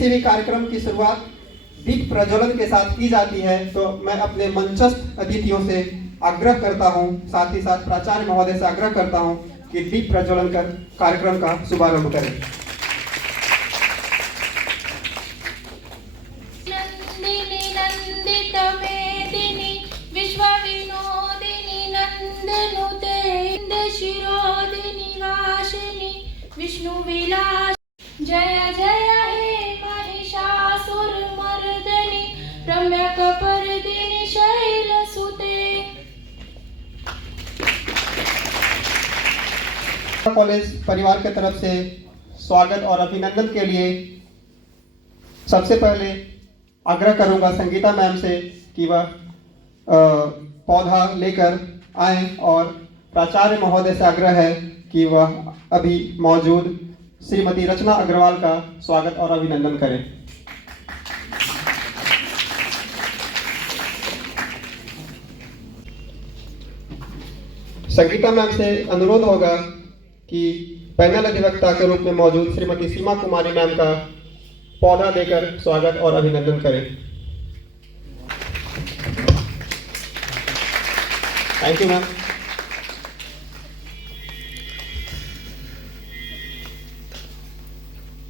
किसी भी कार्यक्रम की शुरुआत दीप प्रज्वलन के साथ की जाती है, तो मैं अपने मंचस्थ अतिथियों से आग्रह करता हूं, साथ ही साथ प्राचार्य महोदय से आग्रह करता हूं कि दीप प्रज्वलन कर कार्यक्रम का शुभारंभ करें। नंदिनी नंदित मेदिनी विश्व विनोदिनी नंदनुते शिरोदिनी वासिनी विष्णु विलास जय जय हे महिषासुरमर्दिनी रम्यकपर्दिनी शैलसुते। कॉलेज परिवार की तरफ से स्वागत और अभिनंदन के लिए सबसे पहले आग्रह करूंगा संगीता मैम से कि वह पौधा लेकर आए, और प्राचार्य महोदय से आग्रह है कि वह अभी मौजूद श्रीमती रचना अग्रवाल का स्वागत और अभिनंदन करें। संगीता मैम से अनुरोध होगा कि पैनल अधिवक्ता के रूप में मौजूद श्रीमती सीमा कुमारी मैम का पौधा देकर स्वागत और अभिनंदन करें। Thank you ma'am.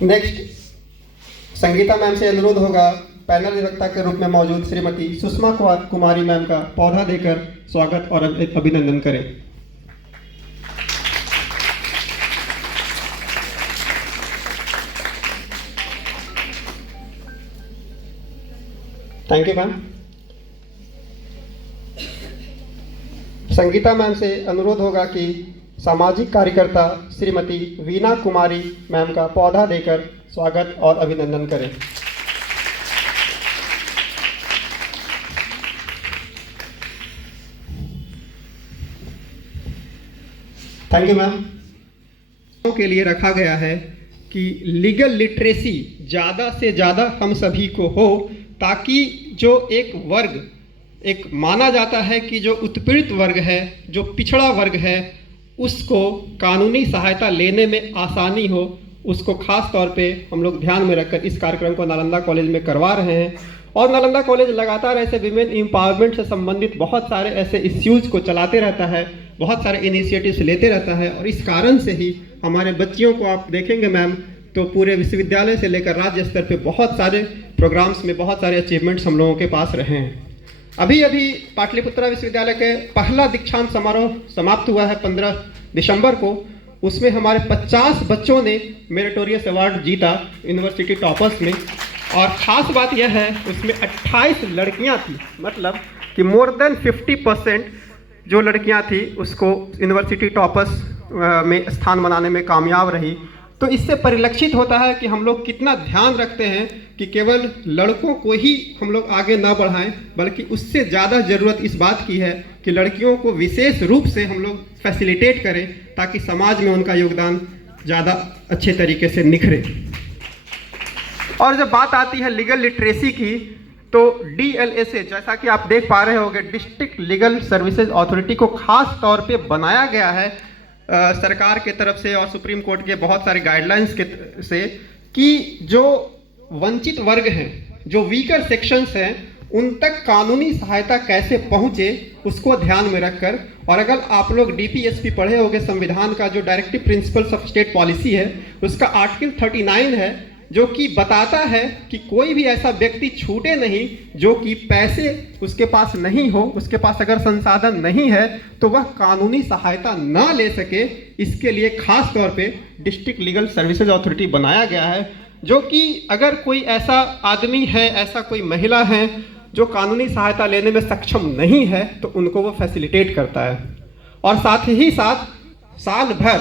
Next Sangeeta ma'am से अनुरोध होगा पैनल अधिवक्ता के रूप में मौजूद श्रीमती सुषमा कुमारी मैम का पौधा देकर स्वागत और अभिनंदन करें। Thank you ma'am. Sangeeta ma'am से अनुरोध होगा कि सामाजिक कार्यकर्ता श्रीमती वीना कुमारी मैम का पौधा देकर स्वागत और अभिनंदन करें। Thank you ma'am. के लिए रखा गया है कि लीगल लिटरेसी ज़्यादा से ज़्यादा हम सभी को हो, ताकि जो एक वर्ग, एक माना जाता है कि जो उत्पीड़ित वर्ग है, जो पिछड़ा वर्ग है, उसको कानूनी सहायता लेने में आसानी हो, उसको खास तौर पे हम लोग ध्यान में रखकर इस कार्यक्रम को नालंदा कॉलेज में करवा रहे हैं। और नालंदा कॉलेज लगातार ऐसे विमेन एम्पावरमेंट से संबंधित बहुत सारे ऐसे इश्यूज़ को चलाते रहता है, बहुत सारे इनिशिएटिव्स लेते रहता है, और इस कारण से ही हमारे बच्चियों को आप देखेंगे मैम तो पूरे विश्वविद्यालय से लेकर राज्य स्तर पे बहुत सारे प्रोग्राम्स में बहुत सारे अचीवमेंट्स हम लोगों के पास रहे हैं। अभी अभी पाटलिपुत्रा विश्वविद्यालय के पहला दीक्षांत समारोह समाप्त हुआ है 15 दिसंबर को। उसमें हमारे 50 बच्चों ने मेरिटोरियस अवार्ड जीता यूनिवर्सिटी टॉपर्स में, और ख़ास बात यह है उसमें 28 लड़कियां थी, मतलब कि मोर देन 50% जो लड़कियां थी उसको यूनिवर्सिटी टॉपर्स में स्थान बनाने में कामयाब रही। तो इससे परिलक्षित होता है कि हम लोग कितना ध्यान रखते हैं कि केवल लड़कों को ही हम लोग आगे ना बढ़ाएं, बल्कि उससे ज़्यादा ज़रूरत इस बात की है कि लड़कियों को विशेष रूप से हम लोग फैसिलिटेट करें, ताकि समाज में उनका योगदान ज़्यादा अच्छे तरीके से निखरे। और जब बात आती है लीगल लिटरेसी की, तो DLSA, जैसा कि आप देख पा रहे होंगे, डिस्ट्रिक्ट लीगल सर्विसेज अथॉरिटी को खास तौर पे बनाया गया है सरकार के तरफ से और सुप्रीम कोर्ट के बहुत सारे गाइडलाइंस के से, कि जो वंचित वर्ग हैं, जो वीकर सेक्शंस हैं, उन तक कानूनी सहायता कैसे पहुंचे उसको ध्यान में रखकर। और अगर आप लोग DPSP पढ़े होंगे, संविधान का जो directive principles of state policy है, उसका आर्टिकल 39 है, जो कि बताता है कि कोई भी ऐसा व्यक्ति छूटे नहीं जो कि पैसे उसके पास नहीं हो, उसके पास अगर संसाधन नहीं है तो वह कानूनी सहायता ना ले सके। इसके लिए खास तौर पे डिस्ट्रिक्ट लीगल सर्विसेज अथॉरिटी बनाया गया है, जो कि अगर कोई ऐसा आदमी है, ऐसा कोई महिला है जो कानूनी सहायता लेने में सक्षम नहीं है, तो उनको वो फैसिलिटेट करता है। और साथ ही साथ साल भर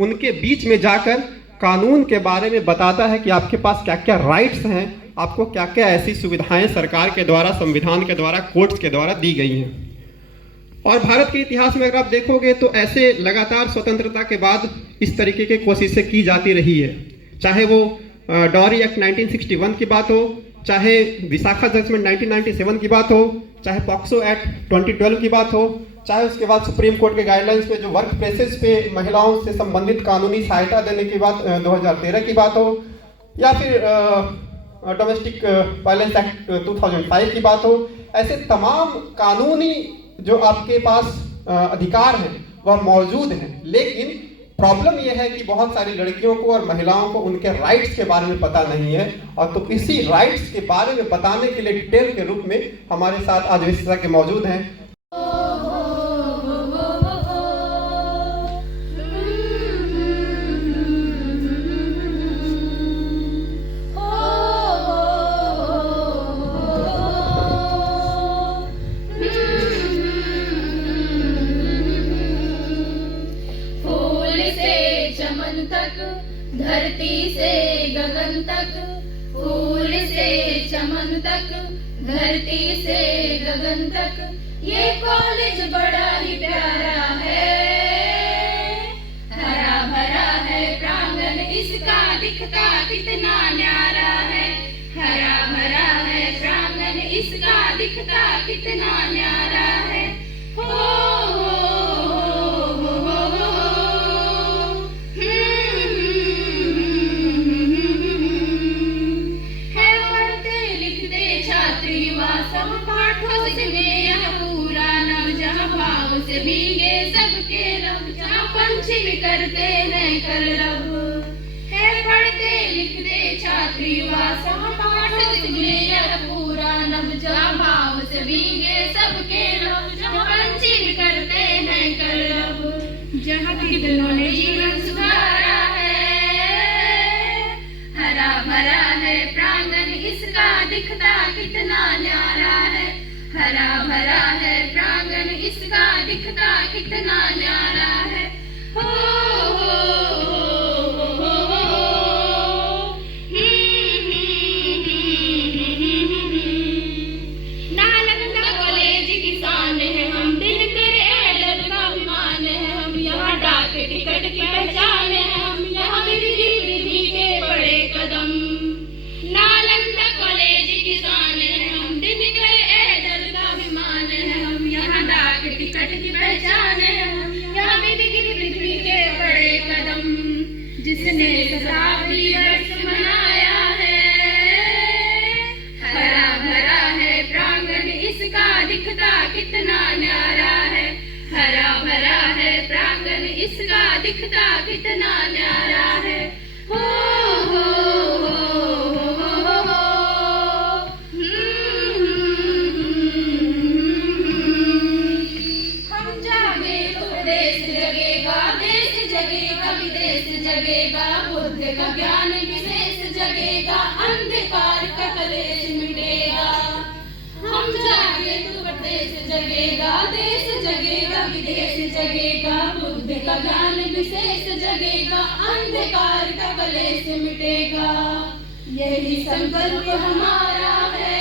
उनके बीच में जाकर कानून के बारे में बताता है कि आपके पास क्या क्या राइट्स हैं, आपको क्या क्या ऐसी सुविधाएं सरकार के द्वारा, संविधान के द्वारा, कोर्ट्स के द्वारा दी गई हैं। और भारत के इतिहास में अगर आप देखोगे तो ऐसे लगातार स्वतंत्रता के बाद इस तरीके की कोशिशें की जाती रही है, चाहे वो डॉरी एक्ट 1961 की बात हो, चाहे विशाखा जजमेंट 1997 की बात हो, चाहे पॉक्सो एक्ट 2012 की बात हो, चाहे उसके बाद सुप्रीम कोर्ट के गाइडलाइंस में जो वर्क प्लेसेस पे महिलाओं से संबंधित कानूनी सहायता देने की बात 2013 की बात हो, या फिर डोमेस्टिक वायलेंस एक्ट 2005 की बात हो, ऐसे तमाम कानूनी जो आपके पास अधिकार हैं वह मौजूद हैं। लेकिन प्रॉब्लम यह है कि बहुत सारी लड़कियों को और महिलाओं को उनके राइट्स के बारे में पता नहीं है, और तो इसी राइट्स के बारे में बताने के लिए डिटेल के रूप में हमारे साथ आज विशेषज्ञ मौजूद हैं। धरती से गगन तक, फूल से चमन तक, धरती से गगन तक, ये कॉलेज बड़ा ही प्यारा है, हरा भरा है प्रांगण इसका दिखता कितना न्यारा है, हरा भरा है प्रांगण इसका दिखता कितना न्यारा है। से भीगे सबके रब, जहाँ पंछी भी करते हैं कलरव, है पढ़ते लिखते छात्री वास पाठ में पूरा नब, जहाँ भाव से भीगे सबके रब, जहाँ पंछी भी करते हैं कलरव, जहाँ कितनों ने जीवन सुधारा है, हरा भरा है प्रांगण इसका दिखता कितना न्यारा है, हरा भरा है प्रांगण इसका दिखता कितना न्यारा है। नालंदा कॉलेज की शान है हम, दिनकर एडल का अभिमान है हम, यहाँ डाक टिकट की पहचान है हम, यहाँ विधि के बड़े कदम। नालंदा कॉलेज की शान है हम, दिनकर टिकट की पहचान है हम, यहाँ पृथ्वी के बड़े कदम, जिसने शताब्दी वर्ष मनाया है, हरा भरा है प्रांगण इसका दिखता कितना न्यारा है, हरा भरा है प्रांगण इसका दिखता कितना न्यारा है। जगेगा बुद्ध का ज्ञान विशेष जगेगा, अंधकार का कलेश मिटेगा, हम जागे तो प्रदेश जगेगा, देश जगेगा विदेश जगेगा, बुद्ध का ज्ञान विशेष जगेगा, अंधकार का कलेश मिटेगा, यही संकल्प हमारा है,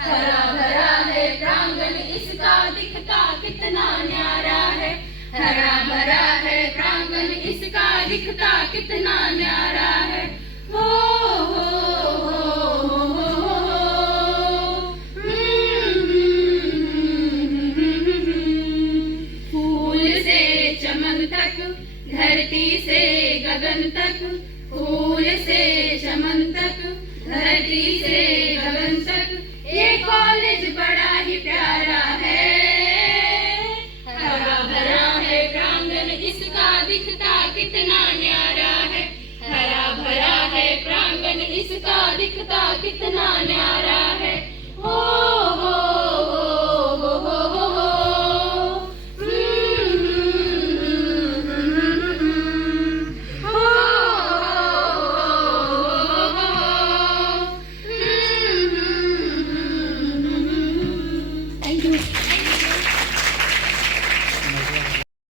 हरा भरा है प्रांगण इसका दिखता कितना न्यारा है, हरा भरा है प्रांगण इसका दिखता कितना न्यारा है। फूल से चमन तक, धरती से गगन तक, फूल से चमन तक, धरती से गगन तक, ये कॉलेज बड़ा ही प्यारा है, हरा भरा है प्रांगण इसका दिखता कितना न्यारा है, हरा भरा है प्रांगण इसका दिखता कितना न्यारा है। हो हो हो हो हो हो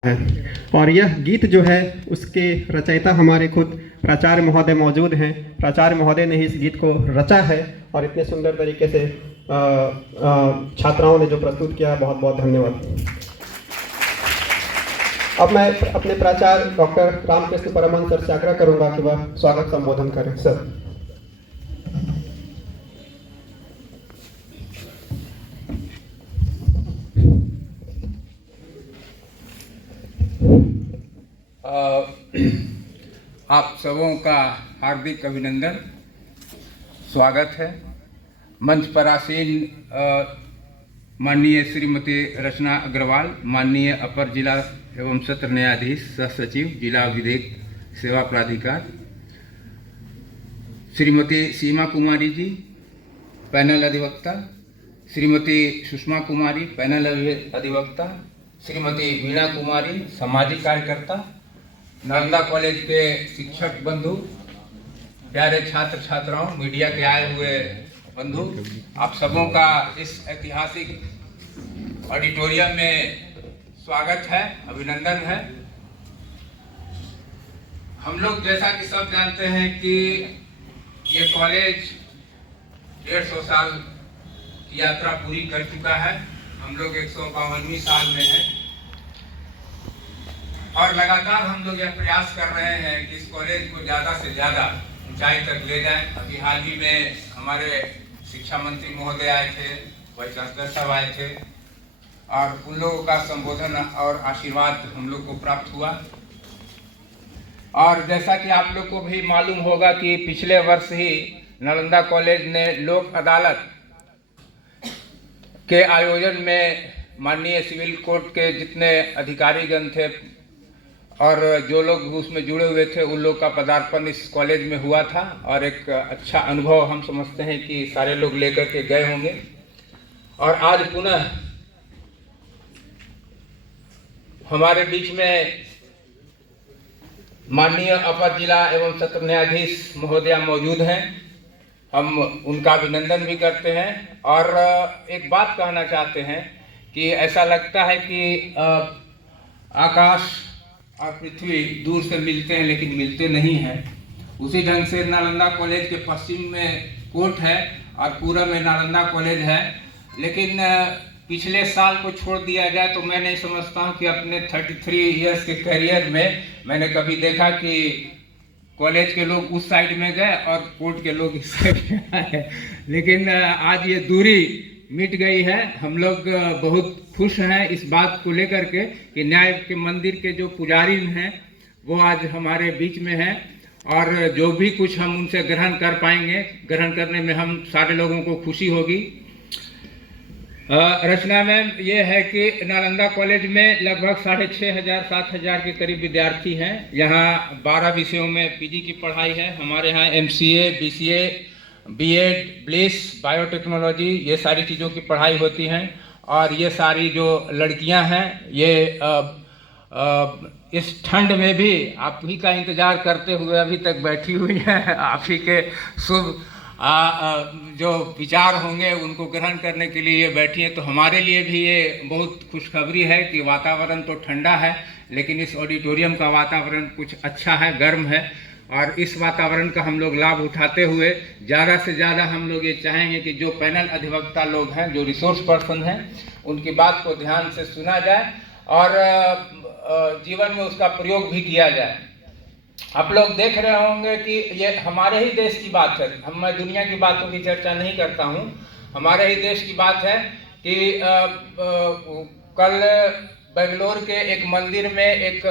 है। और यह गीत जो है उसके रचयिता हमारे खुद प्राचार्य महोदय मौजूद हैं। प्राचार्य महोदय ने ही इस गीत को रचा है और इतने सुंदर तरीके से छात्राओं ने जो प्रस्तुत किया, बहुत बहुत धन्यवाद। अब मैं अपने प्राचार्य डॉक्टर रामकृष्ण परमहंस सर से आग्रह करूंगा कि वह स्वागत संबोधन करें। सर। आप सबों का हार्दिक अभिनंदन। स्वागत है। मंच पर आसीन माननीय श्रीमती रचना अग्रवाल, माननीय अपर जिला एवं सत्र न्यायाधीश सह सचिव जिला विधिक सेवा प्राधिकार, श्रीमती सीमा कुमारी जी पैनल अधिवक्ता, श्रीमती सुषमा कुमारी पैनल अधिवक्ता, श्रीमती वीणा कुमारी सामाजिक कार्यकर्ता, नालंदा कॉलेज के शिक्षक बंधु, प्यारे छात्र छात्राओं, मीडिया के आए हुए बंधु, आप सबों का इस ऐतिहासिक ऑडिटोरियम में स्वागत है, अभिनंदन है। हम लोग जैसा कि सब जानते हैं कि ये कॉलेज 150 साल की यात्रा पूरी कर चुका है। हम लोग 152वीं साल में हैं और लगातार हम लोग यह प्रयास कर रहे हैं कि इस कॉलेज को ज़्यादा से ज़्यादा ऊंचाई तक ले जाएं। अभी हाल ही में हमारे शिक्षा मंत्री महोदय आए थे, वाइस चांसलर साहब आए थे और उन लोगों का संबोधन और आशीर्वाद हम लोग को प्राप्त हुआ। और जैसा कि आप लोग को भी मालूम होगा कि पिछले वर्ष ही नालंदा कॉलेज ने लोक अदालत के आयोजन में माननीय सिविल कोर्ट के जितने अधिकारीगण थे और जो लोग उसमें जुड़े हुए थे उन लोग का पदार्पण इस कॉलेज में हुआ था और एक अच्छा अनुभव हम समझते हैं कि सारे लोग लेकर के गए होंगे। और आज पुनः हमारे बीच में माननीय अपर जिला एवं सत्र न्यायाधीश महोदया मौजूद हैं। हम उनका अभिनंदन भी करते हैं और एक बात कहना चाहते हैं कि ऐसा लगता है कि आकाश और पृथ्वी दूर से मिलते हैं लेकिन मिलते नहीं हैं। उसी ढंग से नालंदा कॉलेज के पश्चिम में कोर्ट है और पूर्व में नालंदा कॉलेज है, लेकिन पिछले साल को छोड़ दिया जाए तो मैं नहीं समझता हूँ कि अपने 33 इयर्स के करियर में मैंने कभी देखा कि कॉलेज के लोग उस साइड में गए और कोर्ट के लोग इस साइड में आए। लेकिन आज ये दूरी मिट गई है। हम लोग बहुत खुश हैं इस बात को लेकर के कि न्याय के मंदिर के जो पुजारी हैं वो आज हमारे बीच में हैं और जो भी कुछ हम उनसे ग्रहण कर पाएंगे, ग्रहण करने में हम सारे लोगों को खुशी होगी। रचना मैम, ये है कि नालंदा कॉलेज में लगभग 6,500-7,000 के करीब विद्यार्थी हैं। यहाँ 12 विषयों में पीजी की पढ़ाई है। हमारे यहाँ MCA, BCA, B.Ed, bliss, biotechnology, ये सारी चीज़ों की पढ़ाई होती हैं। और ये सारी जो लड़कियां हैं ये इस ठंड में भी आप ही का इंतज़ार करते हुए अभी तक बैठी हुई हैं। आप ही के शुभ जो विचार होंगे उनको ग्रहण करने के लिए ये बैठी हैं। तो हमारे लिए भी ये बहुत खुशखबरी है कि वातावरण तो ठंडा है लेकिन इस ऑडिटोरियम का वातावरण कुछ अच्छा है, गर्म है। और इस वातावरण का हम लोग लाभ उठाते हुए ज़्यादा से ज़्यादा हम लोग ये चाहेंगे कि जो पैनल अधिवक्ता लोग हैं, जो रिसोर्स पर्सन हैं, उनकी बात को ध्यान से सुना जाए और जीवन में उसका प्रयोग भी किया जाए। आप लोग देख रहे होंगे कि ये हमारे ही देश की बात है। मैं दुनिया की बातों की चर्चा नहीं करता हूँ, हमारे ही देश की बात है कि कल बेंगलोर के एक मंदिर में एक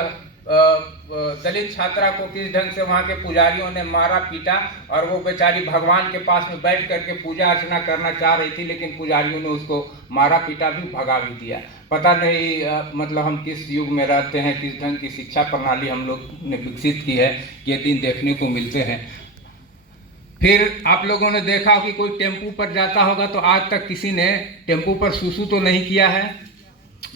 दलित छात्रा को किस ढंग से वहाँ के पुजारियों ने मारा पीटा और वो बेचारी भगवान के पास में बैठ करके पूजा अर्चना करना चाह रही थी, लेकिन पुजारियों ने उसको मारा पीटा भी, भगा भी दिया। पता नहीं मतलब हम किस युग में रहते हैं, किस ढंग की शिक्षा प्रणाली हम लोग ने विकसित की है, ये दिन देखने को मिलते हैं। फिर आप लोगों ने देखा कि कोई टेम्पू पर जाता होगा तो आज तक किसी ने टेम्पू पर सुसु तो नहीं किया है।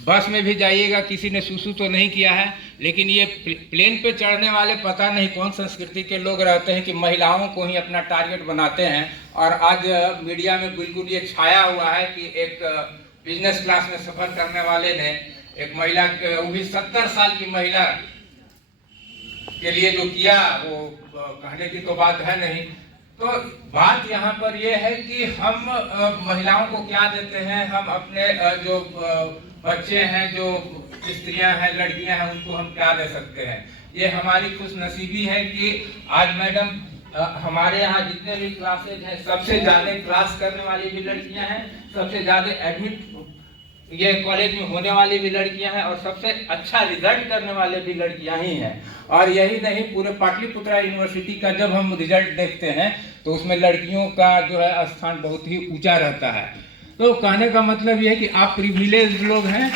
बस में भी जाइएगा किसी ने सुसु तो नहीं किया है। लेकिन ये प्लेन पे चढ़ने वाले पता नहीं कौन संस्कृति के लोग रहते हैं कि महिलाओं को ही अपना टारगेट बनाते हैं। और आज मीडिया में बिल्कुल ये छाया हुआ है कि एक बिजनेस क्लास में सफर करने वाले ने एक महिला, वो भी 70 साल की महिला के लिए जो किया वो कहने की तो बात है नहीं। तो बात यहाँ पर ये है कि हम महिलाओं को क्या देते हैं, हम अपने जो बच्चे हैं, जो स्त्रियां हैं, लड़कियां हैं, उनको हम क्या दे सकते हैं। ये हमारी खुशनसीबी है कि आज मैडम हमारे यहाँ जितने भी क्लासेज हैं सबसे ज़्यादा क्लास करने वाली भी लड़कियां हैं, सबसे ज़्यादा एडमिट ये कॉलेज में होने वाली भी लड़कियां हैं और सबसे अच्छा रिजल्ट करने वाले भी लड़कियां ही हैं। और यही नहीं, पूरे पाटलिपुत्रा यूनिवर्सिटी का जब हम रिजल्ट देखते हैं तो उसमें लड़कियों का जो है स्थान बहुत ही ऊंचा रहता है। तो कहने का मतलब ये है कि आप प्रिविलेज लोग हैं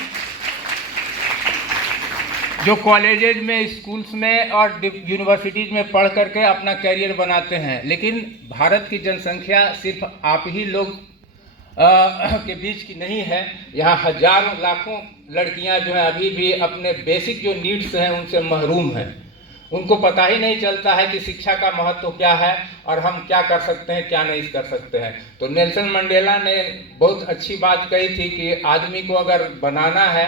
जो कॉलेजेज में, स्कूल्स में और यूनिवर्सिटीज़ में पढ़ करके अपना कैरियर बनाते हैं, लेकिन भारत की जनसंख्या सिर्फ आप ही लोग के बीच की नहीं है। यहाँ हजारों लाखों लड़कियाँ जो हैं अभी भी अपने बेसिक जो नीड्स हैं उनसे महरूम हैं। उनको पता ही नहीं चलता है कि शिक्षा का महत्व क्या है और हम क्या कर सकते हैं, क्या नहीं कर सकते हैं। तो नेल्सन मंडेला ने बहुत अच्छी बात कही थी कि आदमी को अगर बनाना है,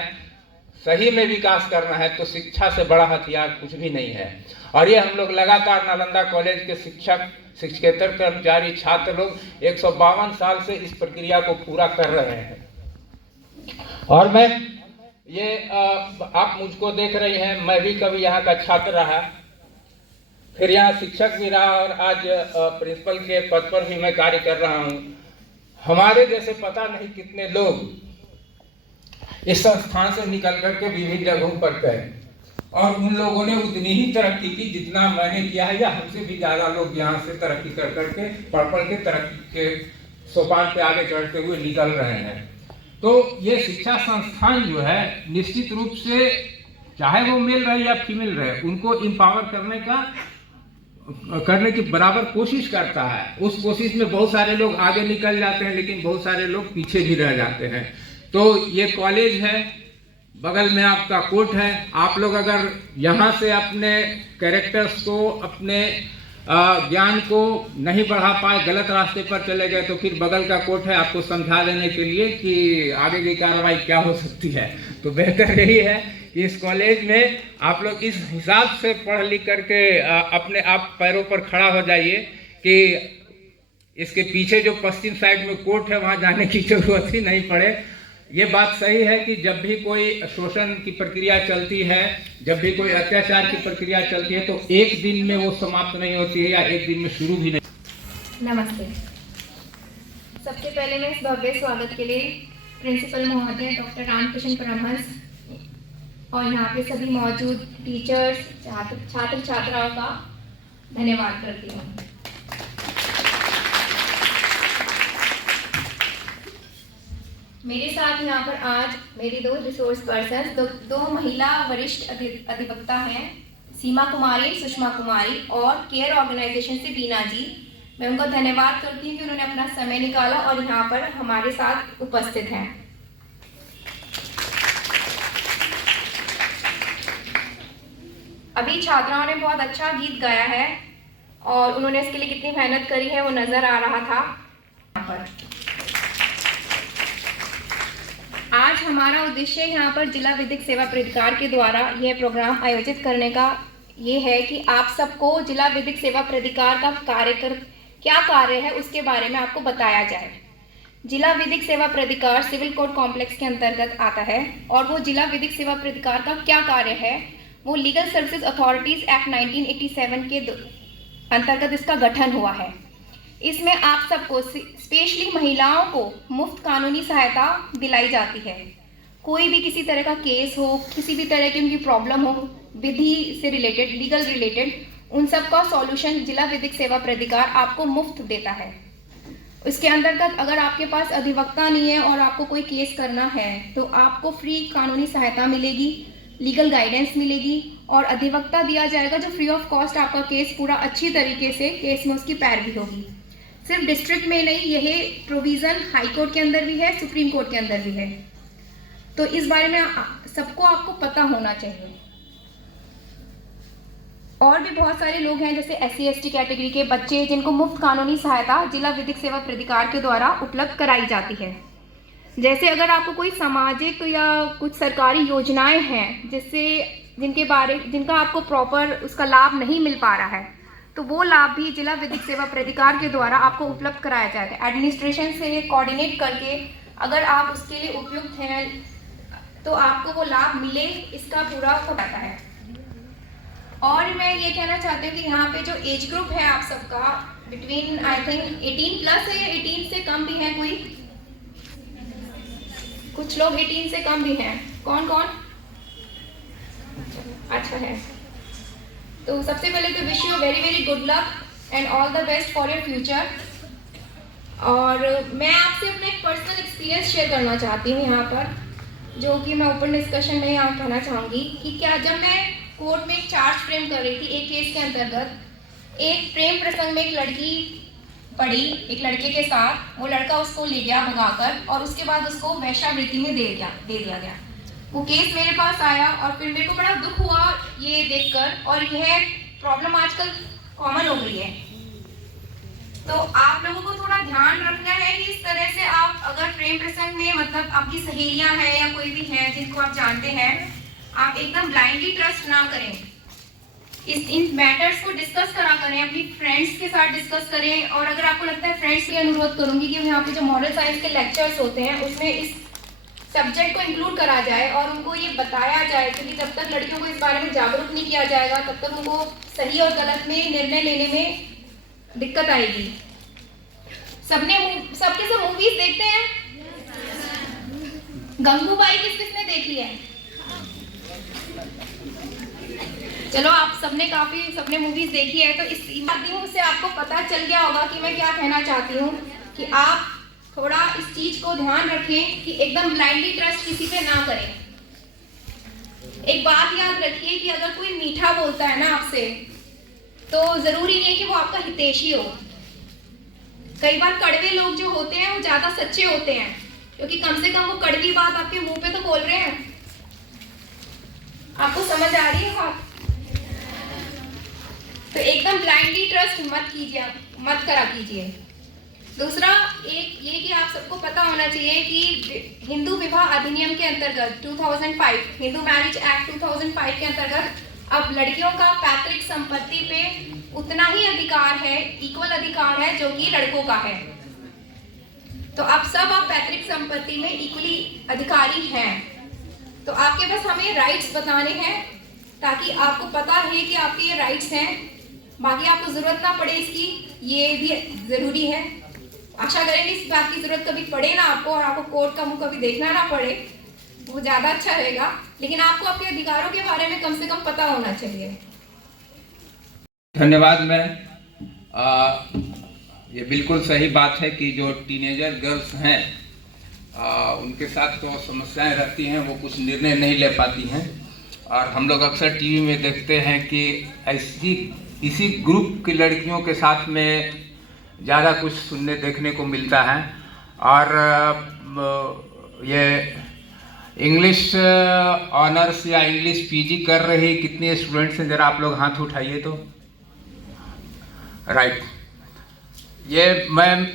सही में विकास करना है, तो शिक्षा से बड़ा हथियार कुछ भी नहीं है। और ये हम लोग लगातार नालंदा कॉलेज के शिक्षक, शिक्षकेतर कर्मचारी, छात्र लोग 152 साल से इस प्रक्रिया को पूरा कर रहे हैं। और मैं ये आप मुझको देख रही हैं, मैं भी कभी यहाँ का छात्र रहा, फिर यहाँ शिक्षक भी रहा और आज प्रिंसिपल के पद पर भी मैं कार्य कर रहा हूँ। हमारे जैसे पता नहीं कितने लोग इस संस्थान से निकल करके विभिन्न जगहों पर गए और उन लोगों ने उतनी ही तरक्की की जितना मैंने किया है, या हमसे भी ज़्यादा लोग यहाँ से तरक्की कर करके पढ़ के तरक्की के सोपान पे आगे चढ़ते हुए निकल रहे हैं। तो ये शिक्षा संस्थान जो है निश्चित रूप से, चाहे वो मेल रहे या फीमेल रहे, उनको एम्पावर करने की बराबर कोशिश करता है। उस कोशिश में बहुत सारे लोग आगे निकल जाते हैं, लेकिन बहुत सारे लोग पीछे भी रह जाते हैं। तो ये कॉलेज है, बगल में आपका कोर्ट है। आप लोग अगर यहाँ से अपने कैरेक्टर्स को, अपने ज्ञान को नहीं बढ़ा पाए, गलत रास्ते पर चले गए, तो फिर बगल का कोर्ट है आपको समझा देने के लिए कि आगे की कार्रवाई क्या हो सकती है। तो बेहतर यही है कि इस कॉलेज में आप लोग इस हिसाब से पढ़ लिख करके अपने आप पैरों पर खड़ा हो जाइए कि इसके पीछे जो पश्चिम साइड में कोर्ट है वहाँ जाने की जरूरत ही नहीं पड़े। ये बात सही है कि जब भी कोई शोषण की प्रक्रिया चलती है, जब भी कोई अत्याचार की प्रक्रिया चलती है, तो एक दिन में वो समाप्त नहीं होती है या एक दिन में शुरू भी नहीं। नमस्ते। सबसे पहले मैं इस भव्य स्वागत के लिए प्रिंसिपल महोदय डॉक्टर रामकृष्ण परमहंस और यहाँ पे सभी मौजूद टीचर्स, छात्र छात्राओं का धन्यवाद करती हूँ। मेरे साथ यहाँ पर आज मेरी दो रिसोर्स पर्सन, दो महिला वरिष्ठ अधिवक्ता हैं, सीमा कुमारी, सुषमा कुमारी, और केयर ऑर्गेनाइजेशन से बीना जी। मैं उनका धन्यवाद करती हूँ कि उन्होंने अपना समय निकाला और यहाँ पर हमारे साथ उपस्थित हैं। अभी छात्राओं ने बहुत अच्छा गीत गाया है और उन्होंने इसके लिए कितनी मेहनत करी है वो नजर आ रहा था यहाँ पर। आज हमारा उद्देश्य यहाँ पर जिला विधिक सेवा प्राधिकार के द्वारा यह प्रोग्राम आयोजित करने का ये है कि आप सबको जिला विधिक सेवा प्राधिकार का क्या कार्य है उसके बारे में आपको बताया जाए। जिला विधिक सेवा प्राधिकार सिविल कोर्ट कॉम्प्लेक्स के अंतर्गत आता है और वो जिला विधिक सेवा प्राधिकार का क्या कार्य है, वो लीगल सर्विसेज अथॉरिटीज़ एक्ट 1987 के अंतर्गत इसका गठन हुआ है। इसमें आप सबको स्पेशली महिलाओं को मुफ्त कानूनी सहायता दिलाई जाती है। कोई भी किसी तरह का केस हो, किसी भी तरह की उनकी प्रॉब्लम हो, विधि से रिलेटेड, लीगल रिलेटेड, उन सब का सॉल्यूशन जिला विधिक सेवा प्राधिकार आपको मुफ्त देता है। इसके अंतर्गत अगर आपके पास अधिवक्ता नहीं है और आपको कोई केस करना है तो आपको फ्री कानूनी सहायता मिलेगी, लीगल गाइडेंस मिलेगी और अधिवक्ता दिया जाएगा जो फ्री ऑफ कॉस्ट आपका केस पूरा अच्छी तरीके से केस में उसकी पैरवी होगी। सिर्फ डिस्ट्रिक्ट में नहीं, यह प्रोविज़न हाई कोर्ट के अंदर भी है, सुप्रीम कोर्ट के अंदर भी है। तो इस बारे में सबको आपको पता होना चाहिए। और भी बहुत सारे लोग हैं जैसे SC ST कैटेगरी के बच्चे जिनको मुफ्त कानूनी सहायता जिला विधिक सेवा प्राधिकार के द्वारा उपलब्ध कराई जाती है। जैसे अगर आपको कोई सामाजिक या कुछ सरकारी योजनाएं हैं जिनका आपको प्रॉपर उसका लाभ नहीं मिल पा रहा है, तो वो लाभ भी जिला विधिक सेवा प्राधिकार के द्वारा आपको उपलब्ध कराया जाएगा। एडमिनिस्ट्रेशन से कोऑर्डिनेट करके अगर आप उसके लिए उपयुक्त हैं तो आपको वो लाभ मिले, इसका पूरा पता है। और मैं ये कहना चाहती हूँ कि यहाँ पे जो एज ग्रुप है आप सबका बिटवीन आई थिंक 18 प्लस है, 18 से कम भी है, कुछ लोग 18 से कम भी हैं। कौन कौन? अच्छा है। तो सबसे पहले तो wish you very very good luck and all the best for your future. और मैं आपसे अपना एक पर्सनल एक्सपीरियंस शेयर करना चाहती हूँ यहाँ पर, जो कि मैं ओपन डिस्कशन में यहाँ कहना चाहूँगी कि क्या जब मैं कोर्ट में एक चार्ज फ्रेम कर रही थी एक केस के अंतर्गत, एक प्रेम प्रसंग में एक लड़की पड़ी एक लड़के के साथ, वो लड़का उसको ले गया भगाकर और उसके बाद उसको वेश्यावृत्ति में दे दिया गया। वो केस मेरे पास आया और फिर मेरे को बड़ा दुख हुआ ये देखकर, और यह प्रॉब्लम आजकल कॉमन हो गई है। तो आप लोगों को थोड़ा ध्यान रखना है कि इस तरह से आप अगर प्रेम प्रसंग में मतलब आपकी सहेलियां हैं या कोई भी है जिनको आप जानते हैं, आप एकदम ब्लाइंडली ट्रस्ट ना करें। इन मैटर्स को डिस्कस करा करें, अपनी फ्रेंड्स के साथ डिस्कस करें। और अगर आपको लगता है, फ्रेंड्स से अनुरोध करूंगी कि यहाँ पे जो मॉरल साइंस के लेक्चर्स होते हैं उसमें इस सब्जेक्ट को इंक्लूड करा जाए और उनको ये बताया जाए, क्योंकि जब तक लड़कियों को इस बारे में जागरूक नहीं किया जाएगा तब तक उनको सही और गलत में निर्णय लेने में दिक्कत आएगी। सबके सब मूवीज देखते हैं? गंगूबाई किसने देखी है? चलो, आप सबने मूवीज देखी है, तो इस माध्यम से आपको पता चल गया होगा कि मैं क्या कहना चाहती हूँ, कि आप थोड़ा इस चीज को ध्यान रखें कि एकदम ब्लाइंडली ट्रस्ट किसी पे ना करें। एक बात याद रखिए कि अगर कोई मीठा बोलता है ना आपसे, तो जरूरी नहीं है कि वो आपका हितैषी हो। कई बार कड़वे लोग जो होते हैं वो ज्यादा सच्चे होते हैं, क्योंकि कम से कम वो कड़वी बात आपके मुंह पे तो बोल रहे हैं। आपको समझ आ रही है बात? तो एकदम ब्लाइंडली ट्रस्ट मत करा कीजिए। दूसरा एक ये कि आप सबको पता होना चाहिए कि हिंदू विवाह अधिनियम के अंतर्गत 2005 हिंदू मैरिज एक्ट 2005 के अंतर्गत अब लड़कियों का पैतृक संपत्ति पे उतना ही अधिकार है, इक्वल अधिकार है जो कि लड़कों का है। तो आप पैतृक संपत्ति में इक्वली अधिकारी हैं। तो आपके पास हमें राइट्स बताने हैं ताकि आपको पता है कि आपके ये राइट्स हैं। बाकी आपको जरूरत ना पड़े इसकी, ये भी जरूरी है। आशा करेंगे इस बात की जरूरत कभी पड़े ना आपको, और आपको कोर्ट का मुंह कभी देखना ना पड़े, वो ज्यादा अच्छा रहेगा। लेकिन आपको आपके अधिकारों के बारे में कम से कम पता होना चाहिए। धन्यवाद मैम। ये बिल्कुल सही बात है कि जो टीनेजर गर्ल्स हैं उनके साथ तो समस्याएं रहती हैं, वो कुछ निर्णय नहीं ले पाती हैं। और हम लोग अक्सर टीवी में देखते हैं कि इसी ग्रुप की लड़कियों के साथ में ज़्यादा कुछ सुनने देखने को मिलता है। और ये इंग्लिश ऑनर्स या इंग्लिश पीजी कर रही कितने स्टूडेंट्स हैं, ज़रा आप लोग हाथ उठाइए तो। राइट, ये मैम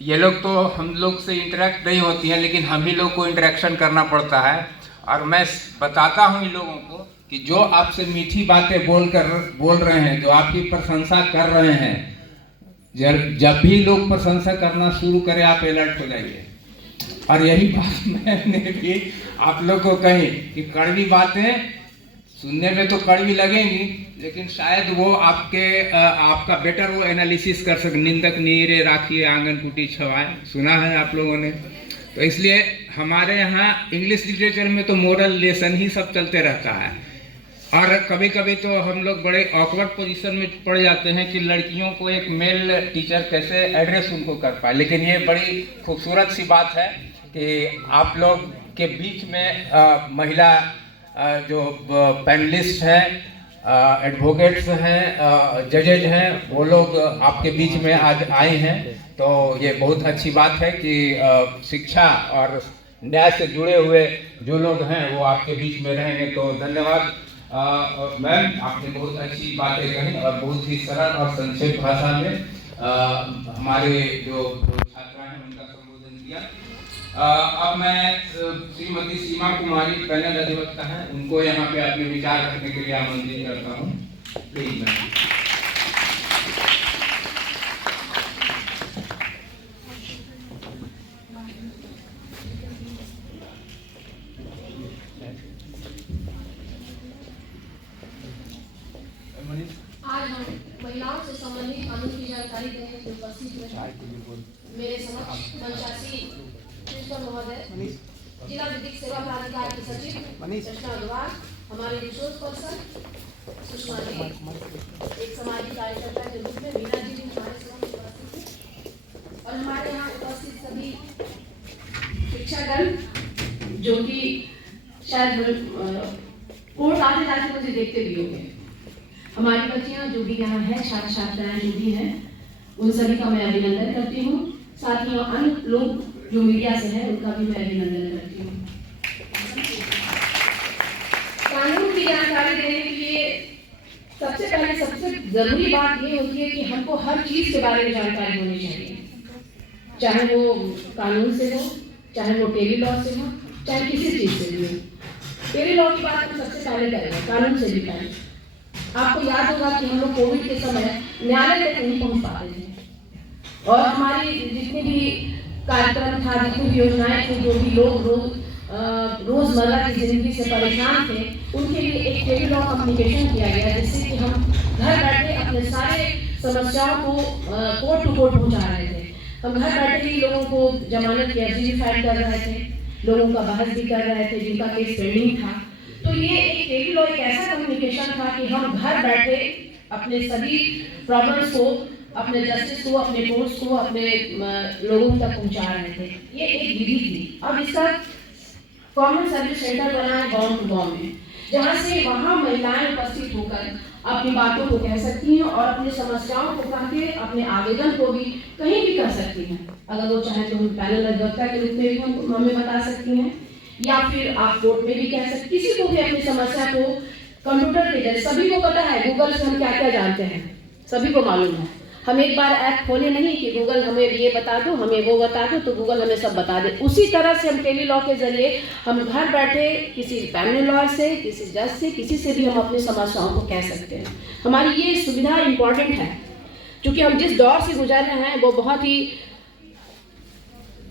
ये लोग तो हम लोग से इंटरेक्ट नहीं होती हैं, लेकिन हम ही लोग को इंटरेक्शन करना पड़ता है। और मैं बताता हूँ इन लोगों को कि जो आपसे मीठी बातें बोल रहे हैं, जो आपकी प्रशंसा कर रहे हैं, जब भी लोग प्रशंसा करना शुरू करें आप अलर्ट हो जाइए। और यही बात मैंने भी आप लोग को कही कि कड़वी बातें सुनने में तो कड़वी लगेंगी, लेकिन शायद वो आपका बेटर वो एनालिसिस कर सके। निंदक नीरे राखिए आंगन कुटी छवाए, सुना है आप लोगों ने। तो इसलिए हमारे यहाँ इंग्लिश लिटरेचर में तो मोरल लेसन ही सब चलते रहता है। और कभी कभी तो हम लोग बड़े ऑकवर्ड पोजीशन में पड़ जाते हैं कि लड़कियों को एक मेल टीचर कैसे एड्रेस उनको कर पाए। लेकिन ये बड़ी खूबसूरत सी बात है कि आप लोग के बीच में महिला जो पैनलिस्ट हैं, एडवोकेट्स हैं, जजेज हैं, वो लोग आपके बीच में आज आए हैं। तो ये बहुत अच्छी बात है कि शिक्षा और न्याय से जुड़े हुए जो लोग हैं वो आपके बीच में रहेंगे। तो धन्यवाद। और मैम, आपने बहुत अच्छी बातें कही और बहुत ही सरल और संक्षिप्त भाषा में हमारे जो छात्रा हैं उनका संबोधन किया। अब मैं श्रीमती सीमा कुमारी पैनल अधिवक्ता हैं, उनको यहाँ पे अपने विचार रखने के लिए आमंत्रित करता हूँ। Please ma'am. आज हम महिलाओं से संबंधित कानून की जानकारी देने के लिए उपस्थित हैं। मेरे समक्ष मंचासी प्रिंसिपल महोदय, जिला विधिक सेवा प्राधिकार के सचिव, हमारे रिसोर्स पर्सन सुषमा जी एक सामाजिक कार्यकर्ता के रूप में, वीणा जी भी हमारे समक्ष उपस्थित थे, और हमारे यहाँ उपस्थित सभी शिक्षागण जो कि शायद कोर्ट आते जाते मुझे देखते भी होंगे, हमारी बच्चियां जो भी यहाँ हैं, छात्र छात्राएं जो भी हैं, उन सभी का मैं अभिनंदन करती हूँ। साथ ही अन्य लोग जो मीडिया से हैं उनका भी मैं अभिनंदन करती हूँ। कानून की जानकारी देने के लिए सबसे पहले सबसे जरूरी बात ये होती है कि हमको हर चीज के बारे में जानकारी होनी चाहिए, चाहे वो कानून से हो, चाहे वो टेली लॉ से हो, चाहे किसी चीज से भी हो। टेली लॉ की बात हम सबसे पहले करेंगे, कानून से भी पहले। आपको याद होगा कि हम लोग कोविड के समय न्यायालय तक नहीं पहुंच पाते थे, और हमारी जितनी भी कार्यक्रम था, जितनी भी योजनाएं थी, जो भी लोग रोजमर्रा की जिंदगी से परेशान थे, उनके लिए एक टेली लॉ कम्युनिकेशन किया गया, जिससे कि हम घर बैठे अपने सारे समस्याओं को कोर्ट टू कोर्ट पहुंचा रहे थे। हम घर बैठे ही लोगों को जमानत की अर्जी भी फाइल कर रहे थे, लोगों का बहस भी कर रहे थे जिनका केस पेंडिंग था। तो ये एक टेली लॉ एक ऐसा कम्युनिकेशन था कि हम घर बैठे अपने सभी प्रॉब्लम्स को, अपने जस्टिस को, अपने कोर्ट्स को, अपने लोगों तक पहुंचा रहे थे। ये एक विधि थी। अब इसका कॉमन सर्विस सेंटर बना है गाँव टू गाँव में, जहाँ से वहाँ महिलाएं उपस्थित होकर अपनी बातों को कह सकती हैं और अपनी समस्याओं को कह के अपने आवेदन को भी कहीं भी कर सकती हैं। अगर वो चाहे तो पैनल अध्यक्षा के रूप में भी हमें बता सकती हैं, या फिर आप कोर्ट में भी कह सकते, किसी को भी अपनी समस्या को कंप्यूटर के जरिए। सभी को पता है गूगल से हम क्या क्या जानते हैं, सभी को मालूम है। हम एक बार ऐप खोले नहीं कि गूगल हमें ये बता दो, हमें वो बता दो, तो गूगल हमें सब बता दे। उसी तरह से हम टेली लॉ के जरिए हम घर बैठे किसी फैमिली लॉयर से, किसी जज से, किसी से भी हम अपनी समस्याओं को कह सकते हैं। हमारी ये सुविधा इम्पॉर्टेंट है, क्योंकि हम जिस दौर से गुजर रहे हैं वो बहुत ही,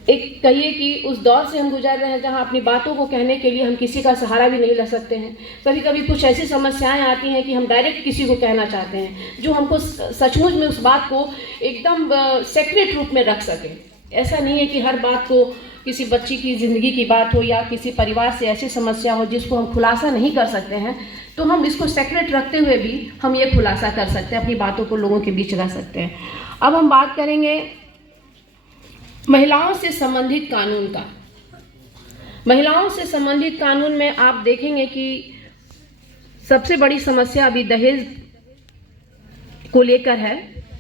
एक कहिए कि उस दौर से हम गुजर रहे हैं जहां अपनी बातों को कहने के लिए हम किसी का सहारा भी नहीं ले सकते हैं। कभी कभी कुछ ऐसी समस्याएं आती हैं कि हम डायरेक्ट किसी को कहना चाहते हैं जो हमको सचमुच में उस बात को एकदम सेक्रेट रूप में रख सके। ऐसा नहीं है कि हर बात को, किसी बच्ची की ज़िंदगी की बात हो या किसी परिवार से ऐसी समस्या हो जिसको हम खुलासा नहीं कर सकते हैं, तो हम इसको सेक्रेट रखते हुए भी हम ये खुलासा कर सकते हैं, अपनी बातों को लोगों के बीच रख सकते हैं। अब हम बात करेंगे महिलाओं से संबंधित कानून का। महिलाओं से संबंधित कानून में आप देखेंगे कि सबसे बड़ी समस्या अभी दहेज को लेकर है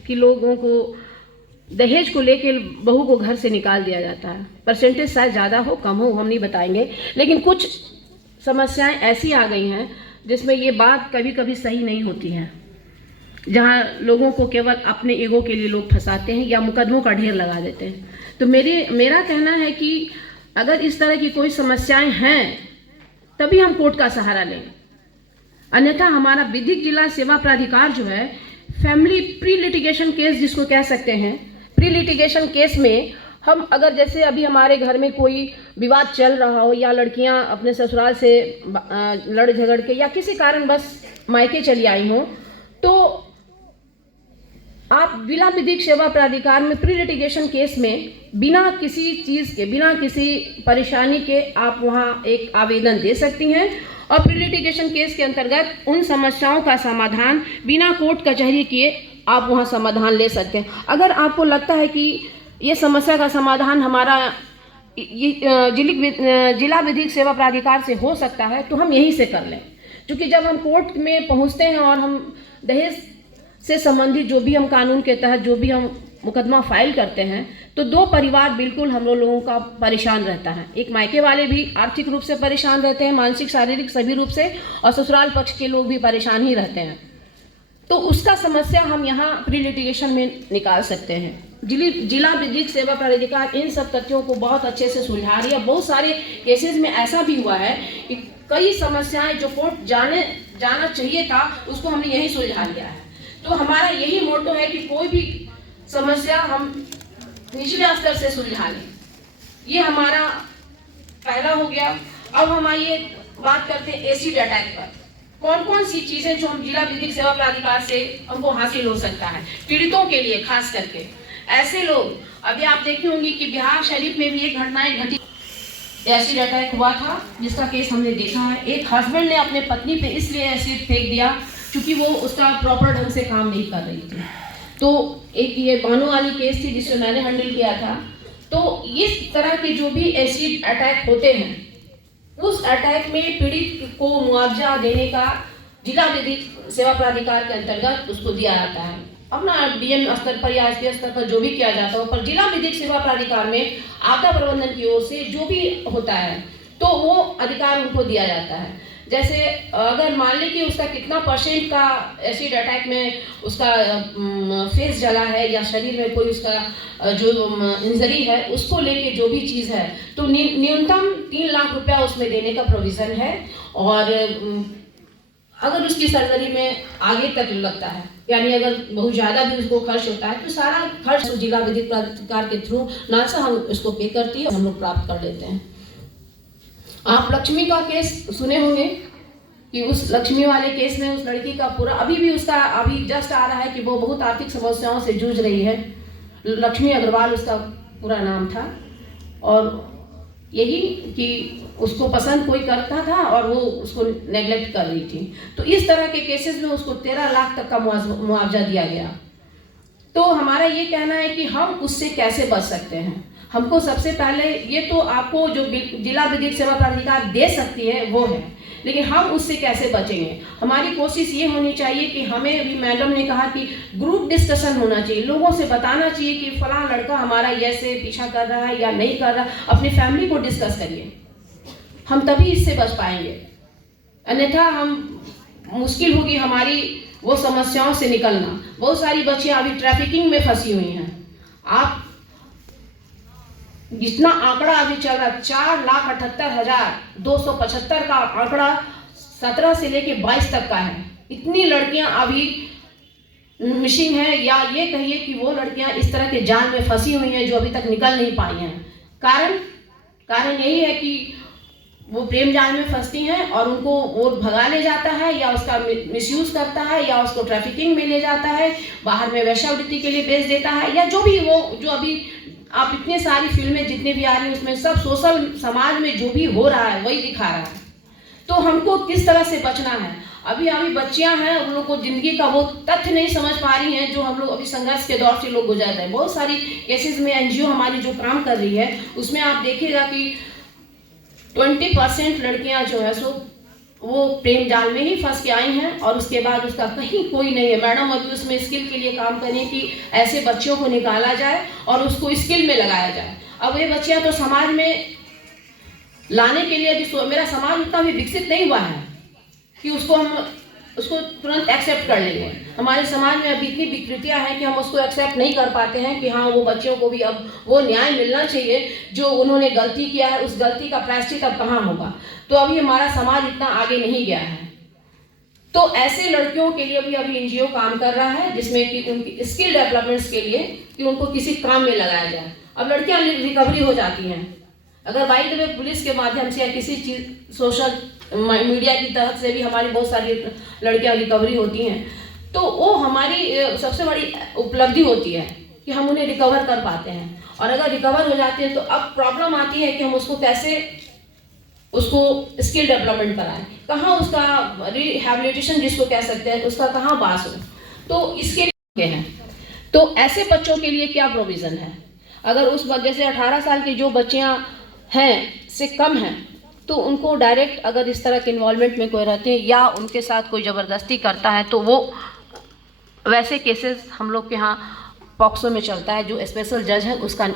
कि लोगों को दहेज को लेकर बहू को घर से निकाल दिया जाता है। परसेंटेज शायद ज़्यादा हो कम हो हम नहीं बताएंगे, लेकिन कुछ समस्याएं ऐसी आ गई हैं जिसमें ये बात कभी कभी सही नहीं होती है, जहाँ लोगों को केवल अपने ईगो के लिए लोग फंसाते हैं या मुकदमों का ढेर लगा देते हैं। तो मेरा कहना है कि अगर इस तरह की कोई समस्याएं हैं तभी हम कोर्ट का सहारा लें, अन्यथा हमारा विधिक जिला सेवा प्राधिकार जो है फैमिली प्री लिटिगेशन केस जिसको कह सकते हैं, प्री लिटिगेशन केस में हम अगर जैसे अभी हमारे घर में कोई विवाद चल रहा हो या लड़कियां अपने ससुराल से लड़ झगड़ के या किसी कारण बस मायके चली आई हों, तो आप जिला विधिक सेवा प्राधिकार में प्री लिटिगेशन केस में बिना किसी चीज़ के, बिना किसी परेशानी के आप वहाँ एक आवेदन दे सकती हैं और प्री लिटिगेशन केस के अंतर्गत उन समस्याओं का समाधान बिना कोर्ट कचहरी किए आप वहाँ समाधान ले सकते हैं। अगर आपको लगता है कि ये समस्या का समाधान हमारा जिला विधिक सेवा प्राधिकार से हो सकता है तो हम यहीं से कर लें, क्योंकि जब हम कोर्ट में पहुँचते हैं और हम दहेज से संबंधित जो भी हम कानून के तहत जो भी हम मुकदमा फाइल करते हैं तो दो परिवार बिल्कुल हम लोगों का परेशान रहता है। एक मायके वाले भी आर्थिक रूप से परेशान रहते हैं, मानसिक शारीरिक सभी रूप से, और ससुराल पक्ष के लोग भी परेशान ही रहते हैं। तो उसका समस्या हम यहाँ प्री लिटिगेशन में निकाल सकते हैं। जिला विधिक सेवा प्राधिकार इन सब तथ्यों को बहुत अच्छे से सुलझा रही है। बहुत सारे केसेस में ऐसा भी हुआ है कि कई समस्याएं जो कोर्ट जाना चाहिए था उसको हमने यही सुलझा लिया है। तो हमारा यही मोटो है कि कोई भी समस्या हम निचले स्तर से सुलझा लें। ये हमारा पहला हो गया। अब हम आइए बात करते हैं एसिड अटैक पर। कौन कौन सी चीजें जो हम जिला विधिक सेवा प्राधिकार से हमको हासिल हो सकता है पीड़ितों के लिए, खास करके ऐसे लोग। अभी आप देखी होंगी कि बिहार शरीफ में भी एक घटनाएं घटी, एसिड अटैक हुआ था जिसका केस हमने देखा है। एक हस्बैंड ने अपने पत्नी पे इसलिए एसिड फेंक दिया क्योंकि वो उसका प्रॉपर ढंग से काम नहीं कर रही थी। तो एक ये बानो वाली केस थी जिसे मैंने हैंडल किया था। तो इस तरह के जो भी एसिड अटैक होते हैं, उस अटैक में पीड़ित को मुआवजा देने का जिला विधिक सेवा प्राधिकार के अंतर्गत उसको दिया जाता है। अपना डीएम स्तर पर या एसपी स्तर पर जो भी किया जाता हो, पर जिला विधिक सेवा प्राधिकार में आपदा प्रबंधन की ओर से जो भी होता है तो वो अधिकार उनको दिया जाता है। जैसे अगर मान लें कि उसका कितना % का एसिड अटैक में उसका फेस जला है या शरीर में कोई उसका जो इंजरी है, उसको लेके जो भी चीज़ है तो न्यूनतम 3 लाख रुपया उसमें देने का प्रोविज़न है। और अगर उसकी सर्जरी में आगे तक लगता है, यानी अगर बहुत ज़्यादा भी उसको खर्च होता है तो सारा खर्च जिला विधिक प्राधिकार के थ्रू नालसा हम उसको पे करती है, हम लोग प्राप्त कर लेते हैं। आप लक्ष्मी का केस सुने होंगे कि उस लक्ष्मी वाले केस में उस लड़की का पूरा अभी भी उसका अभी जस्ट आ रहा है कि वो बहुत आर्थिक समस्याओं से जूझ रही है। लक्ष्मी अग्रवाल उसका पूरा नाम था, और यही कि उसको पसंद कोई करता था और वो उसको नेग्लेक्ट कर रही थी। तो इस तरह के केसेस में उसको 13 लाख तक का मुआवजा दिया गया। तो हमारा ये कहना है कि हम उससे कैसे बच सकते हैं। हमको सबसे पहले ये तो आपको जो जिला विधिक सेवा प्राधिकार दे सकती है वो है, लेकिन हम उससे कैसे बचेंगे। हमारी कोशिश ये होनी चाहिए कि हमें भी, मैडम ने कहा कि ग्रुप डिस्कशन होना चाहिए, लोगों से बताना चाहिए कि फलां लड़का हमारा ऐसे पीछा कर रहा है या नहीं कर रहा, अपनी फैमिली को डिस्कस करिए, हम तभी इससे बच पाएंगे। अन्यथा हम मुश्किल होगी हमारी वो समस्याओं से निकलना। बहुत सारी बच्चियां अभी ट्रैफिकिंग में फंसी हुई हैं। आप जितना आंकड़ा अभी चल रहा है 4,78,275 का आंकड़ा 17 से लेके 22 तक का है। इतनी लड़कियां अभी मिसिंग हैं, या ये कहिए कि वो लड़कियां इस तरह के जाल में फंसी हुई हैं जो अभी तक निकल नहीं पाई हैं। कारण यही है कि वो प्रेम जाल में फंसती हैं और उनको वो भगा ले जाता है, या उसका मिसयूज करता है, या उसको ट्रैफिकिंग में ले जाता है, बाहर में वेश्यावृत्ति के लिए बेच देता है, या जो भी वो जो अभी आप इतने सारी फिल्में जितने भी आ रही हैं उसमें सब सोशल समाज में जो भी हो रहा है वही दिखा रहा है। तो हमको किस तरह से बचना है। अभी बच्चियां हैं, उन लोग को जिंदगी का वो तथ्य नहीं समझ पा रही हैं जो हम लोग अभी संघर्ष के दौर से लोग गुजर रहे हैं। बहुत सारी केसेस में एनजीओ हमारी जो काम कर रही है उसमें आप देखिएगा कि 20% लड़कियां जो है सो वो प्रेम जाल में ही फंस के आई हैं, और उसके बाद उसका कहीं कोई नहीं है। मैडम अभी उसमें स्किल के लिए काम करें कि ऐसे बच्चों को निकाला जाए और उसको स्किल में लगाया जाए। अब ये बच्चियां तो समाज में लाने के लिए अभी मेरा समाज उतना भी विकसित नहीं हुआ है कि उसको तुरंत एक्सेप्ट कर लेंगे। हमारे समाज में अभी इतनी विकृतियां हैं कि हम उसको एक्सेप्ट नहीं कर पाते हैं कि हाँ वो बच्चियों को भी अब वो न्याय मिलना चाहिए जो उन्होंने गलती किया है, उस गलती का प्रायश्चित अब कहाँ होगा। तो अभी हमारा समाज इतना आगे नहीं गया है। तो ऐसे लड़कियों के लिए भी अभी एनजीओ काम कर रहा है जिसमें कि उनकी स्किल डेवलपमेंट्स के लिए कि उनको किसी काम में लगाया जाए। अब लड़कियां रिकवरी हो जाती हैं अगर बाई द वे पुलिस के माध्यम से या किसी चीज़ सोशल मीडिया की तरफ से भी हमारी बहुत सारी लड़कियां रिकवरी होती हैं, तो वो हमारी सबसे बड़ी उपलब्धि होती है कि हम उन्हें रिकवर कर पाते हैं। और अगर रिकवर हो जाते हैं तो अब प्रॉब्लम आती है कि हम उसको कैसे उसको स्किल डेवलपमेंट कराएं, कहाँ उसका रिहैबिलिटेशन जिसको कह सकते हैं उसका कहाँ बास हो। तो इसके लिए हैं तो ऐसे बच्चों के लिए क्या प्रोविज़न है। अगर उस जैसे 18 साल की जो बच्चियां हैं से कम हैं तो उनको डायरेक्ट अगर इस तरह के इन्वॉल्वमेंट में कोई रहते हैं या उनके साथ कोई ज़बरदस्ती करता है तो वो वैसे केसेस हम लोग के यहाँ पॉक्सो में चलता है, जो स्पेशल जज है उसका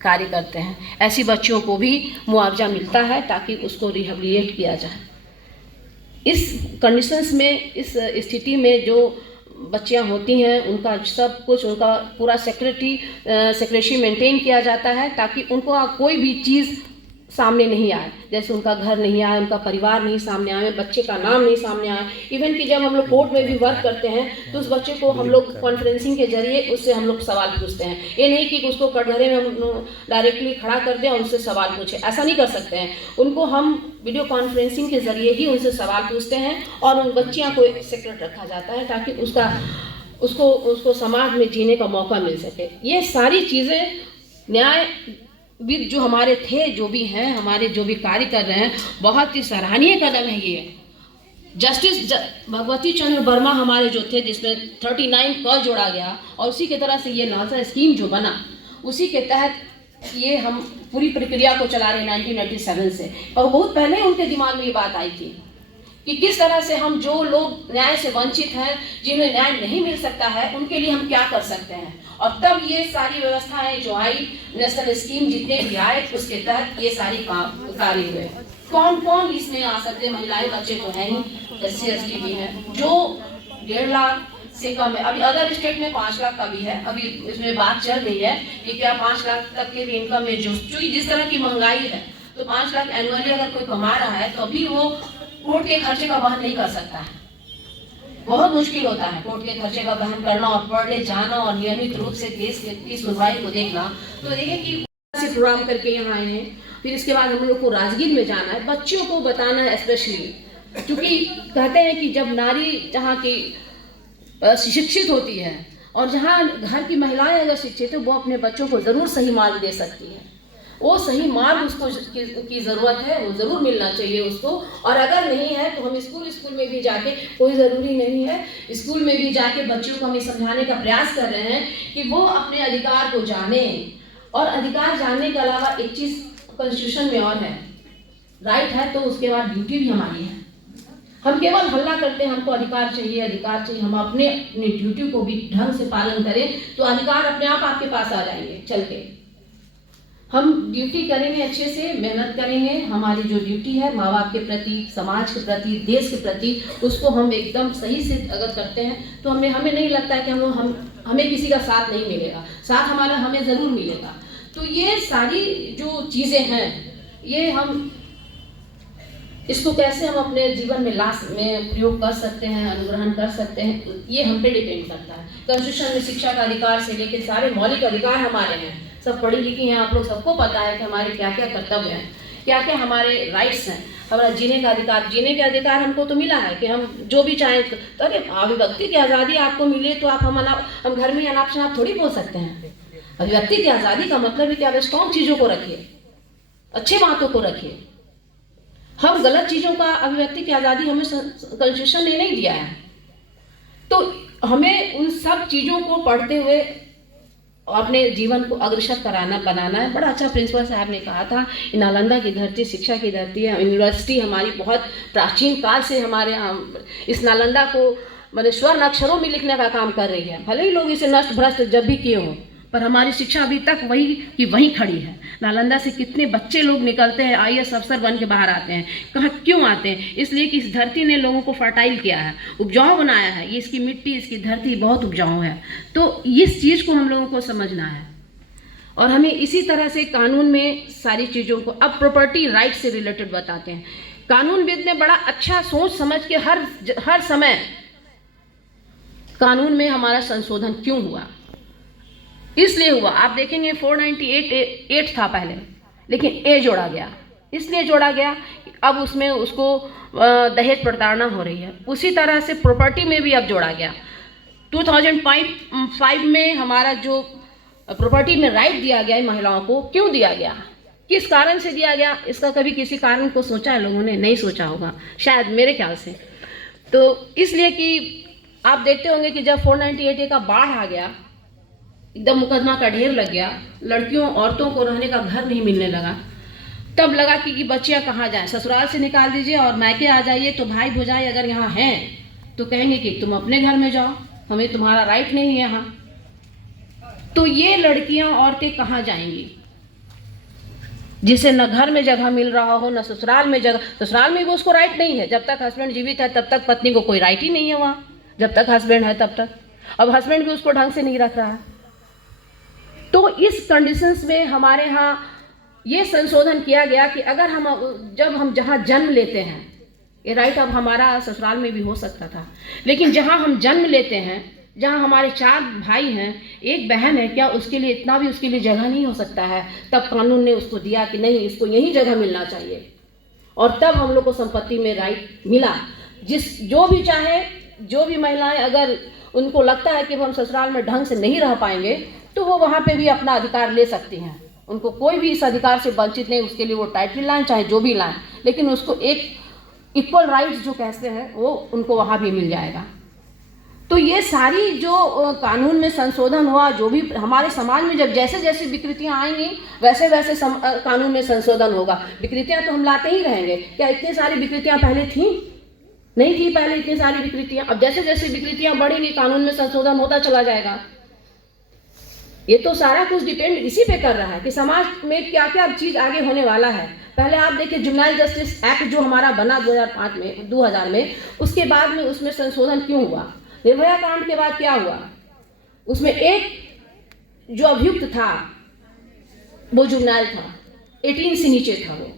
कार्य करते हैं। ऐसी बच्चियों को भी मुआवजा मिलता है ताकि उसको रिहेबिलिटेट किया जाए। इस कंडीशंस में, इस स्थिति में जो बच्चियां होती हैं उनका सब कुछ, उनका पूरा सेक्रेटरी मेंटेन किया जाता है ताकि उनको कोई भी चीज़ सामने नहीं आए, जैसे उनका घर नहीं आए, उनका परिवार नहीं सामने आए, बच्चे का नाम नहीं सामने आए। इवन कि जब हम लोग कोर्ट में भी वर्क करते हैं तो उस बच्चे को हम लोग कॉन्फ्रेंसिंग के जरिए उससे हम लोग सवाल पूछते हैं। ये नहीं कि उसको कटघरे में हम डायरेक्टली खड़ा कर दें और उनसे सवाल पूछें, ऐसा नहीं कर सकते हैं। उनको हम वीडियो कॉन्फ्रेंसिंग के जरिए ही उनसे सवाल पूछते हैं और उन बच्चियों को एक सेक्रेट रखा जाता है ताकि उसको समाज में जीने का मौका मिल सके। ये सारी चीज़ें न्याय विद जो हमारे थे, जो भी हैं, हमारे जो भी कार्य कर रहे हैं, बहुत ही सराहनीय कदम है ये। जस्टिस भगवती चंद्र वर्मा हमारे जो थे, जिसमें 39 क जोड़ा गया, और उसी के तरह से ये नालसा स्कीम जो बना, उसी के तहत ये हम पूरी प्रक्रिया को चला रहे 1987 से। और बहुत पहले उनके दिमाग में ये बात आई थी कि किस तरह से हम जो लोग न्याय से वंचित हैं, जिन्हें न्याय नहीं मिल सकता है, उनके लिए हम क्या कर सकते हैं। और तब ये सारी व्यवस्थाएं जो आई, नेशनल स्कीम जितने भी आए, उसके तहत ये सारी कार्य हुए। कौन कौन इसमें आ सकते हैं? महिलाएं, बच्चे तो हैं ही, SC ST भी हैं, जो 1.5 लाख से कम है। अभी अदर स्टेट में 5 लाख का भी है। अभी इसमें बात चल रही है कि क्या 5 लाख तक के भी इनकम में जो जिस तरह की महंगाई है, तो 5 लाख एनुअली अगर कोई कमा रहा है तो अभी वो कोर्ट के खर्चे का वहन नहीं कर सकता है। बहुत मुश्किल होता है कोर्ट के खर्चे का वहन करना, और पढ़ने जाना, और नियमित रूप से केस की सुनवाई को देखना। तो देखिए कि से प्रोग्राम करके यहाँ आए हैं। फिर इसके बाद हम लोग को राजगीर में जाना है, बच्चों को बताना है स्पेशली, क्योंकि कहते हैं कि जब नारी जहाँ की शिक्षित होती है, और जहाँ घर की महिलाएं अगर शिक्षित है, वो अपने बच्चों को ज़रूर सही मार्ग दे सकती है। वो सही मार्ग उसको की ज़रूरत है, वो ज़रूर मिलना चाहिए उसको। और अगर नहीं है तो हम स्कूल में भी जाके, कोई ज़रूरी नहीं है, स्कूल में भी जाके बच्चों को हम समझाने का प्रयास कर रहे हैं कि वो अपने अधिकार को जाने। और अधिकार जानने के अलावा एक चीज़ कॉन्स्टिट्यूशन में और है, राइट है तो उसके बाद ड्यूटी भी हमारी है। हम केवल हल्ला करते हैं हमको अधिकार चाहिए, अधिकार चाहिए, हम अपने ड्यूटी को भी ढंग से पालन करें तो अधिकार अपने आप आपके पास आ जाएंगे चल के। हम ड्यूटी करेंगे, अच्छे से मेहनत करेंगे, हमारी जो ड्यूटी है माँ बाप के प्रति, समाज के प्रति, देश के प्रति, उसको हम एकदम सही से अगर करते हैं तो हमें नहीं लगता है कि हमें किसी का साथ नहीं मिलेगा, साथ हमारा हमें ज़रूर मिलेगा। तो ये सारी जो चीज़ें हैं, ये हम इसको कैसे हम अपने जीवन में में प्रयोग कर सकते हैं, अनुग्रहण कर सकते हैं, ये हम पे डिपेंड करता है। कॉन्स्टिट्यूशन में शिक्षा का अधिकार से लेकर सारे मौलिक अधिकार हमारे हैं। सब पढ़ी लिखी हैं आप लोग, सबको पता है कि हमारे क्या क्या कर्तव्य हैं, क्या क्या हमारे राइट्स हैं। हमारा जीने का अधिकार हमको तो मिला है कि हम जो भी चाहें, तो अरे अभिव्यक्ति की आज़ादी आपको मिले तो आप हम घर में अनाप शनाप थोड़ी बोल सकते हैं। अभिव्यक्ति की आज़ादी का मतलब है कि आप स्ट्रॉन्ग चीज़ों को रखिए, अच्छी बातों को रखिए। हम गलत चीज़ों का अभिव्यक्ति की आज़ादी हमें कॉन्स्टिट्यूशन ने नहीं दिया है। तो हमें उन सब चीज़ों को पढ़ते हुए अपने जीवन को अग्रसर बनाना है। बड़ा अच्छा प्रिंसिपल साहब ने कहा था, नालंदा की धरती शिक्षा की धरती है। यूनिवर्सिटी हमारी बहुत प्राचीन काल से हमारे यहाँ इस नालंदा को मैंने स्वर्ण अक्षरों में लिखने का काम कर रही है। भले ही लोग इसे नष्ट भ्रष्ट जब भी किए हों, पर हमारी शिक्षा अभी तक वही की वहीं खड़ी है। नालंदा से कितने बच्चे लोग निकलते हैं, IAS अफसर बन के बाहर आते हैं। कहाँ क्यों आते हैं? इसलिए कि इस धरती ने लोगों को फर्टाइल किया है, उपजाऊ बनाया है। ये इसकी मिट्टी, इसकी धरती बहुत उपजाऊ है। तो इस चीज़ को हम लोगों को समझना है, और हमें इसी तरह से कानून में सारी चीज़ों को, अब प्रॉपर्टी राइट से रिलेटेड बताते हैं। कानूनविद ने बड़ा अच्छा सोच समझ के हर समय कानून में हमारा संशोधन क्यों हुआ, इसलिए हुआ। आप देखेंगे 498 था पहले, लेकिन ए जोड़ा गया। इसलिए जोड़ा गया अब उसमें उसको दहेज प्रताड़ना हो रही है। उसी तरह से प्रॉपर्टी में भी अब जोड़ा गया। 2005 में हमारा जो प्रॉपर्टी में राइट दिया गया है महिलाओं को, क्यों दिया गया, किस कारण से दिया गया, इसका कभी किसी कारण को सोचा है लोगों ने? नहीं सोचा होगा शायद, मेरे ख्याल से। तो इसलिए कि आप देखते होंगे कि जब 498 का बाढ़ आ गया, एकदम मुकदमा का ढेर लग गया, लड़कियों औरतों को रहने का घर नहीं मिलने लगा, तब लगा कि बच्चियां कहाँ जाएं, ससुराल से निकाल दीजिए और मायके आ जाइए। तो भाई भौजाई अगर यहाँ हैं तो कहेंगे कि तुम अपने घर में जाओ, हमें तुम्हारा राइट नहीं है यहाँ। तो ये लड़कियां औरतें कहाँ जाएंगी जिसे न घर में जगह मिल रहा हो, न ससुराल में जगह। ससुराल में भी उसको राइट नहीं है। जब तक हस्बैंड जीवित है तब तक पत्नी को कोई राइट ही नहीं है वहाँ, जब तक हस्बैंड है तब तक। अब हस्बैंड भी उसको ढंग से नहीं रख रहा है। तो इस कंडीशंस में हमारे यहाँ ये संशोधन किया गया कि अगर जब हम जहाँ जन्म लेते हैं, ये राइट अब हमारा ससुराल में भी हो सकता था, लेकिन जहाँ हम जन्म लेते हैं, जहाँ हमारे 4 भाई हैं, 1 बहन है, क्या उसके लिए इतना भी उसके लिए जगह नहीं हो सकता है? तब कानून ने उसको दिया कि नहीं, इसको यही जगह मिलना चाहिए। और तब हम लोग को संपत्ति में राइट मिला। जो भी चाहे, जो भी महिलाएं अगर उनको लगता है कि हम ससुराल में ढंग से नहीं रह पाएंगे, तो वो वहाँ पे भी अपना अधिकार ले सकती हैं। उनको कोई भी इस अधिकार से वंचित नहीं, उसके लिए वो टाइटल लाएं चाहे जो भी लाएं, लेकिन उसको एक इक्वल राइट्स जो कहते हैं वो उनको वहाँ भी मिल जाएगा। तो ये सारी जो कानून में संशोधन हुआ, जो भी हमारे समाज में जब जैसे जैसे विकृतियाँ आएंगी वैसे वैसे कानून में संशोधन होगा। विकृतियाँ तो हम लाते ही रहेंगे। क्या इतनी सारी विकृतियाँ पहले थी? नहीं थी पहले इतनी सारी विकृतियाँ। अब जैसे जैसे विकृतियाँ बढ़ेंगी कानून में संशोधन होता चला जाएगा। ये तो सारा कुछ डिपेंड इसी पे कर रहा है कि समाज में क्या क्या चीज़ आगे होने वाला है। पहले आप देखिए जुवेनाइल जस्टिस एक्ट जो हमारा बना 2000 में, उसके बाद में उसमें संशोधन क्यों हुआ? निर्भया कांड के बाद क्या हुआ? उसमें एक जो अभियुक्त था वो जुवेनाइल था, 18 से नीचे था वो।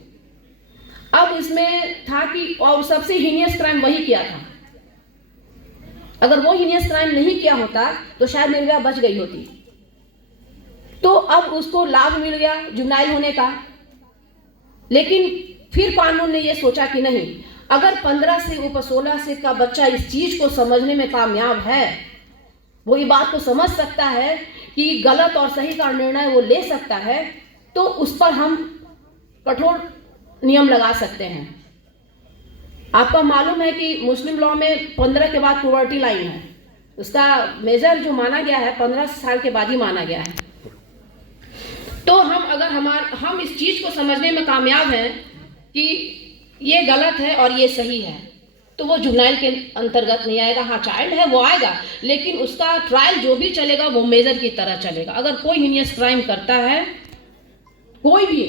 अब इसमें था कि और सबसे हीनियस क्राइम वही किया था। अगर वो हीनियस क्राइम नहीं किया होता तो शायद निर्भया बच गई होती। तो अब उसको लाभ मिल गया जुवेनाइल होने का। लेकिन फिर कानून ने ये सोचा कि नहीं, अगर 15 से ऊपर 16 से का बच्चा इस चीज को समझने में कामयाब है, वो ये बात को समझ सकता है कि गलत और सही का निर्णय वो ले सकता है, तो उस पर हम कठोर नियम लगा सकते हैं। आपका मालूम है कि मुस्लिम लॉ में 15 के बाद पुबर्टी लाइन है, उसका मेजर जो माना गया है 15 साल के बाद ही माना गया है। तो हम इस चीज को समझने में कामयाब हैं कि ये गलत है और ये सही है, तो वो जुवेनाइल के अंतर्गत नहीं आएगा। हाँ, चाइल्ड है वो आएगा, लेकिन उसका ट्रायल जो भी चलेगा वो मेजर की तरह चलेगा। अगर कोई हीनियस क्राइम करता है, कोई भी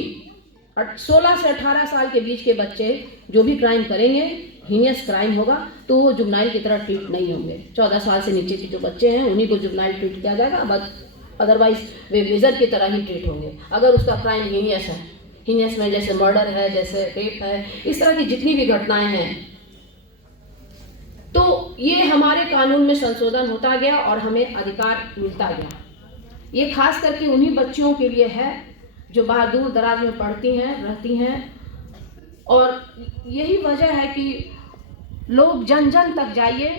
16 से 18 साल के बीच के बच्चे जो भी क्राइम करेंगे, हीनियस क्राइम होगा, तो वो जुवेनाइल की तरह ट्रीट नहीं होंगे। 14 साल से नीचे के जो बच्चे हैं उन्हीं को जुवेनाइल ट्रीट किया जाएगा, बट अदरवाइज वे मेजर की तरह ही ट्रीट होंगे। अगर उसका क्राइम हीनियस है, हीनियस में जैसे मर्डर है, जैसे रेप है, इस तरह की जितनी भी घटनाएं हैं, तो ये हमारे कानून में संशोधन होता गया और हमें अधिकार मिलता गया। ये खास करके उन्हीं बच्चियों के लिए है जो बाहर दूर दराज में पढ़ती हैं, रहती हैं। और यही वजह है कि लोग जन जन तक जाइए।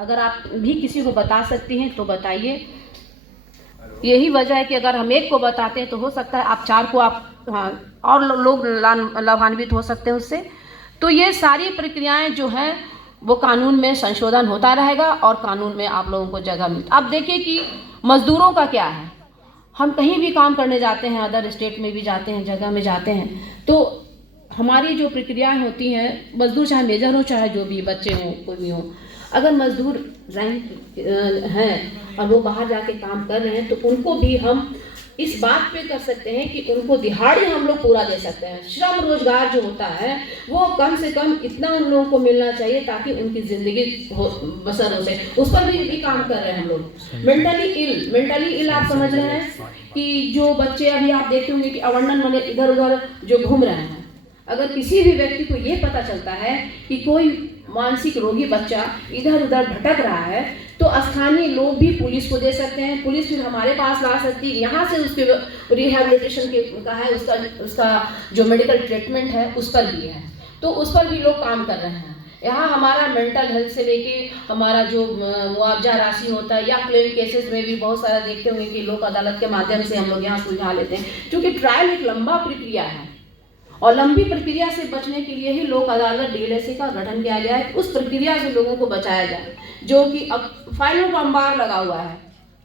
अगर आप भी किसी को बता सकती हैं तो बताइए। यही वजह है कि अगर हम एक को बताते हैं तो हो सकता है आप 4 को और लोग लाभान्वित हो सकते हैं उससे। तो ये सारी प्रक्रियाएं जो हैं वो कानून में संशोधन होता रहेगा और कानून में आप लोगों को जगह मिलती। अब देखिए कि मजदूरों का क्या है। हम कहीं भी काम करने जाते हैं, अदर स्टेट में भी जाते हैं, जगह में जाते हैं, तो हमारी जो प्रक्रियाएं होती हैं, मजदूर चाहे मेजर हो चाहे जो भी बच्चे हों, कोई भी हो, अगर मजदूर रैंक हैं और वो बाहर जाके काम कर रहे हैं तो उनको भी हम इस बात पे कर सकते हैं कि उनको दिहाड़ी हम लोग पूरा दे सकते हैं। श्रम रोजगार जो होता है वो कम से कम इतना उन लोगों को मिलना चाहिए ताकि उनकी जिंदगी बसर हो सके। उस पर भी काम कर रहे हैं हम लोग। मेंटली इल आप समझ रहे हैं कि जो बच्चे अभी आप देखते होंगे कि अवंडन वाले इधर उधर जो घूम रहे हैं, अगर किसी भी व्यक्ति को ये पता चलता है कि कोई मानसिक रोगी बच्चा इधर उधर भटक रहा है तो स्थानीय लोग भी पुलिस को दे सकते हैं। पुलिस फिर हमारे पास ला सकती है, यहाँ से उसके रिहेबिलिटेशन का है, उसका जो मेडिकल ट्रीटमेंट है उस पर भी है, तो उस पर भी लोग काम कर रहे हैं। यहाँ हमारा मेंटल हेल्थ से लेके हमारा जो मुआवजा राशि होता है या क्लेम केसेस में भी बहुत सारा देखते होंगे कि लोक अदालत के माध्यम से हम लोग यहाँ सुलझा लेते हैं, क्योंकि ट्रायल एक लंबा प्रक्रिया है और लंबी प्रक्रिया से बचने के लिए ही लोक अदालत डीएलएसए का गठन किया गया है। उस प्रक्रिया से लोगों को बचाया जाए, जो कि अब फाइलों का अंबार लगा हुआ है।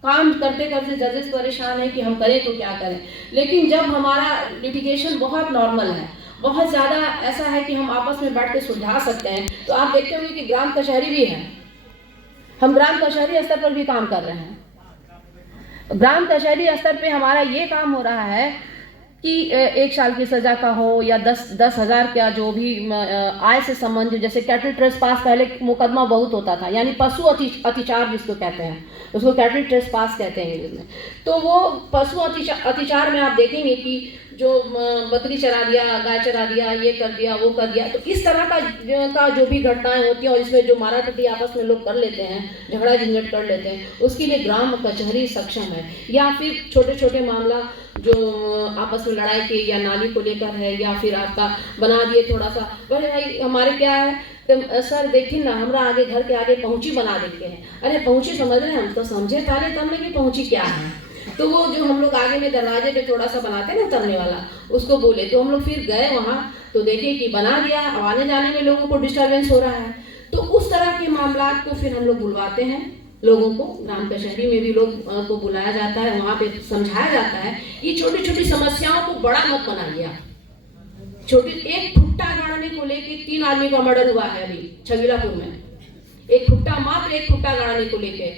काम करते करते जजेस परेशान है कि हम करें तो क्या करें। लेकिन जब हमारा लिटिगेशन बहुत नॉर्मल है, बहुत ज़्यादा ऐसा है कि हम आपस में बैठ के सुलझा सकते हैं, तो आप देखते होंगे कि ग्राम कचहरी भी है। हम ग्राम कचहरी स्तर पर भी काम कर रहे हैं। ग्राम कचहरी स्तर पे हमारा ये काम हो रहा है कि 1 साल की सज़ा का हो या 10,000 का जो भी आय से संबंधित, जैसे कैटल ट्रेसपास पहले मुकदमा बहुत होता था, यानी पशु अतिचार जिसको कहते हैं, उसको कैटल ट्रेसपास कहते हैं इंग्लिश में। तो वो पशु अतिचार में आप देखेंगे कि जो बकरी चरा दिया, गाय चरा दिया, ये कर दिया, वो कर दिया, तो इस तरह का जो भी घटनाएं होती हैं और इसमें जो मारापिटी आपस में लोग कर लेते हैं, झगड़ा झंझट कर लेते हैं, उसके लिए ग्राम कचहरी सक्षम है। या फिर छोटे छोटे मामला जो आपस में लड़ाई के या नाली को लेकर है, या फिर आपका बना दिए थोड़ा सा, अरे भाई हमारे क्या है तो सर देखिए ना, हमारा आगे घर के आगे पहुंची बना देते हैं। अरे पहुंची समझ रहे हैं, हम तो समझे पहले तब में कि पहुंची क्या है। तो वो जो हम लोग आगे में दरवाजे पे थोड़ा सा बनाते हैं ना उतरने वाला, उसको बोले, तो हम लोग फिर गए वहाँ तो देखिए कि बना दिया, अब आने जाने में लोगों को डिस्टर्बेंस हो रहा है। तो उस तरह के मामला को फिर हम लोग बुलवाते हैं लोगों को, ग्राम कचहरी में भी लोग को बुलाया जाता है, वहाँ पे समझाया जाता है ये छोटी छोटी समस्याओं को बड़ा मत बनाइए आप। छोटी एक भुट्टा गाड़ने को लेके 3 आदमी का मर्डर हुआ है अभी छगीलापुर में, एक भुट्टा, मात्र एक भुट्टा गाड़ने को लेके।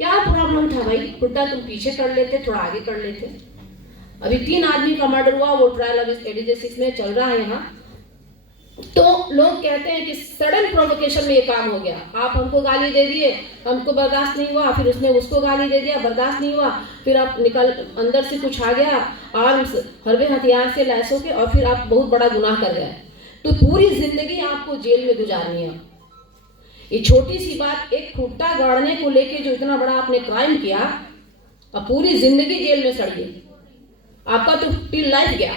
क्या प्रॉब्लम था भाई, भुट्टा तुम पीछे कर लेते, थोड़ा आगे कर लेते। अभी 3 आदमी का मर्डर हुआ, वो ट्रायल अभी ADJ6 में चल रहा है यहाँ। तो लोग कहते हैं कि सडन प्रोवोकेशन में ये काम हो गया, आप हमको गाली दे दिए, हमको बर्दाश्त नहीं हुआ, फिर उसने उसको गाली दे दिया, बर्दाश्त नहीं हुआ, फिर आप निकल अंदर से कुछ आ गया आर्म्स, हरबे हथियार से लैस होके, और फिर आप बहुत बड़ा गुनाह कर गए। तो पूरी जिंदगी आपको जेल में गुजारनी है। ये छोटी सी बात, एक खुट्टा गाड़ने को लेके जो इतना बड़ा आपने क्राइम किया, अब पूरी जिंदगी जेल में सड़ गई, आपका तो टिल लाइफ गया।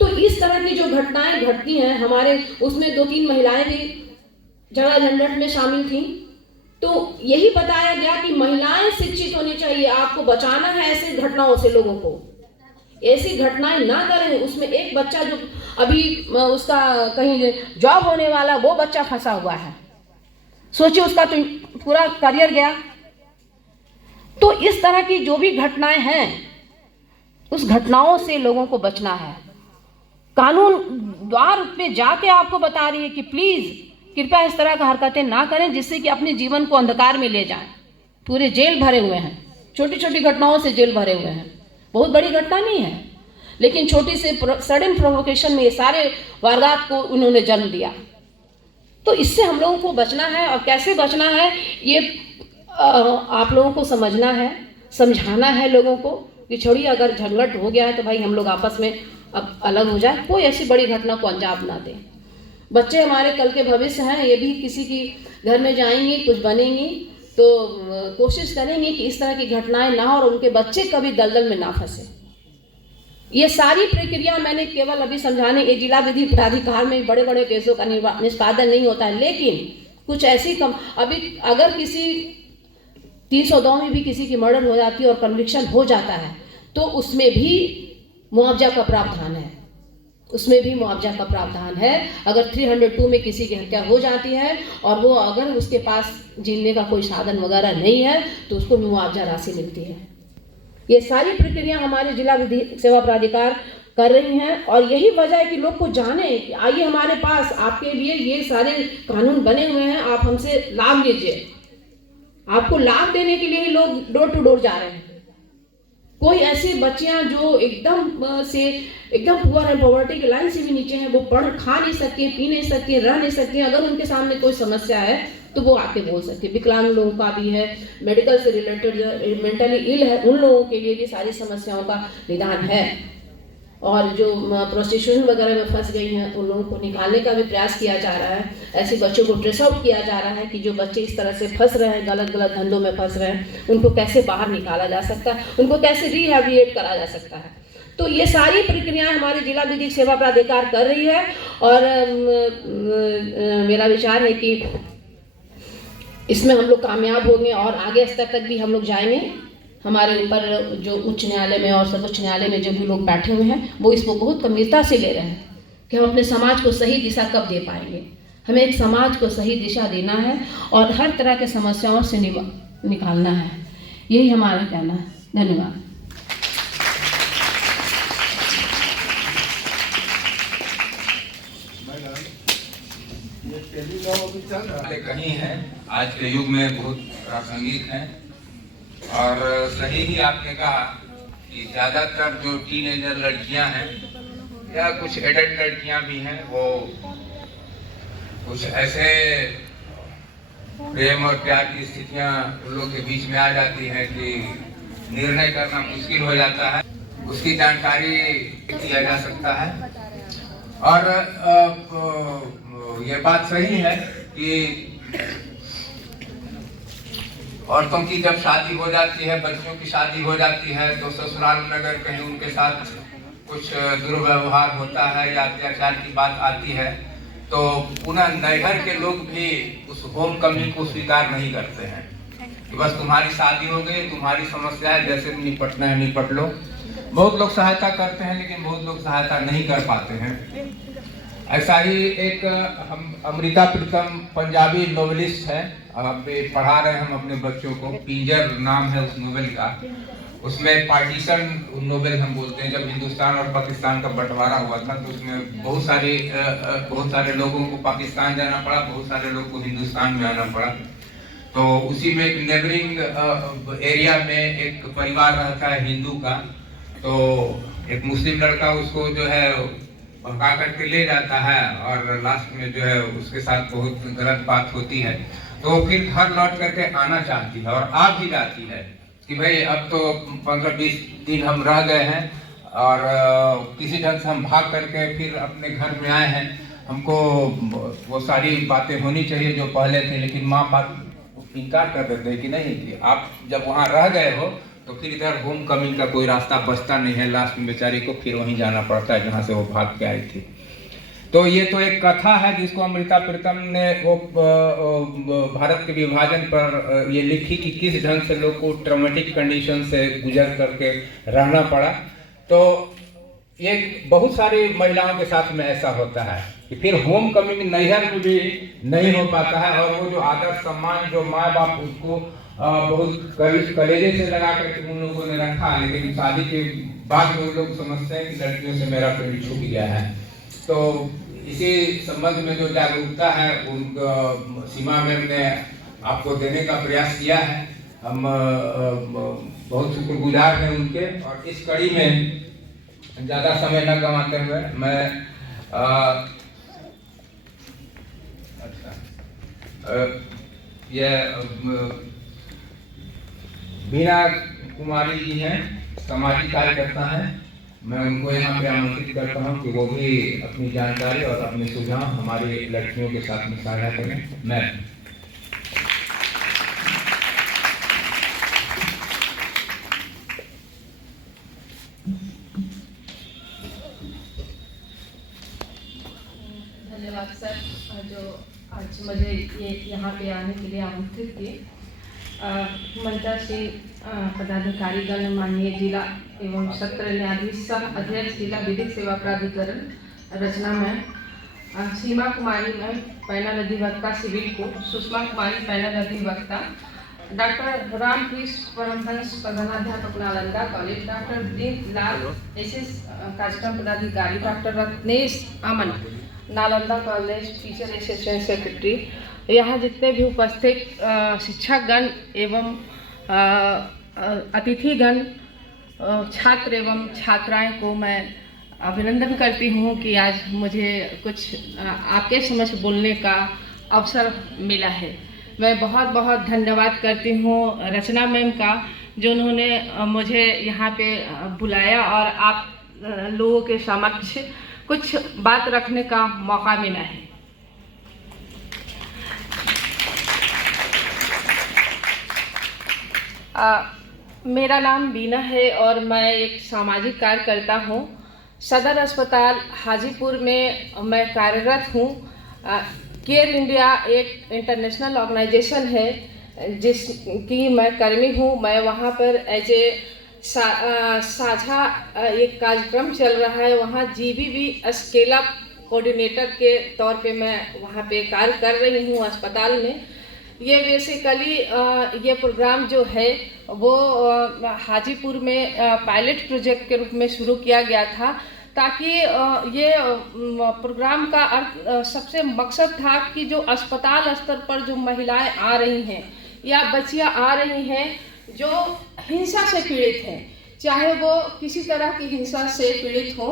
तो इस तरह की जो घटनाएं घटती हैं हमारे, उसमें 2-3 महिलाएं भी झगड़ा झंझट में शामिल थीं। तो यही बताया गया कि महिलाएं शिक्षित होनी चाहिए, आपको बचाना है ऐसे घटनाओं से, लोगों को ऐसी घटनाएं ना करें। उसमें एक बच्चा जो अभी उसका कहीं जॉब होने वाला, वो बच्चा फंसा हुआ है, सोचिए उसका तो पूरा करियर गया। तो इस तरह की जो भी घटनाएं हैं, उस घटनाओं से लोगों को बचना है। कानून द्वार पे जाके आपको बता रही है कि प्लीज कृपया इस तरह का हरकतें ना करें जिससे कि अपने जीवन को अंधकार में ले जाएं। पूरे जेल भरे हुए हैं, छोटी छोटी घटनाओं से जेल भरे हुए हैं, बहुत बड़ी घटना नहीं है, लेकिन छोटी से सडन प्रोवोकेशन में ये सारे वारदात को उन्होंने जन्म दिया। तो इससे हम लोगों को बचना है, और कैसे बचना है ये आप लोगों को समझना है, समझाना है लोगों को कि छोड़िए, अगर झगड़ट हो गया है तो भाई हम लोग आपस में अब अलग हो जाए, कोई ऐसी बड़ी घटना को अंजाम ना दें। बच्चे हमारे कल के भविष्य हैं, ये भी किसी की घर में जाएंगी, कुछ बनेंगी, तो कोशिश करेंगे कि इस तरह की घटनाएं ना हो और उनके बच्चे कभी दलदल में ना फंसे। ये सारी प्रक्रिया मैंने केवल अभी समझाने, ये जिला विधि प्राधिकार में बड़े बड़े केसों का निष्पादन नहीं होता है, लेकिन कुछ ऐसी अभी अगर किसी 302 में भी किसी की मर्डर हो जाती है और कन्विक्शन हो जाता है, तो उसमें भी मुआवजा का प्रावधान है, उसमें भी मुआवजा का प्रावधान है। अगर 302 में किसी की हत्या हो जाती है और वो अगर उसके पास जीने का कोई साधन वगैरह नहीं है, तो उसको भी मुआवजा राशि मिलती है। ये सारी प्रक्रिया हमारे जिला विधि सेवा प्राधिकार कर रही हैं, और यही वजह है कि लोग को जाने कि आइए हमारे पास, आपके लिए ये सारे कानून बने हुए हैं, आप हमसे लाभ लीजिए। आपको लाभ देने के लिए ही लोग डोर टू डोर जा रहे हैं। कोई ऐसी बच्चियां जो एकदम पुअर है, पॉवर्टी की लाइन से भी नीचे हैं, वो खा नहीं सकती, पी नहीं सकती, रह नहीं सकती, अगर उनके सामने कोई समस्या है तो वो आके बोल सकती है। विकलांग लोगों का भी है, मेडिकल से रिलेटेड जो मेंटली इल है उन लोगों के लिए भी सारी समस्याओं का निदान है। और जो प्रोस्टिट्यूशन वगैरह में फंस गई हैं उन लोगों को निकालने का भी प्रयास किया जा रहा है। ऐसे बच्चों को ट्रेस आउट किया जा रहा है कि जो बच्चे इस तरह से फंस रहे हैं, गलत गलत धंधों में फंस रहे हैं, उनको कैसे बाहर निकाला जा सकता है, उनको कैसे रिहैबिलिटेट करा जा सकता है। तो ये सारी प्रक्रियाएं हमारे जिला विधिक सेवा प्राधिकार कर रही है, और मेरा विचार है कि इसमें हम लोग कामयाब होंगे और आगे स्तर तक भी हम लोग जाएंगे। हमारे ऊपर जो उच्च न्यायालय में और सर्वोच्च न्यायालय में जो भी लोग बैठे हुए हैं, वो इसको बहुत गंभीरता से ले रहे हैं कि हम अपने समाज को सही दिशा कब दे पाएंगे। हमें एक समाज को सही दिशा देना है और हर तरह के समस्याओं से निकालना है, यही हमारा कहना है। धन्यवाद। कहीं है आज के युग में बहुत प्रासंगिक है, और सही ही आपने कहा कि ज्यादातर जो टीनेजर लड़कियां हैं या कुछ एडल्ट लड़कियां भी हैं, वो कुछ ऐसे प्रेम और प्यार की स्थितियां उन लोग के बीच में आ जाती हैं कि निर्णय करना मुश्किल हो जाता है। उसकी जानकारी दिया जा सकता है। और ये बात सही है कि औरतों की जब शादी हो जाती है, बच्चों की शादी हो जाती है, तो ससुराल में अगर कहीं उनके साथ कुछ दुर्व्यवहार होता है या अत्याचार की बात आती है, तो पुनः नैहर के लोग भी उस होम कमिंग को स्वीकार नहीं करते हैं कि बस तुम्हारी शादी हो गई, तुम्हारी समस्या है, जैसे निपटना है निपट लो। बहुत लोग सहायता करते हैं, लेकिन बहुत लोग सहायता नहीं कर पाते हैं। ऐसा ही एक हम अमृता प्रीतम पंजाबी नोवेलिस्ट है, अभी पढ़ा रहे हैं हम अपने बच्चों को। पिंजर नाम है उस नोवेल का। उसमें पार्टीशन नोवेल हम बोलते हैं। जब हिंदुस्तान और पाकिस्तान का बंटवारा हुआ था तो उसमें बहुत सारे लोगों को पाकिस्तान जाना पड़ा, बहुत सारे लोगों को हिंदुस्तान में आना पड़ा। तो उसी में एक नेबरिंग एरिया में एक परिवार रहता है हिंदू का, तो एक मुस्लिम लड़का उसको जो है भगा करके ले जाता है और लास्ट में जो है उसके साथ बहुत गलत बात होती है। तो फिर घर लौट करके आना चाहती है और आ भी जाती है कि भाई अब तो 15-20 दिन हम रह गए हैं और किसी ढंग से हम भाग करके फिर अपने घर में आए हैं। हमको वो सारी बातें होनी चाहिए जो पहले थे, लेकिन माँ बाप इनकार कर देते हैं कि नहीं, कि आप जब वहाँ रह गए हो तो फिर इधर होम कमिंग का कोई रास्ता बचता नहीं है। लास्ट में बेचारी को फिर वहीं जाना पड़ता है जहाँ से वो भाग के आई थी। तो ये तो एक कथा है जिसको अमृता प्रीतम ने वो भारत के विभाजन पर ये लिखी कि किस ढंग से लोग को ट्रॉमेटिक कंडीशन से गुजर करके रहना पड़ा। तो ये बहुत सारी महिलाओं के साथ में ऐसा होता है कि फिर होम कमिंग नैहर में भी नहीं हो पाता है और वो जो आदर सम्मान जो माँ बाप उसको बहुत कलेजे से लगा करके उन लोगों ने रखा, लेकिन शादी के बाद में लोग समझते हैं कि लड़कियों से मेरा पेड़ छूट गया है। तो इसी संबंध में जो जागरूकता है उन सीमा मैम ने आपको देने का प्रयास किया है। हम बहुत शुक्रगुजार हैं उनके। और इस कड़ी में ज़्यादा समय न गंवाते हुए मैं बीना कुमारी जी हैं, सामाजिक कार्यकर्ता हैं। मैं उनको यहाँ पे आमंत्रित करता हूँ कि वो भी अपनी जानकारी और अपने सुझाव हमारी लड़कियों के साथ में साझा करें। मैं धन्यवाद सर, जो आज मुझे ये यहाँ पे आने के लिए आमंत्रित किए। मंचा से पदाधिकारीगण, माननीय जिला एवं सत्र न्यायाधीश सह अध्यक्ष जिला विधिक सेवा प्राधिकरण Rachna ma'am, Seema Kumari ma'am panel अधिवक्ता civil court, Sushma Kumari panel अधिवक्ता, डॉक्टर रामकृष्ण परमहंस प्रधानाध्यापक Nalanda college, doctor Deenlal SS कार्यक्रम पदाधिकारी, doctor Ratnesh Aman Nalanda college teacher assistant secretary, यहाँ जितने भी उपस्थित शिक्षकगण एवं अतिथिगण, छात्र एवं छात्राएं को मैं अभिनंदन करती हूँ कि आज मुझे कुछ आपके समक्ष बोलने का अवसर मिला है। मैं बहुत बहुत धन्यवाद करती हूँ रचना मैम का, जो उन्होंने मुझे यहाँ पे बुलाया और आप लोगों के समक्ष कुछ बात रखने का मौका मिला है। मेरा नाम बीना है और मैं एक सामाजिक कार्यकर्ता हूँ। सदर अस्पताल हाजीपुर में मैं कार्यरत हूँ। केयर इंडिया एक इंटरनेशनल ऑर्गेनाइजेशन है जिसकी मैं कर्मी हूँ। मैं वहाँ पर एज ए साझा एक कार्यक्रम चल रहा है, वहाँ GBV स्केल अप कोऑर्डिनेटर के तौर पे मैं वहाँ पे कार्य कर रही हूँ अस्पताल में। ये बेसिकली ये प्रोग्राम जो है वो हाजीपुर में पायलट प्रोजेक्ट के रूप में शुरू किया गया था, ताकि ये प्रोग्राम का अर्थ सबसे मकसद था कि जो अस्पताल स्तर पर जो महिलाएं आ रही हैं या बच्चियां आ रही हैं जो हिंसा से पीड़ित हैं, चाहे वो किसी तरह की हिंसा से पीड़ित हो,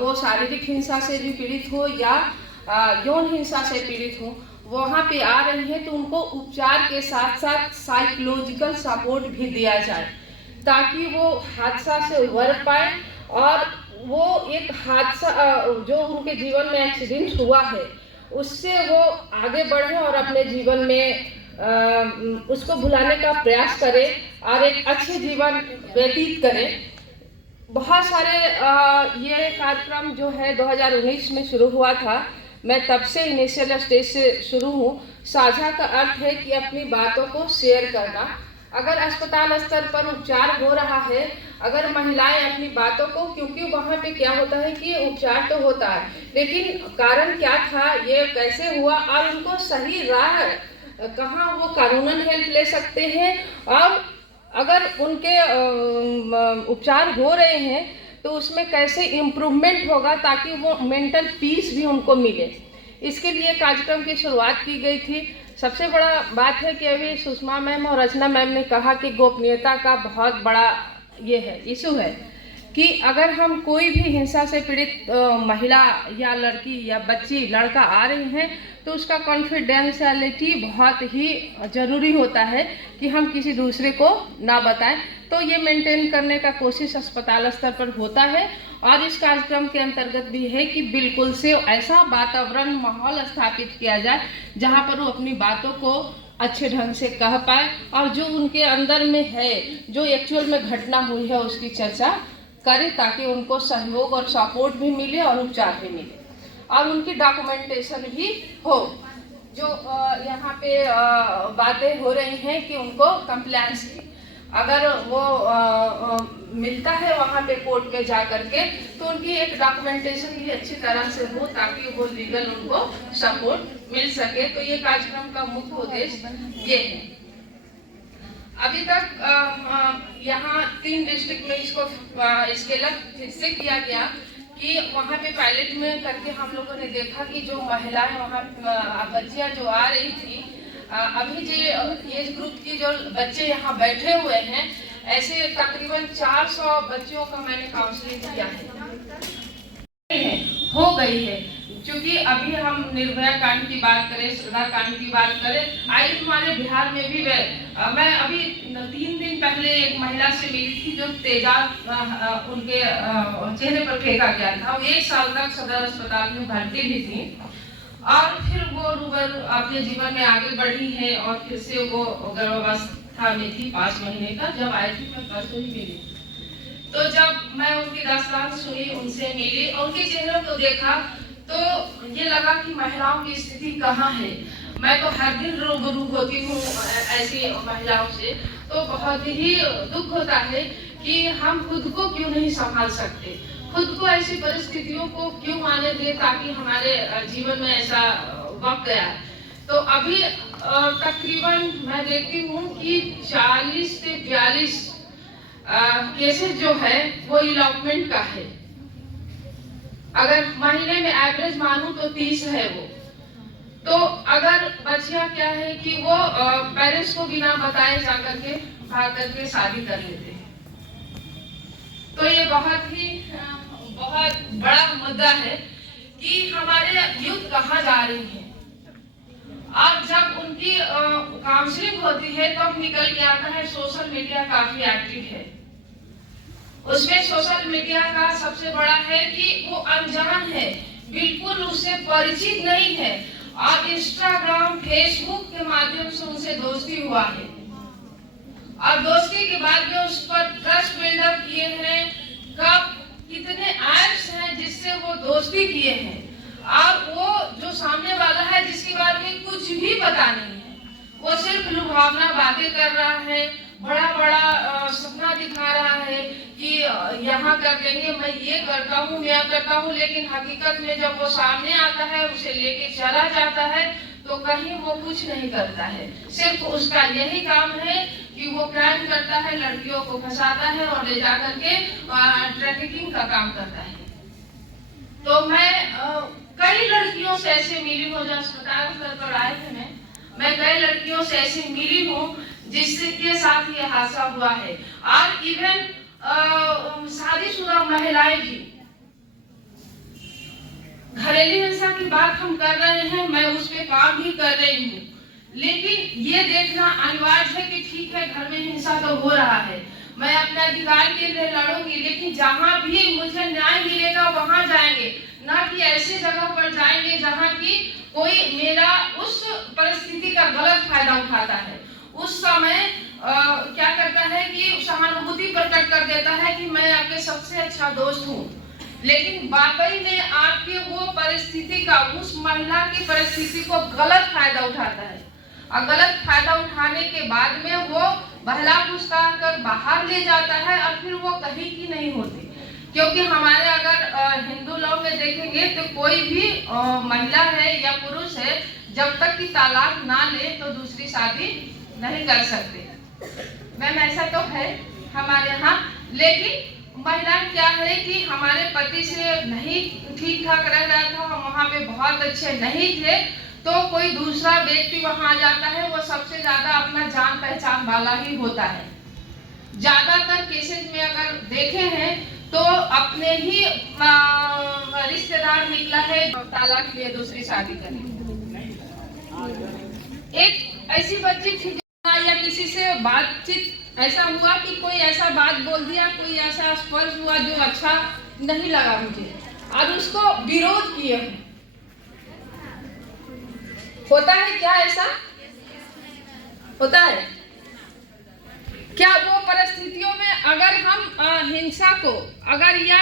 वो शारीरिक हिंसा से भी पीड़ित हो या यौन हिंसा से पीड़ित हो, वहाँ पे आ रही है तो उनको उपचार के साथ साथ साइकोलॉजिकल सपोर्ट भी दिया जाए ताकि वो हादसा से उबर पाए और वो एक हादसा जो उनके जीवन में एक्सीडेंट हुआ है उससे वो आगे बढ़े और अपने जीवन में उसको भुलाने का प्रयास करे और एक अच्छे जीवन व्यतीत करे। बहुत सारे ये कार्यक्रम जो है 2019 में शुरू हुआ था। मैं तब से इनिशियल स्टेज से शुरू हूँ। साझा का अर्थ है कि अपनी बातों को शेयर करना। अगर अस्पताल स्तर पर उपचार हो रहा है, अगर महिलाएं अपनी बातों को, क्योंकि वहाँ पे क्या होता है कि उपचार तो होता है, लेकिन कारण क्या था, ये कैसे हुआ, और उनको सही राह कहाँ वो कानूनन हेल्प ले सकते हैं, और अगर उनके उपचार हो रहे हैं तो उसमें कैसे इम्प्रूवमेंट होगा ताकि वो मेंटल पीस भी उनको मिले। इसके लिए कार्यक्रम की शुरुआत की गई थी। सबसे बड़ा बात है कि अभी सुषमा मैम और रचना मैम ने कहा कि गोपनीयता का बहुत बड़ा ये है, इशू है कि अगर हम कोई भी हिंसा से पीड़ित महिला या लड़की या बच्ची लड़का आ रही हैं तो उसका कॉन्फिडेंशियलिटी बहुत ही ज़रूरी होता है कि हम किसी दूसरे को ना बताएं। तो ये मेंटेन करने का कोशिश अस्पताल स्तर पर होता है, और इस कार्यक्रम के अंतर्गत भी है कि बिल्कुल से ऐसा वातावरण माहौल स्थापित किया जाए जहां पर वो अपनी बातों को अच्छे ढंग से कह पाए, और जो उनके अंदर में है, जो एक्चुअल में घटना हुई है, उसकी चर्चा करें ताकि उनको सहयोग और सपोर्ट भी मिले और उपचार भी मिले, और उनकी डॉक्यूमेंटेशन भी हो। जो यहाँ पे बातें हो रही हैं कि उनको कंप्लायंस की, अगर वो मिलता है वहाँ पे कोर्ट में जा करके, तो उनकी एक डॉक्यूमेंटेशन भी अच्छी तरह से हो ताकि वो लीगल उनको सपोर्ट मिल सके। तो ये कार्यक्रम का मुख्य उद्देश्य ये है। अभी तक यहाँ 3 डिस्ट्रिक्ट में इसको स्केल अप फिर से किया गया कि वहाँ पे पायलट में करके हम लोगों ने देखा कि जो महिलाएं वहाँ बच्चियाँ जो आ रही थी, अभी जो एज ग्रुप की जो बच्चे यहाँ बैठे हुए हैं, ऐसे तकरीबन 400 बच्चियों का मैंने काउंसलिंग किया है, हो गई है। क्योंकि अभी हम निर्भया कांड की बात करें, श्रद्धा कांड की बात करें, आई हमारे बिहार में भी मैं अभी 3 दिन पहले एक महिला से मिली थी जो तेजाब उनके चेहरे पर फेंका गया था। वो 1 साल तक सदर अस्पताल में भर्ती भी थी, और फिर वो रूबर अपने जीवन में आगे बढ़ी है, और फिर से वो गर्भावस्था में थी 5 महीने का। जब आई थी मैं परसों ही मिली, तो जब मैं उनकी दास्तान सुनी, उनसे मिली, उनके चेहरे को देखा, तो ये लगा कि महिलाओं की स्थिति कहाँ है। मैं तो हर दिन रूबरू होती हूँ ऐसी महिलाओं से, तो बहुत ही दुख होता है कि हम खुद को क्यों नहीं संभाल सकते, खुद को ऐसी परिस्थितियों को क्यों आने दे ताकि हमारे जीवन में ऐसा वक्त गया। तो अभी तकरीबन मैं देखती हूँ कि 40 से 42 केसेस जो है वो इलॉपमेंट का है। अगर महीने में एवरेज मानूं तो 30 है वो। तो अगर बच्चियां क्या है कि वो पेरेंट्स को बिना बताए जाकर के भाग करके शादी कर लेते हैं। तो ये बहुत बड़ा मुद्दा है कि हमारे यूथ कहाँ जा रही है। और जब उनकी काउंसलिंग होती है तब निकल के आता है सोशल मीडिया काफी एक्टिव है। उसमें सोशल मीडिया का सबसे बड़ा है कि वो अनजान है, बिल्कुल उससे परिचित नहीं है, और इंस्टाग्राम फेसबुक के माध्यम से उनसे दोस्ती हुआ है, और दोस्ती के बाद में उस पर ट्रस्ट बिल्डअप किए हैं। कब कितने ऐप्स हैं जिससे वो दोस्ती किए हैं, और वो जो सामने वाला है जिसके बारे में कुछ भी पता नहीं है, वो सिर्फ लुभावना बातें कर रहा है, बड़ा बड़ा सपना दिखा रहा है कि यहाँ कर देंगे, मैं ये करता हूँ, मैं करता हूँ, लेकिन हकीकत में जब वो सामने आता है, उसे लेके चला जाता है, तो कहीं वो कुछ नहीं करता है। सिर्फ उसका यही काम है कि वो क्राइम करता है, लड़कियों को फंसाता है और ले जा करके ट्रैफिकिंग का काम करता है। तो मैं कई लड़कियों से ऐसे मिली हूँ, जो अस्पताल पर आए थे, मैं कई लड़कियों से ऐसे मिली हूँ जिसके साथ ये हादसा हुआ है। और इवन शादीशुदा महिलाएं भी, घरेलू हिंसा की बात हम कर रहे हैं, मैं उस पे काम भी कर रही हूँ, लेकिन ये देखना अनिवार्य है कि ठीक है घर में हिंसा तो हो रहा है, मैं अपने अधिकार के लिए लड़ूंगी, लेकिन जहाँ भी मुझे न्याय मिलेगा वहां जाएंगे, ना कि ऐसी जगह पर जाएंगे जहाँ की कोई मेरा उस परिस्थिति का गलत फायदा उठाता है। उस समय क्या करता है कि सहानुभूति प्रकट कर देता है कि मैं आपके सबसे अच्छा दोस्त हूँ, लेकिन वाकई में आपके वो परिस्थिति का, उस महिला की परिस्थिति को गलत फायदा उठाता है, और गलत फायदा उठाने के बाद में वो बहला फुसला कर बाहर ले जाता है और फिर वो कहीं की नहीं होती। क्योंकि हमारे अगर हिंदू लॉ में देखेंगे तो कोई भी महिला है या पुरुष है जब तक कि तलाक ना ले तो दूसरी शादी नहीं कर सकते। मैम ऐसा तो है हमारे यहाँ, लेकिन महिला क्या है कि हमारे पति से नहीं ठीक ठाक रह रहा था, हम वहाँ पे बहुत अच्छे नहीं थे, तो कोई दूसरा व्यक्ति वहाँ आ जाता है, वो सबसे ज्यादा अपना जान पहचान वाला ही होता है। ज्यादातर केसेस में अगर देखे हैं तो अपने ही रिश्तेदार निकला है तलाक लिए दूसरी शादी करने। एक ऐसी बच्ची थी या किसी से बातचीत ऐसा हुआ कि कोई ऐसा बात बोल दिया, कोई ऐसा स्पर्श हुआ जो अच्छा नहीं लगा मुझे, और उसको विरोध किए। होता है क्या, ऐसा होता है क्या? वो परिस्थितियों में अगर हम हिंसा को, अगर यह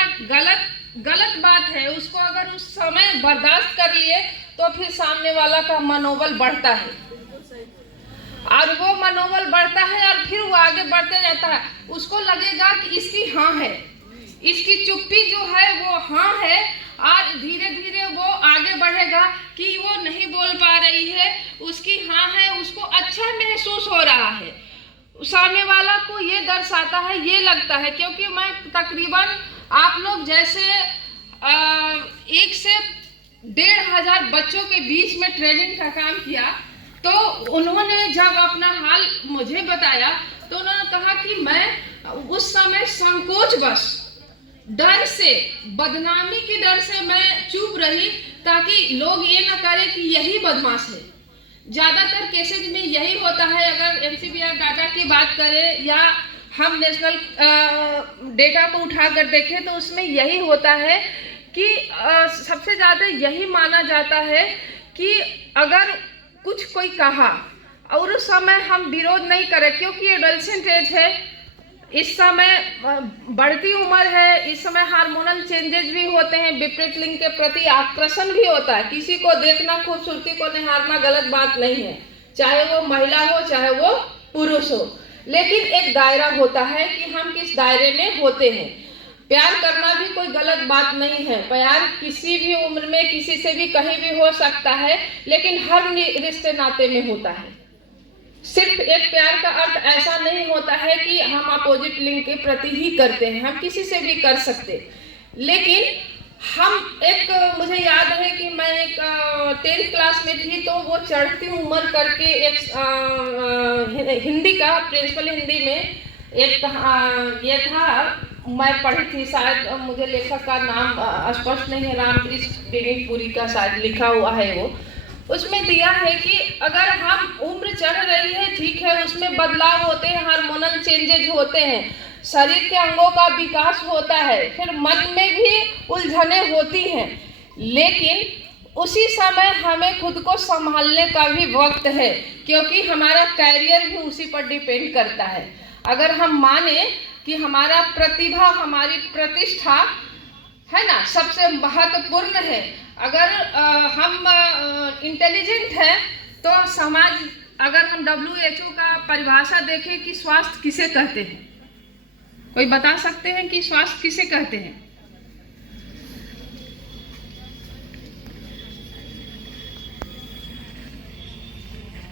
गलत बात है उसको अगर उस समय बर्दाश्त कर लिए तो फिर सामने वाला का मनोबल बढ़ता है, और वो मनोबल बढ़ता है और फिर वो आगे बढ़ते जाता है। उसको लगेगा कि इसकी हाँ है, इसकी चुप्पी जो है वो हाँ है, और धीरे धीरे वो आगे बढ़ेगा कि वो नहीं बोल पा रही है, उसकी हाँ है, उसको अच्छा महसूस हो रहा है। सामने वाला को ये दर्शाता है, ये लगता है, क्योंकि मैं तकरीबन आप लोग जैसे 1 से 1,500 बच्चों के बीच में ट्रेनिंग का काम किया, तो उन्होंने जब अपना हाल मुझे बताया तो उन्होंने कहा कि मैं उस समय संकोच बस डर से, बदनामी के डर से मैं चुप रही, ताकि लोग ये ना करें कि यही बदमाश है। ज्यादातर केसेज में यही होता है। अगर एनसीबीआर डाटा की बात करें या हम नेशनल डेटा को उठाकर देखें तो उसमें यही होता है कि सबसे ज़्यादा यही माना जाता है कि अगर कुछ कोई कहा और उस समय हम विरोध नहीं करें, क्योंकि एडोलेसेंट एज है, इस समय बढ़ती उम्र है, इस समय हार्मोनल चेंजेस भी होते हैं, विपरीत लिंग के प्रति आकर्षण भी होता है। किसी को देखना, खूबसूरती को निहारना गलत बात नहीं है, चाहे वो महिला हो चाहे वो पुरुष हो, लेकिन एक दायरा होता है कि हम किस दायरे में होते हैं। प्यार करना भी कोई गलत बात नहीं है, प्यार किसी भी उम्र में किसी से भी कहीं भी हो सकता है, लेकिन हर रिश्ते नाते में होता है। सिर्फ एक प्यार का अर्थ ऐसा नहीं होता है कि हम अपोजिट लिंग के प्रति ही करते हैं, हम किसी से भी कर सकते। लेकिन हम मुझे याद है कि मैं एक 10th क्लास में थी, तो वो चढ़ती उम्र करके एक हिंदी का प्रिंसिपल हिंदी में एक ये था, मैं पढ़ी थी, शायद मुझे लेखक का नाम स्पष्ट नहीं है, रामकृष्ण पुरी का शायद लिखा हुआ है वो। उसमें दिया है कि अगर हम उम्र चढ़ रही है, ठीक है, उसमें बदलाव होते हैं, हार्मोनल चेंजेज होते हैं, शरीर के अंगों का विकास होता है, फिर मन में भी उलझने होती हैं, लेकिन उसी समय हमें खुद को संभालने का भी वक्त है, क्योंकि हमारा कैरियर भी उसी पर डिपेंड करता है। अगर हम माने कि हमारा प्रतिभा, हमारी प्रतिष्ठा है ना सबसे महत्वपूर्ण है, अगर हम इंटेलिजेंट है तो समाज, अगर हम WHO का परिभाषा देखें कि स्वास्थ्य किसे कहते हैं, कोई बता सकते हैं कि स्वास्थ्य किसे कहते हैं?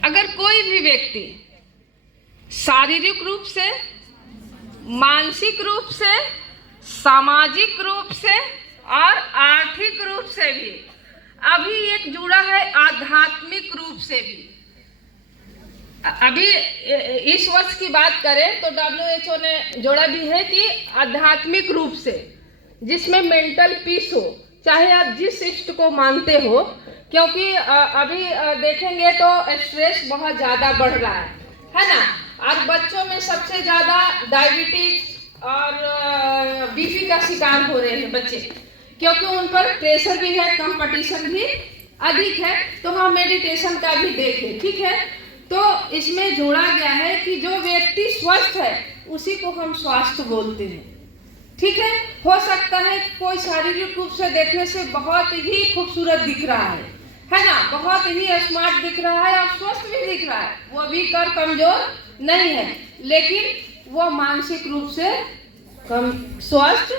अगर कोई भी व्यक्ति शारीरिक रूप से, मानसिक रूप से, सामाजिक रूप से और आर्थिक रूप से भी, अभी एक जुड़ा है आध्यात्मिक रूप से भी। अभी इस वर्ष की बात करें तो WHO ने जोड़ा भी है कि आध्यात्मिक रूप से, जिसमें मेंटल पीस हो, चाहे आप जिस इष्ट को मानते हो, क्योंकि अभी देखेंगे तो स्ट्रेस बहुत ज़्यादा बढ़ रहा है ना, और बच्चों में सबसे ज़्यादा डायबिटीज और बीपी का शिकार हो रहे हैं बच्चे, क्योंकि उन पर प्रेशर भी है, कंपटीशन भी अधिक है। तो हम मेडिटेशन का भी देखें, ठीक है, तो इसमें जोड़ा गया है कि जो व्यक्ति स्वस्थ है उसी को हम स्वास्थ्य बोलते हैं, ठीक है। हो सकता है कोई शारीरिक रूप से देखने से बहुत ही खूबसूरत दिख रहा है ना, बहुत ही स्मार्ट दिख रहा है और स्वस्थ भी दिख रहा है, वो भी कर कमजोर नहीं है, लेकिन वो मानसिक रूप से कम स्वस्थ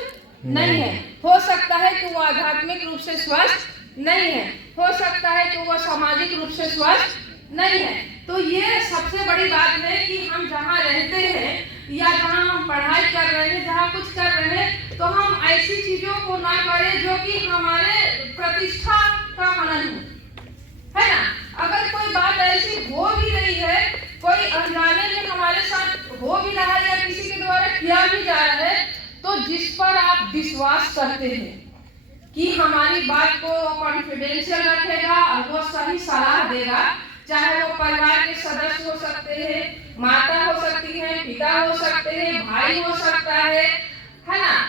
नहीं है। हो सकता है कि वो आध्यात्मिक रूप से स्वस्थ नहीं है, हो सकता है कि वो सामाजिक रूप से स्वस्थ नहीं है। तो ये सबसे बड़ी बात है कि हम जहाँ रहते हैं या जहाँ हम पढ़ाई कर रहे हैं, जहाँ कुछ कर रहे हैं, तो हम ऐसी चीजों को ना करें जो कि हमारे प्रतिष्ठा का हनन हो, है ना। अगर कोई बात ऐसी हो भी रही है, कोई अनजाने में हमारे साथ हो भी रहा है या किसी के द्वारा किया भी जा रहा है, तो जिस पर आप विश्वास करते हैं कि हमारी बात को कॉन्फिडेंशियल रखेगा और वो सही सलाह देगा, चाहे वो परिवार के सदस्य हो सकते हैं, माता हो सकती है, पिता हो सकते हैं, भाई हो सकता है ना,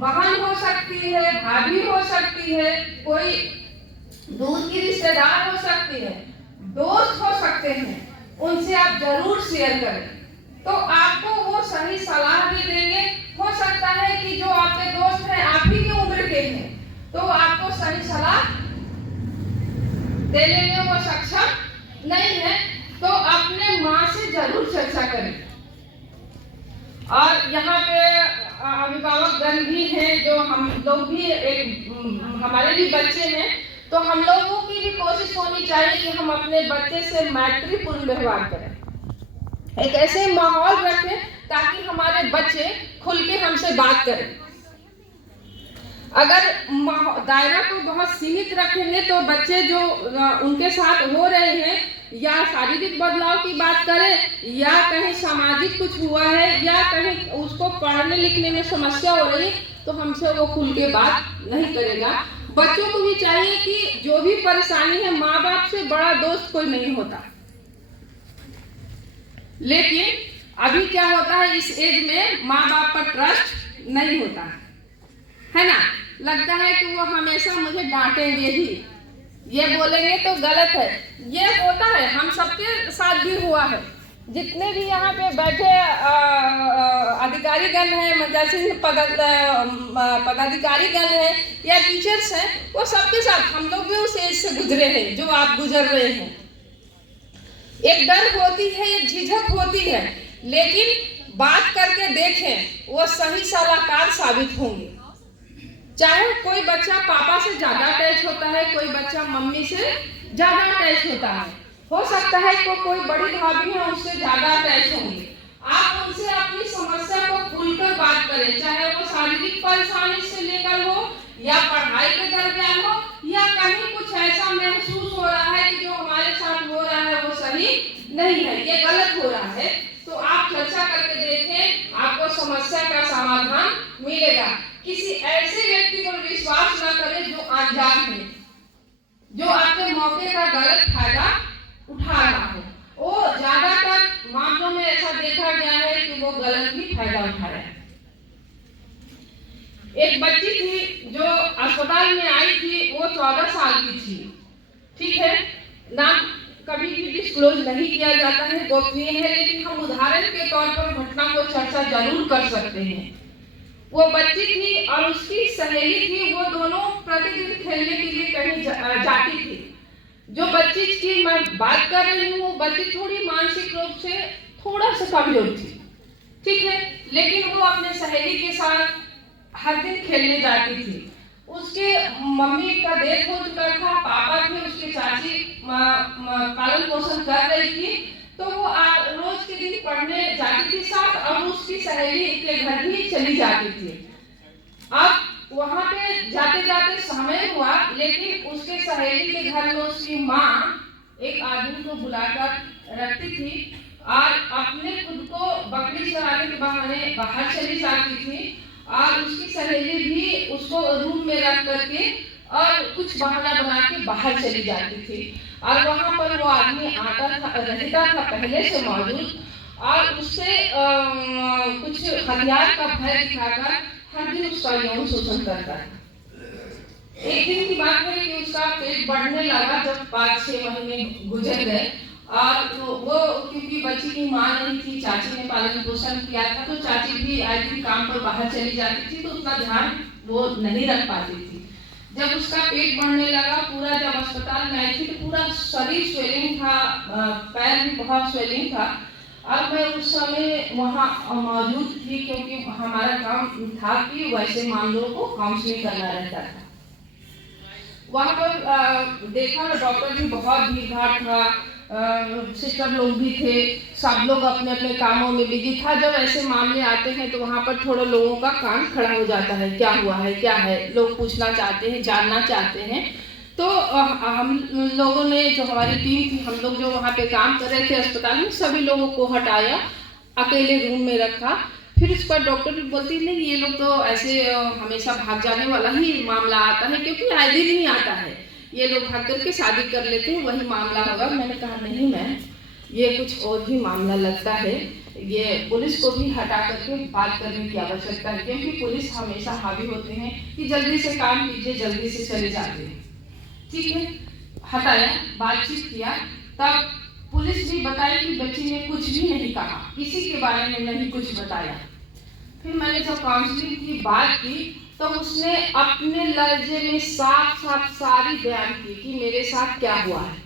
बहन हो सकती है, भाभी हो सकती है, कोई दूर की रिश्तेदार हो सकती है, दोस्त हो सकते हैं, उनसे आप जरूर शेयर करें, तो आपको वो सही सलाह भी देंगे। हो सकता है कि जो आपके दोस्त हैं आप ही की उम्र के हैं, तो आपको सही सलाह देने में वो सक्षम नहीं है, तो अपने माँ से जरूर चर्चा करें। और यहाँ पे अभिभावक गण भी हैं, जो हम लोग भी हमारे भी बच्चे हैं, तो हम लोगों की भी कोशिश होनी चाहिए कि हम अपने बच्चे से मैत्रीपूर्ण व्यवहार करें, एक ऐसे माहौल रखें ताकि हमारे बच्चे खुल के हमसे बात करें। अगर दायरा को बहुत सीमित रखेंगे तो बच्चे जो उनके साथ हो रहे हैं, या शारीरिक बदलाव की बात करें, या कहीं सामाजिक कुछ हुआ है, या कहीं उसको पढ़ने लिखने में समस्या हो रही है, तो हमसे वो खुल के बात नहीं करेगा। बच्चों को भी चाहिए कि जो भी परेशानी है, माँ बाप से बड़ा दोस्त कोई नहीं होता। लेकिन अभी क्या होता है, इस एज में माँ बाप पर ट्रस्ट नहीं होता है ना। लगता है कि वो हमेशा मुझे डांटेंगे ही, ये बोलेंगे तो गलत है। ये होता है, हम सबके साथ भी हुआ है। जितने भी यहाँ पे बैठे अधिकारी गण हैं, जैसे पदाधिकारी गण हैं या टीचर्स हैं, वो सबके साथ हम लोग भी उस एज से गुजरे हैं जो आप गुजर रहे हैं। एक डर होती है, एक झिझक होती है, लेकिन बात करके देखें, वो सही सलाहकार साबित होंगे। चाहे कोई बच्चा पापा से ज्यादा अटैच होता है, कोई बच्चा मम्मी से ज्यादा अटैच होता है, हो सकता है कि कोई बड़ी भाभी है उससे ज्यादा अटैच होंगे। आप उनसे अपनी समस्या को खुलकर बात करें, चाहे वो शारीरिक परेशानी से लेकर हो, या पढ़ाई के दरमियान हो, या कहीं कुछ ऐसा महसूस हो रहा है कि जो हमारे साथ हो रहा है वो सही नहीं है, ये गलत हो रहा है, तो आप चर्चा करके देखें, आपको समस्या का समाधान मिलेगा। किसी ऐसे व्यक्ति पर विश्वास न करें जो अनजान है, जो आपके मौके का गलत फायदा उठा रहा हो। वो ज्यादातर मामलों में ऐसा देखा गया है कि वो गलत ही फायदा उठा रहा है। एक बच्ची थी जो अस्पताल में आई थी, वो 14 साल की थी, ठीक है, नाम कभी भी डिस्क्लोज नहीं किया जाता है, गोपनीय है, लेकिन हम उदाहरण के तौर पर घटना को चर्चा जरूर कर सकते हैं। वो बच्ची थी और उसकी सहेली थी, वो दोनों प्रतिदिन खेलने के लिए कहीं जाती थी। जो बच्ची की मैं बात कर रही हूँ, वो बच्ची थोड़ी मानसिक रूप से थोड़ा सा कमजोर थी, ठीक है, लेकिन वो अपने सहेली के साथ हर दिन खेलने जाती थी। उसके मम्मी का डेथ हो चुका था, पापा थे, उसके चाची पालन पोषण कर रही थी, तो वो रोज के दिन पढ़ने जाती थी साथ, और उसकी सहेली के घर भी चली जाती थी। अब वहां पे जाते जाते समय हुआ, लेकिन उसके सहेली के घर में उसकी माँ एक आदमी को बुलाकर रखती थी और अपने खुद को बकरी चराने के बहाने बाहर चली जाती थी, और उसकी सहेली भी उसको रूम में रख करके और कुछ बहाना बना के बाहर चली जाती थी। और वहां पर वो आदमी रहता था पहले से मौजूद, और उससे कुछ हथियार का भय दिखाकर हर दिन उसका यौन शोषण करता था। एक दिन की बात है कि उसका पेट बढ़ने लगा जब 5-6 महीने गुजर गए, और वो क्योंकि बच्ची की माँ नहीं थी, चाची ने पालन पोषण किया था, तो चाची भी आए दिन काम पर बाहर चली जाती थी, तो उतना ध्यान वो नहीं रख पाती थी। जब उसका पेट बढ़ने लगा, पूरा जब अस्पताल में आई थी तो पूरा शरीर स्वेलिंग था, पैर भी बहुत स्वेलिंग था, अब मैं उस समय वहाँ मौजूद थी, क्योंकि हमारा काम था कि वैसे मामलों को काउंसलिंग करना रहता था। वहाँ पर देखा डॉक्टर भी बहुत भीड़ भाड़ था, सिस्टर लोग भी थे, सब लोग अपने अपने कामों में बिजी था। जब ऐसे मामले आते हैं तो वहाँ पर थोड़ा लोगों का कान खड़ा हो जाता है, क्या हुआ है क्या है, लोग पूछना चाहते हैं, जानना चाहते हैं। तो हम लोगों ने, जो हमारी टीम थी, हम लोग जो वहाँ पे काम कर रहे थे अस्पताल में, सभी लोगों को हटाया, अकेले रूम में रखा। फिर इस पर डॉक्टर भी बोलती नहीं, ये लोग तो ऐसे हमेशा भाग जाने वाला ही मामला आता है, क्योंकि आए दिन ही आता है, ये लोग भाग करके शादी कर लेते हैं, वही मामला होगा। मैंने कहा नहीं मैम, ये कुछ और ही मामला लगता है, ये पुलिस को भी हटा करके बात करने की आवश्यकता है, क्योंकि पुलिस हमेशा हावी होते हैं कि जल्दी से काम कीजिए, जल्दी से चले जाते हैं। ठीक है, हटाया, बातचीत किया, तब पुलिस भी बताई कि बच्ची ने कुछ भी नहीं कहा, किसी के बारे में नहीं कुछ बताया। फिर मैंने जब काउंसलिंग की बात की तो उसने अपने लहजे में साफ साफ सारी बयान की कि मेरे साथ क्या हुआ है।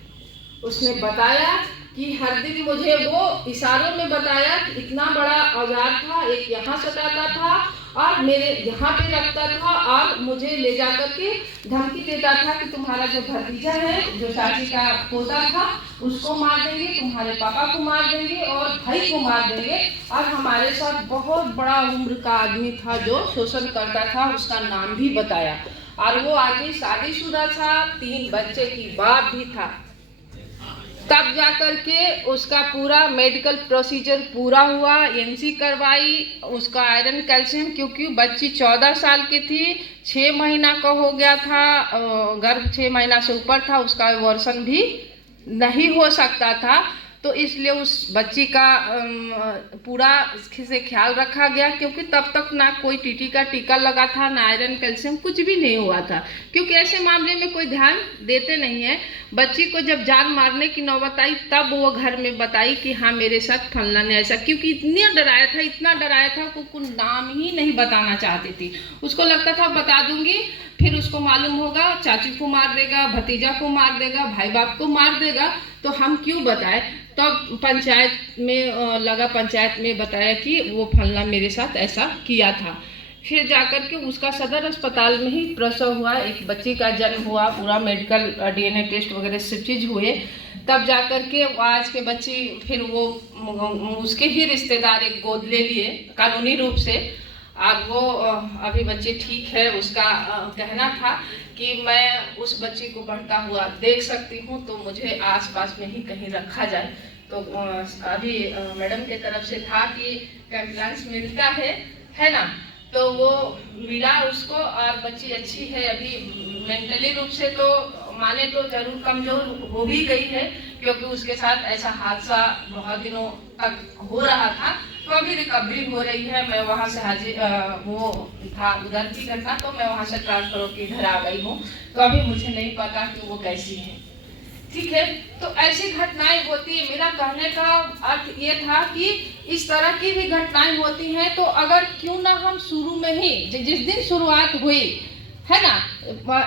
उसने बताया कि हर दिन मुझे वो इशारों में बताया कि इतना बड़ा औजार था, एक यहाँ सटाता था और मेरे यहाँ पे रखता था, और मुझे ले जा करके धमकी देता था कि तुम्हारा जो भतीजा है, जो चाची का पोता था, उसको मार देंगे, तुम्हारे पापा को मार देंगे और भाई को मार देंगे। और हमारे साथ बहुत बड़ा उम्र का आदमी था जो शोषण करता था, उसका नाम भी बताया, और वो आदमी शादीशुदा था, 3 बच्चे की बाप भी था। तब जाकर के उसका पूरा मेडिकल प्रोसीजर पूरा हुआ, एमसी करवाई, उसका आयरन कैल्शियम, क्योंकि बच्ची 14 साल की थी, 6 महीना का हो गया था, गर्भ 6 महीना से ऊपर था, उसका अबॉर्शन भी नहीं हो सकता था, तो इसलिए उस बच्ची का पूरा से ख्याल रखा गया, क्योंकि तब तक ना कोई टीटी का टीका लगा था, ना आयरन कैल्शियम, कुछ भी नहीं हुआ था, क्योंकि ऐसे मामले में कोई ध्यान देते नहीं है। बच्ची को जब जान मारने की नौबत आई तब वो घर में बताई कि हाँ मेरे साथ फलना ने ऐसा, क्योंकि इतना डराया था को नाम ही नहीं बताना चाहती थी। उसको लगता था बता दूंगी फिर उसको मालूम होगा चाची को मार देगा, भतीजा को मार देगा, भाई बाप को मार देगा, तो हम क्यों बताएं। तो पंचायत में बताया कि वो फलना मेरे साथ ऐसा किया था। फिर जाकर के उसका सदर अस्पताल में ही प्रसव हुआ, एक बच्ची का जन्म हुआ, पूरा मेडिकल डीएनए टेस्ट वगैरह सब चीज़ हुए, तब जाकर के आज के बच्ची, फिर वो उसके ही रिश्तेदार एक गोद ले लिए कानूनी रूप से, और वो अभी बच्ची ठीक है। उसका कहना था कि मैं उस बच्ची को बढ़ता हुआ देख सकती हूँ, तो मुझे आसपास में ही कहीं रखा जाए। तो अभी मैडम के तरफ से था कि एम्बुलेंस मिलता है ना, तो वो मिला उसको, और बच्ची अच्छी है अभी। मेंटली रूप से तो माने तो जरूर कमजोर हो भी गई है, क्योंकि उसके साथ ऐसा हादसा बहुत दिनों तक हो रहा था, तो अभी रिकवरी हो रही है। मैं वहाँ से वो था उधर की घटना, तो मैं वहाँ से ट्रांसफर होकर इधर आ गई हूँ, तो अभी मुझे नहीं पता कि वो कैसी है। ठीक है, तो ऐसी घटनाएं होती है। मेरा कहने का अर्थ ये था कि इस तरह की भी घटनाएं होती हैं, तो अगर क्यों ना हम शुरू में ही, जिस दिन शुरुआत हुई है ना,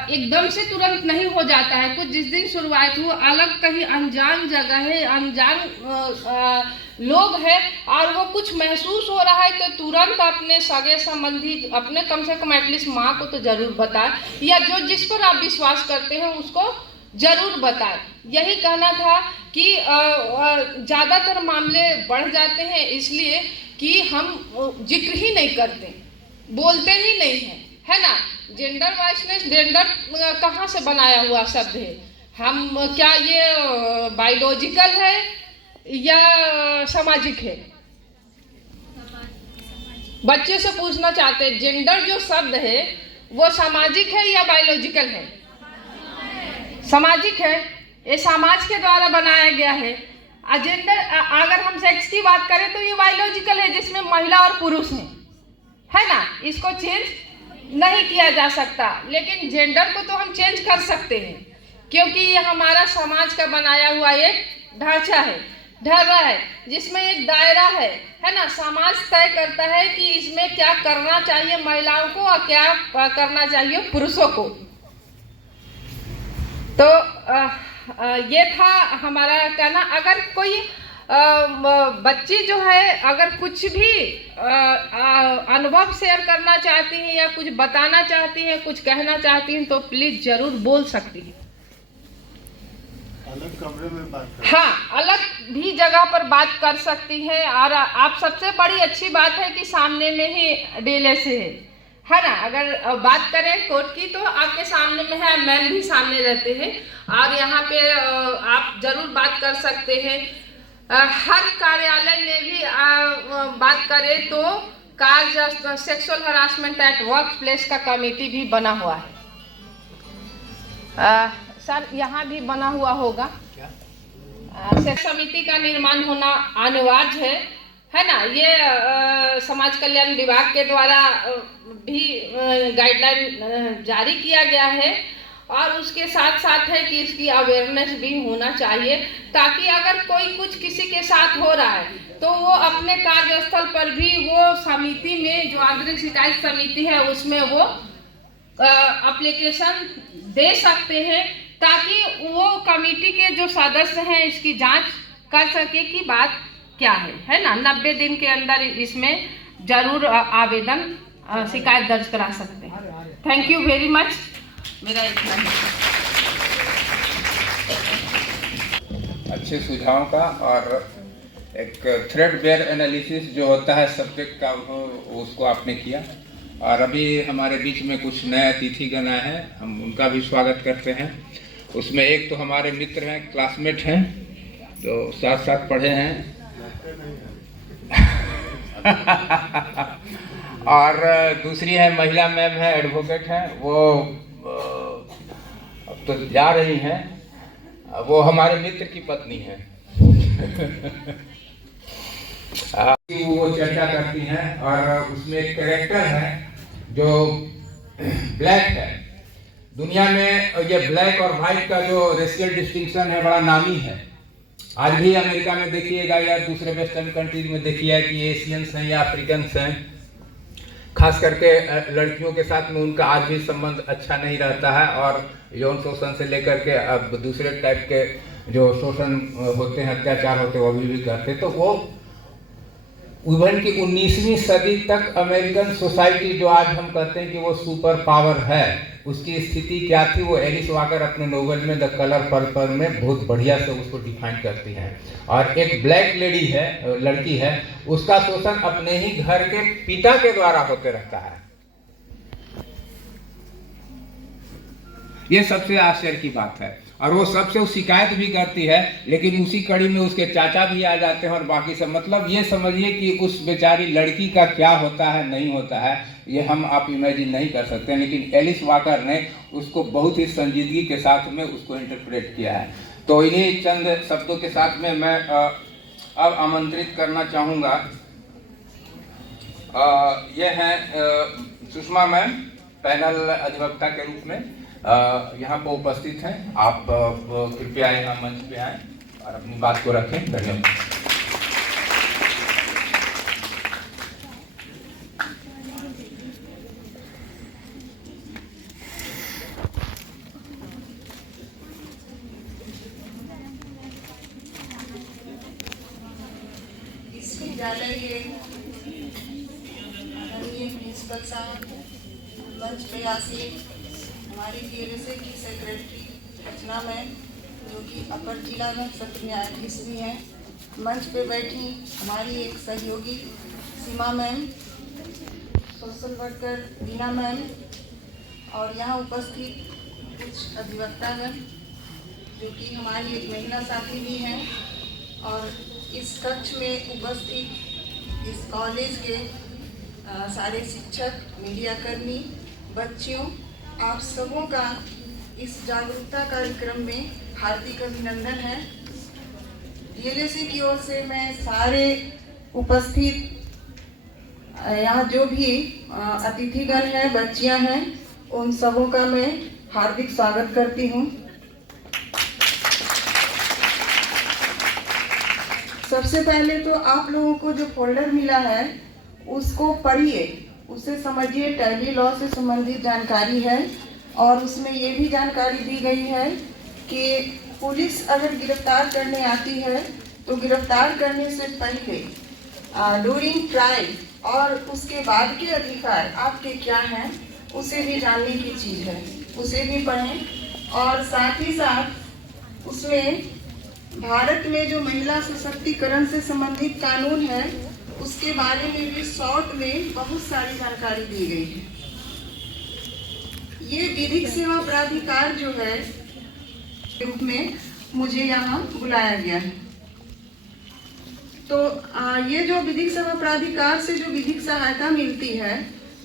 एकदम से तुरंत नहीं हो जाता है, कुछ जिस दिन शुरुआत हुआ, अलग कहीं अनजान जगह है, अनजान लोग हैं, और वो कुछ महसूस हो रहा है, तो तुरंत अपने सगे संबंधी, अपने कम से कम एटलीस्ट माँ को तो जरूर बताए, या जो जिस पर आप विश्वास करते हैं उसको जरूर बताए। यही कहना था कि ज़्यादातर मामले बढ़ जाते हैं इसलिए कि हम जिक्र ही नहीं करते, बोलते ही नहीं हैं, है ना। जेंडर वाइसनेस, जेंडर कहाँ से बनाया हुआ शब्द है? हम क्या ये बायोलॉजिकल है या सामाजिक है? बच्चे से पूछना चाहते हैं, जेंडर जो शब्द है वो सामाजिक है या बायोलॉजिकल है? सामाजिक है, ये समाज के द्वारा बनाया गया है। जेंडर, अगर हम सेक्स की बात करें तो ये बायोलॉजिकल है, जिसमें महिला और पुरुष हैं, है ना, इसको चेंज नहीं किया जा सकता। लेकिन जेंडर को तो हम चेंज कर सकते हैं, क्योंकि ये हमारा समाज का बनाया हुआ एक ढांचा है, ढर्रा है, जिसमें एक दायरा है ना। समाज तय करता है कि इसमें क्या करना चाहिए महिलाओं को और क्या करना चाहिए पुरुषों को। तो ये था हमारा कहना। अगर कोई बच्ची जो है अगर कुछ भी अनुभव शेयर करना चाहती हैं या कुछ बताना चाहती हैं, कुछ कहना चाहती हैं तो प्लीज जरूर बोल सकती हैं। अलग कमरे में बात कर, हाँ, अलग भी जगह पर बात कर सकती हैं। और आप सबसे बड़ी अच्छी बात है कि सामने में ही डेले से है ना। अगर बात करें कोर्ट की तो आपके सामने में है, मैम भी सामने रहते हैं और यहाँ पे आप जरूर बात कर सकते हैं। हर कार्यालय में भी बात करें तो कार्य sexual harassment at work place का कमेटी भी बना हुआ है। सर यहाँ भी बना हुआ होगा। समिति का निर्माण होना अनिवार्य है ना। ये समाज कल्याण विभाग के द्वारा भी गाइडलाइन जारी किया गया है और उसके साथ साथ है कि इसकी अवेयरनेस भी होना चाहिए ताकि अगर कोई कुछ किसी के साथ हो रहा है तो वो अपने कार्यस्थल पर भी वो समिति में जो आंतरिक शिकायत समिति है उसमें वो एप्लीकेशन दे सकते हैं ताकि वो कमेटी के जो सदस्य हैं इसकी जांच कर सके कि बात क्या है ना। 90 दिन के अंदर इसमें जरूर आवेदन शिकायत दर्ज करा सकते हैं। Thank you very much. मेरा इतना ही। अच्छे सुझावों का और एक थ्रेड बेयर एनालिसिस जो होता है सब्जेक्ट का उसको आपने किया। और अभी हमारे बीच में कुछ नए अतिथिगण आए हैं, हम उनका भी स्वागत करते हैं। उसमें एक तो हमारे मित्र हैं, क्लासमेट हैं, जो साथ साथ पढ़े हैं और दूसरी है महिला मैम है, एडवोकेट हैं, वो अब तो जा रही हैं, वो हमारे मित्र की पत्नी है। वो चर्चा करती हैं और उसमें एक कैरेक्टर है जो ब्लैक है। दुनिया में ये ब्लैक और वाइट का जो रेशियल डिस्टिंक्शन है बड़ा नामी है। आज भी अमेरिका में देखिएगा या दूसरे वेस्टर्न कंट्रीज में देखिए कि एशियंस हैं या अफ्रीकन्स हैं, खास करके लड़कियों के साथ में उनका आज भी संबंध अच्छा नहीं रहता है और यौन शोषण से लेकर के अब दूसरे टाइप के जो शोषण होते हैं, अत्याचार होते हैं, वो भी करते। तो वो इवन की 19वीं सदी तक अमेरिकन सोसाइटी जो आज हम कहते हैं कि वो सुपर पावर है, उसकी स्थिति क्या थी वो एलिस वॉकर अपने नोवेल में द कलर पर्पल में बहुत बढ़िया से उसको डिफाइन करती हैं। और एक ब्लैक लेडी है, लड़की है, उसका शोषण अपने ही घर के पिता के द्वारा होते रहता है। ये सबसे आश्चर्य की बात है। और वो सबसे शिकायत भी करती है, लेकिन उसी कड़ी में उसके चाचा भी आ जाते हैं और बाकी सब। मतलब ये समझिए कि उस बेचारी लड़की का क्या होता है नहीं होता है ये हम आप इमेजिन नहीं कर सकते, लेकिन एलिस वॉकर ने उसको बहुत ही संजीदगी के साथ में उसको इंटरप्रेट किया है। तो इन्हीं चंद शब्दों के साथ में मैं अब आमंत्रित करना चाहूँगा, ये हैं सुषमा मैम, पैनल अधिवक्ता के रूप में यहाँ पर उपस्थित हैं। आप कृपया यहाँ मंच पे आएँ और अपनी बात को रखें। धन्यवाद। विद्यालय के माननीय प्रिंसिपल साहब, मंच पे आसीन हमारी DLSA की सेक्रेटरी रचना मैम जो कि अपर जिला में सत्र न्यायाधीश भी हैं, मंच पे बैठी हमारी एक सहयोगी सीमा मैम, सोशल वर्कर बीना मैम और यहाँ उपस्थित कुछ अधिवक्तागण जो कि हमारी एक महिला साथी भी हैं और इस कक्ष में उपस्थित इस कॉलेज के सारे शिक्षक, मीडियाकर्मी, बच्चियों, आप सबों का इस जागरूकता कार्यक्रम में हार्दिक अभिनंदन है। DLSA की ओर से मैं सारे उपस्थित यहाँ जो भी अतिथिगण हैं, बच्चियाँ हैं, उन सबों का मैं हार्दिक स्वागत करती हूँ। सबसे पहले तो आप लोगों को जो फोल्डर मिला है उसको पढ़िए, उसे समझिए। टैली लॉ से संबंधित जानकारी है और उसमें ये भी जानकारी दी गई है कि पुलिस अगर गिरफ्तार करने आती है तो गिरफ्तार करने से पहले ड्यूरिंग ट्रायल और उसके बाद के अधिकार आपके क्या हैं, उसे भी जानने की चीज़ है, उसे भी पढ़ें। और साथ ही साथ उसमें भारत में जो महिला सशक्तिकरण से संबंधित कानून है उसके बारे में भी शॉर्ट में बहुत सारी जानकारी दी गई है। ये विधिक सेवा प्राधिकार जो है रूप में मुझे यहाँ बुलाया गया है। तो ये जो विधिक सेवा प्राधिकार से जो विधिक सहायता मिलती है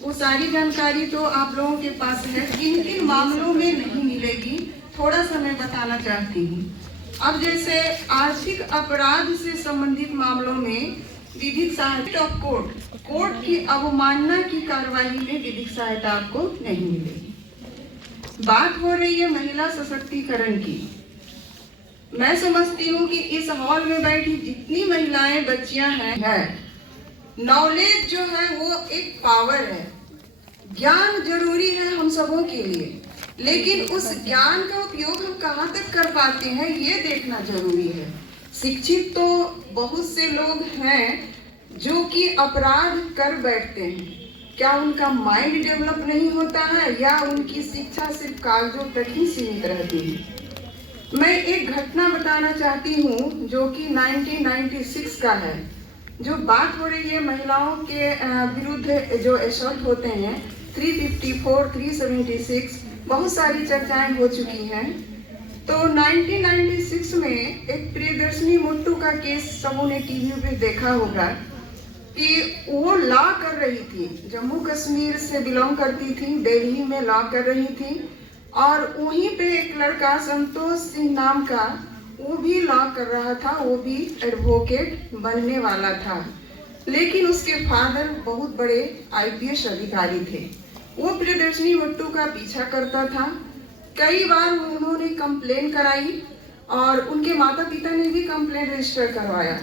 वो सारी जानकारी तो आप लोगों के पास है। किन किन मामलों में नहीं मिलेगी थोड़ा सा मैं बताना चाहती हूँ। अब जैसे आर्थिक अपराध से संबंधित मामलों में विधिक सहायता ऑफ कोर्ट की अवमानना की कार्रवाई में विधिक सहायता आपको नहीं मिलेगी। बात हो रही है महिला सशक्तिकरण की। मैं समझती हूँ कि इस हॉल में बैठी जितनी महिलाएं बच्चियां हैं, नॉलेज जो है वो एक पावर है। ज्ञान जरूरी है हम सबों के लिए, लेकिन उस ज्ञान का उपयोग हम कहाँ तक कर पाते हैं ये देखना जरूरी है। शिक्षित तो बहुत से लोग हैं जो कि अपराध कर बैठते हैं। क्या उनका माइंड डेवलप नहीं होता है या उनकी शिक्षा सिर्फ कागजों तक ही सीमित रहती है? मैं एक घटना बताना चाहती हूँ जो कि 1996 का है। जो बात हो रही है महिलाओं के विरुद्ध जो असॉल्ट होते हैं 354, 376, बहुत सारी चर्चाएं हो चुकी हैं। तो 1996 में एक प्रियदर्शनी मुट्टू का केस सबों ने टीवी पे देखा होगा कि वो लॉ कर रही थी, जम्मू कश्मीर से बिलोंग करती थी, दिल्ली में लॉ कर रही थी। और वहीं पे एक लड़का संतोष सिंह नाम का वो भी लॉ कर रहा था, वो भी एडवोकेट बनने वाला था। लेकिन उसके फादर बहुत बड़े IPS अधिकारी थे। वो प्रियदर्शनी मुट्टू का पीछा करता था। कई बार उन्होंने कंप्लेन कराई और उनके माता पिता ने भी कंप्लेन रजिस्टर करवाया।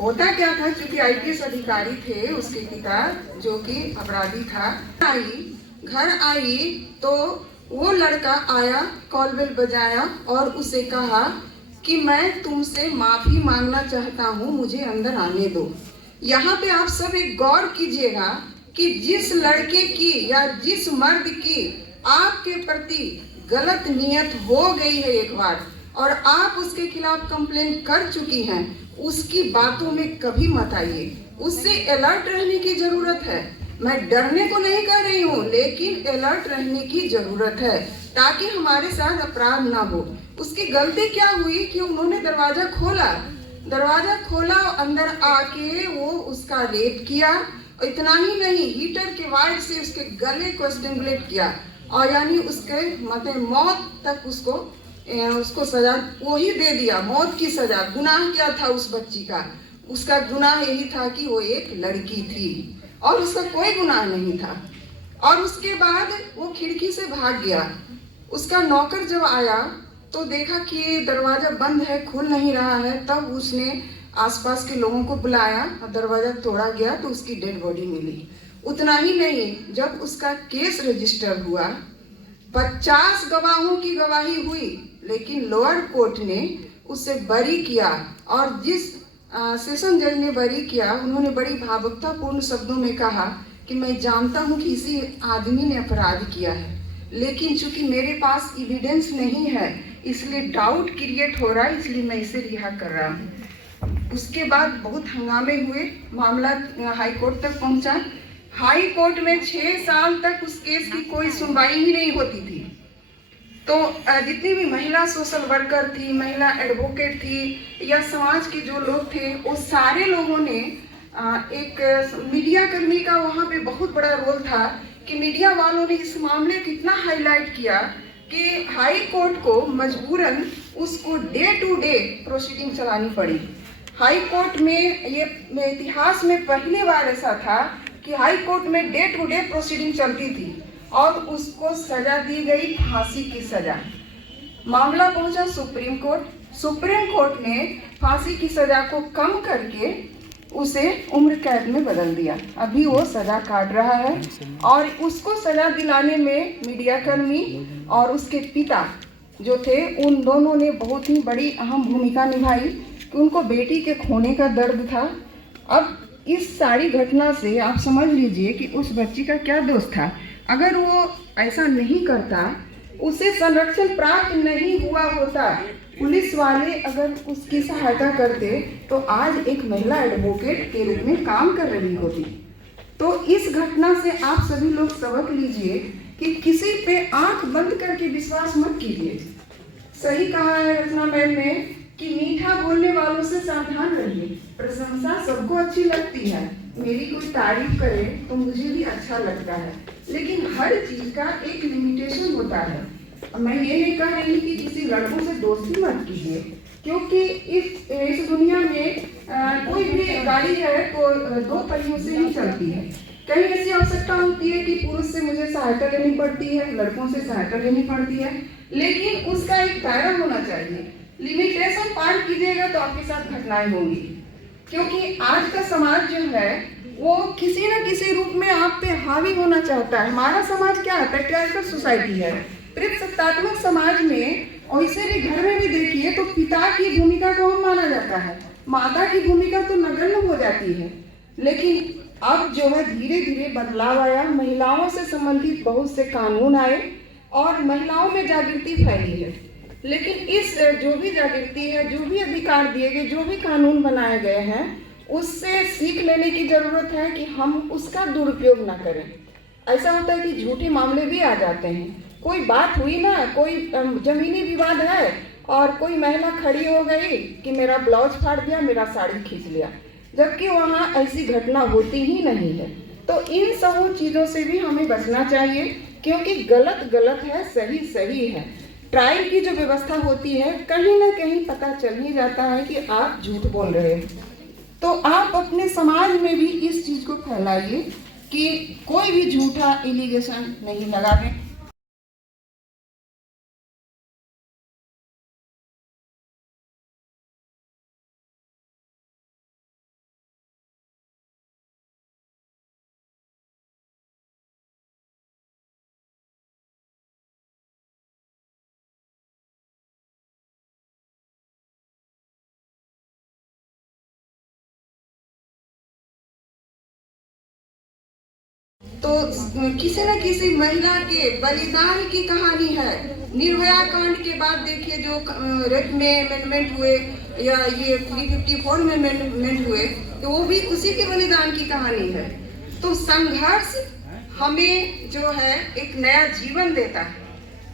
होता क्या था, क्योंकि IPS अधिकारी थे उसके पिता जो कि अपराधी था। घर आई तो वो लड़का आया, कॉल बेल बजाया और उसे कहा कि मैं तुमसे माफी मांगना चाहता हूँ, मुझे अंदर आने दो। यहाँ पे आप सब एक गौर कीजिएगा कि जिस लड़के की या जिस मर्द की आपके प्रति गलत नियत हो गई है एक बार और आप उसके खिलाफ कंप्लेन कर चुकी हैं, उसकी बातों में कभी मत आइए। उससे अलर्ट रहने की जरूरत है। मैं डरने को नहीं कह रही हूँ, लेकिन अलर्ट रहने की जरूरत है ताकि हमारे साथ अपराध ना हो। उसकी गलती क्या हुई कि उन्होंने दरवाजा खोला, अंदर आके वो उसका रेप किया। इतना ही नहीं, हीटर के वायर से उसके गले को स्ट्रैंगुलेट किया और यानी उसके मतलब मौत तक उसको सजा वही दे दिया, मौत की सजा। गुनाह क्या था उस बच्ची का? उसका गुनाह यही था कि वो एक लड़की थी और उसका कोई गुनाह नहीं था। और उसके बाद वो खिड़की से भाग गया। उसका नौकर जब आया तो देखा कि दरवाजा बंद है, खुल नहीं रहा है। तब उसने आसपास के लोगों को बुलाया और दरवाजा तोड़ा गया तो उसकी डेड बॉडी मिली। उतना ही नहीं, जब उसका केस रजिस्टर हुआ 50 गवाहों की गवाही हुई, लेकिन लोअर कोर्ट ने उसे बरी किया। और जिस सेशन जज ने बरी किया, उन्होंने बड़ी भावुकतापूर्ण शब्दों में कहा कि मैं जानता हूं कि इसी आदमी ने अपराध किया है, लेकिन चूंकि मेरे पास एविडेंस नहीं है इसलिए डाउट क्रिएट हो रहा है, इसलिए मैं इसे रिहा कर रहा हूँ। उसके बाद बहुत हंगामे हुए, मामला हाई कोर्ट तक पहुंचा। हाई कोर्ट में 6 साल तक उस केस की कोई सुनवाई ही नहीं होती थी। तो जितनी भी महिला सोशल वर्कर थी, महिला एडवोकेट थी या समाज के जो लोग थे, वो सारे लोगों ने एक मीडिया कर्मी का वहाँ पे बहुत बड़ा रोल था कि मीडिया वालों ने इस मामले को इतना हाईलाइट किया कि हाई कोर्ट को मजबूरन उसको डे टू डे प्रोसीडिंग चलानी पड़ी। हाई कोर्ट में ये इतिहास में पहली बार ऐसा था कि हाई कोर्ट में डे टू डे प्रोसीडिंग चलती थी और उसको सजा दी गई फांसी की सजा। मामला पहुंचा सुप्रीम कोर्ट। सुप्रीम कोर्ट ने फांसी की सजा को कम करके उसे उम्र कैद में बदल दिया। अभी वो सजा काट रहा है और उसको सजा दिलाने में मीडिया कर्मी और उसके पिता जो थे, उन दोनों ने बहुत ही बड़ी अहम भूमिका निभाई। उनको बेटी के खोने का दर्द था। अब इस सारी घटना से आप समझ लीजिए कि उस बच्ची का क्या दोष था। अगर वो ऐसा नहीं करता, उसे संरक्षण प्राप्त नहीं हुआ होता, पुलिस वाले अगर उसकी सहायता करते तो आज एक महिला एडवोकेट के रूप में काम कर रही होती। तो इस घटना से आप सभी लोग सबक लीजिए कि किसी पे आंख बंद करके विश्वास मत कीजिए। सही कहा है रचना मैम ने कि मीठा बोलने वालों से सावधान रहिए। प्रशंसा सबको अच्छी लगती है, मेरी कोई तारीफ करे तो मुझे भी अच्छा लगता है, लेकिन हर चीज का एक लिमिटेशन होता है। मैं ये नहीं कह रही कि किसी लड़कों से दोस्ती मत कीजिए, क्योंकि इस दुनिया में कोई भी गाड़ी है तो दो पहियों से ही चलती है। कहीं ऐसी आवश्यकता होती है कि पुरुष से मुझे सहायता लेनी पड़ती है, लड़कों से सहायता लेनी पड़ती है, लेकिन उसका एक दायरा होना चाहिए। लिमिटेशन पार कीजिएगा तो आपके साथ घटनाएं होंगी, क्योंकि आज का समाज जो है वो किसी न किसी रूप में आप पे हावी होना चाहता है। हमारा समाज क्या है? पैट्रियार्कल सोसाइटी है, सत्तात्मक समाज में। और इसे भी घर में भी देखिए तो पिता की भूमिका को हम माना जाता है, माता की भूमिका तो नगण्य हो जाती है। लेकिन अब जो है धीरे धीरे बदलाव आया, महिलाओं से संबंधित बहुत से कानून आए और महिलाओं में जागृति फैली है। लेकिन इस जो भी जागृति है, जो भी अधिकार दिए गए, जो भी कानून बनाए गए हैं, उससे सीख लेने की जरूरत है कि हम उसका दुरुपयोग ना करें। ऐसा होता है कि झूठे मामले भी आ जाते हैं। कोई बात हुई ना, कोई जमीनी विवाद है और कोई महिला खड़ी हो गई कि मेरा ब्लाउज फाड़ दिया, मेरा साड़ी खींच लिया, जबकि वहाँ ऐसी घटना होती ही नहीं है। तो इन सब चीज़ों से भी हमें बचना चाहिए, क्योंकि गलत गलत है, सही सही है। ट्रायल की जो व्यवस्था होती है, कहीं ना कहीं पता चल ही जाता है कि आप झूठ बोल रहे हैं। तो आप अपने समाज में भी इस चीज़ को फैलाइए कि कोई भी झूठा एलिगेशन नहीं लगावे। तो किसी न किसी महिला के बलिदान की कहानी है। निर्भया कांड के बाद देखिए जो रेप में अमेंडमेंट हुए या ये 354 में अमेंडमेंट हुए, तो वो भी उसी के बलिदान की कहानी है। तो संघर्ष हमें जो है एक नया जीवन देता है।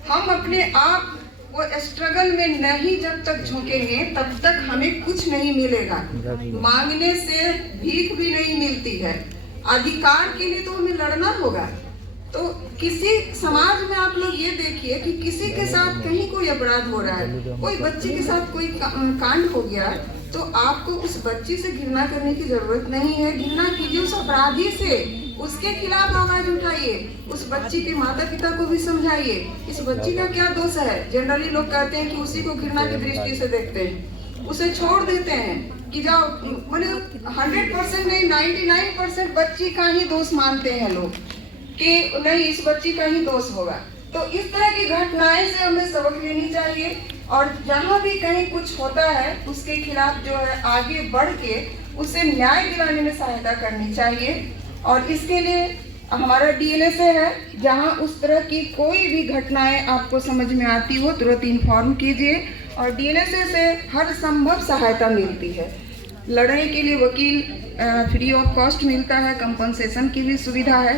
हम अपने आप वो स्ट्रगल में नहीं जब तक झोंकेंगे तब तक हमें कुछ नहीं मिलेगा। मांगने से भीख भी नहीं मिलती है, अधिकार के लिए तो हमें लड़ना होगा। तो किसी समाज में आप लोग ये देखिए कि किसी के साथ कहीं कोई अपराध हो रहा है, कोई बच्ची के साथ कोई कांड हो गया, तो आपको उस बच्ची से घृणा करने की जरूरत नहीं है। घृणा कीजिए उस अपराधी से, उसके खिलाफ आवाज उठाइए, उस बच्ची के माता पिता को भी समझाइए इस बच्ची का क्या दोष है। जनरली लोग कहते हैं कि उसी को घृणा की दृष्टि से देखते हैं, उसे छोड़ देते हैं कि जाओ, मैंने 100% नहीं 99% बच्ची का ही दोष मानते हैं लोग कि नहीं इस बच्ची का ही दोष होगा। तो इस तरह की घटनाएं से हमें सबक लेनी चाहिए और जहाँ भी कहीं कुछ होता है उसके खिलाफ जो है आगे बढ़ के उसे न्याय दिलाने में सहायता करनी चाहिए। और इसके लिए हमारा डीएनएसए है, जहाँ उस तरह की कोई भी घटनाएं आपको समझ में आती हो तुरंत इन्फॉर्म कीजिए और डीएनएसए से हर संभव सहायता मिलती है। लड़ने के लिए वकील फ्री ऑफ कॉस्ट मिलता है, कंपनसेशन की भी सुविधा है।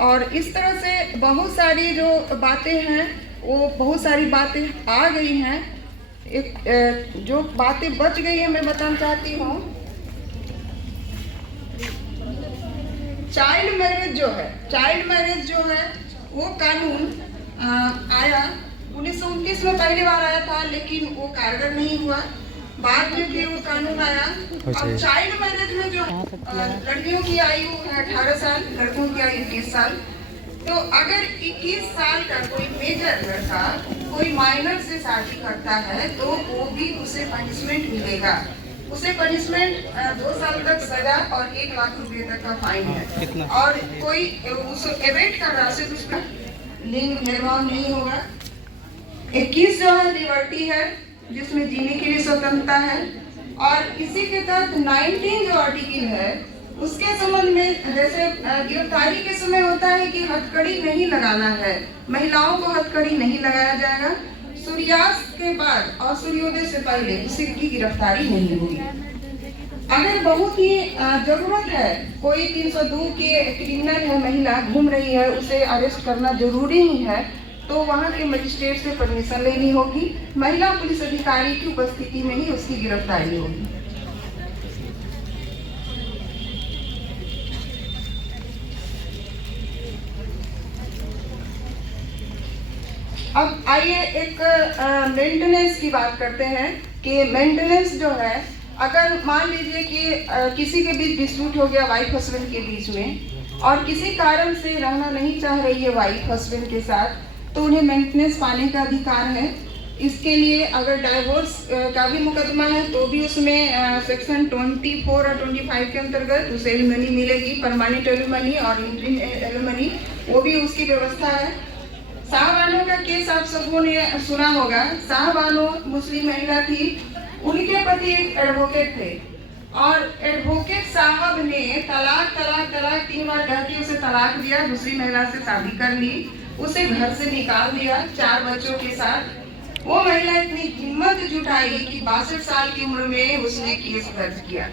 और इस तरह से बहुत सारी जो बातें हैं वो बहुत सारी बातें आ गई हैं। एक जो बातें बच गई है मैं बताना चाहती हूँ। चाइल्ड मैरिज जो है वो कानून आया 1929 में पहली बार आया था, लेकिन वो कारगर नहीं हुआ। बाद में फिर वो कानून आया। अब चाइल्ड मैरिज में जो लड़कियों की आयु है 18 साल, लड़कों की आयु 21 साल। तो अगर 21 साल का कोई मेजर लड़का कोई माइनर से शादी करता है तो वो भी उसे पनिशमेंट मिलेगा। उसे पनिशमेंट 2 साल तक सजा और 1 लाख रुपए तक का फाइन है। और कोई उसको एवेट कर रहा है, उसका लिंग भेदभाव नहीं होगा। 21 जो है लिबर्टी है, जिसमें जीने के लिए स्वतंत्रता है। और इसी के तहत 19 जो आर्टिकल है उसके संबंध में जैसे गिरफ्तारी के समय होता है कि हथकड़ी नहीं लगाना है, महिलाओं को हथकड़ी नहीं लगाया जाएगा, सूर्यास्त के बाद और सूर्योदय से पहले किसी की गिरफ्तारी नहीं होगी। अगर बहुत ही जरूरत है, कोई 302 के क्रिमिनल है, महिला घूम रही है, उसे अरेस्ट करना जरूरी ही है, तो वहाँ के मजिस्ट्रेट से परमिशन लेनी होगी। महिला पुलिस अधिकारी की उपस्थिति में ही उसकी गिरफ्तारी होगी। अब आइए एक मेंटेनेंस की बात करते हैं कि मेंटेनेंस जो है, अगर मान लीजिए कि किसी के बीच डिस्प्यूट हो गया वाइफ हस्बैंड के बीच में और किसी कारण से रहना नहीं चाह रही है वाइफ हस्बैंड के साथ, तो उन्हें मेंटेनेंस पाने का अधिकार है। इसके लिए अगर डाइवोर्स का भी मुकदमा है तो भी उसमें सेक्शन 24 और 25 के अंतर्गत उसे एलिमनी मिलेगी, परमानेंट एलिमनी और इंटरिम एलिमनी, वो भी उसकी व्यवस्था है। शाहबानो का केस आप सबों ने सुना होगा। शाहबानो मुस्लिम महिला थी, उनके पति एक एडवोकेट थे और एडवोकेट साहब ने तलाक 3 बार कह के उसे तलाक दिया, दूसरी महिला से शादी कर ली, उसे घर से निकाल दिया 4 बच्चों के साथ। वो महिला इतनी हिम्मत जुटाई कि 62 साल की उम्र में उसने केस दर्ज किया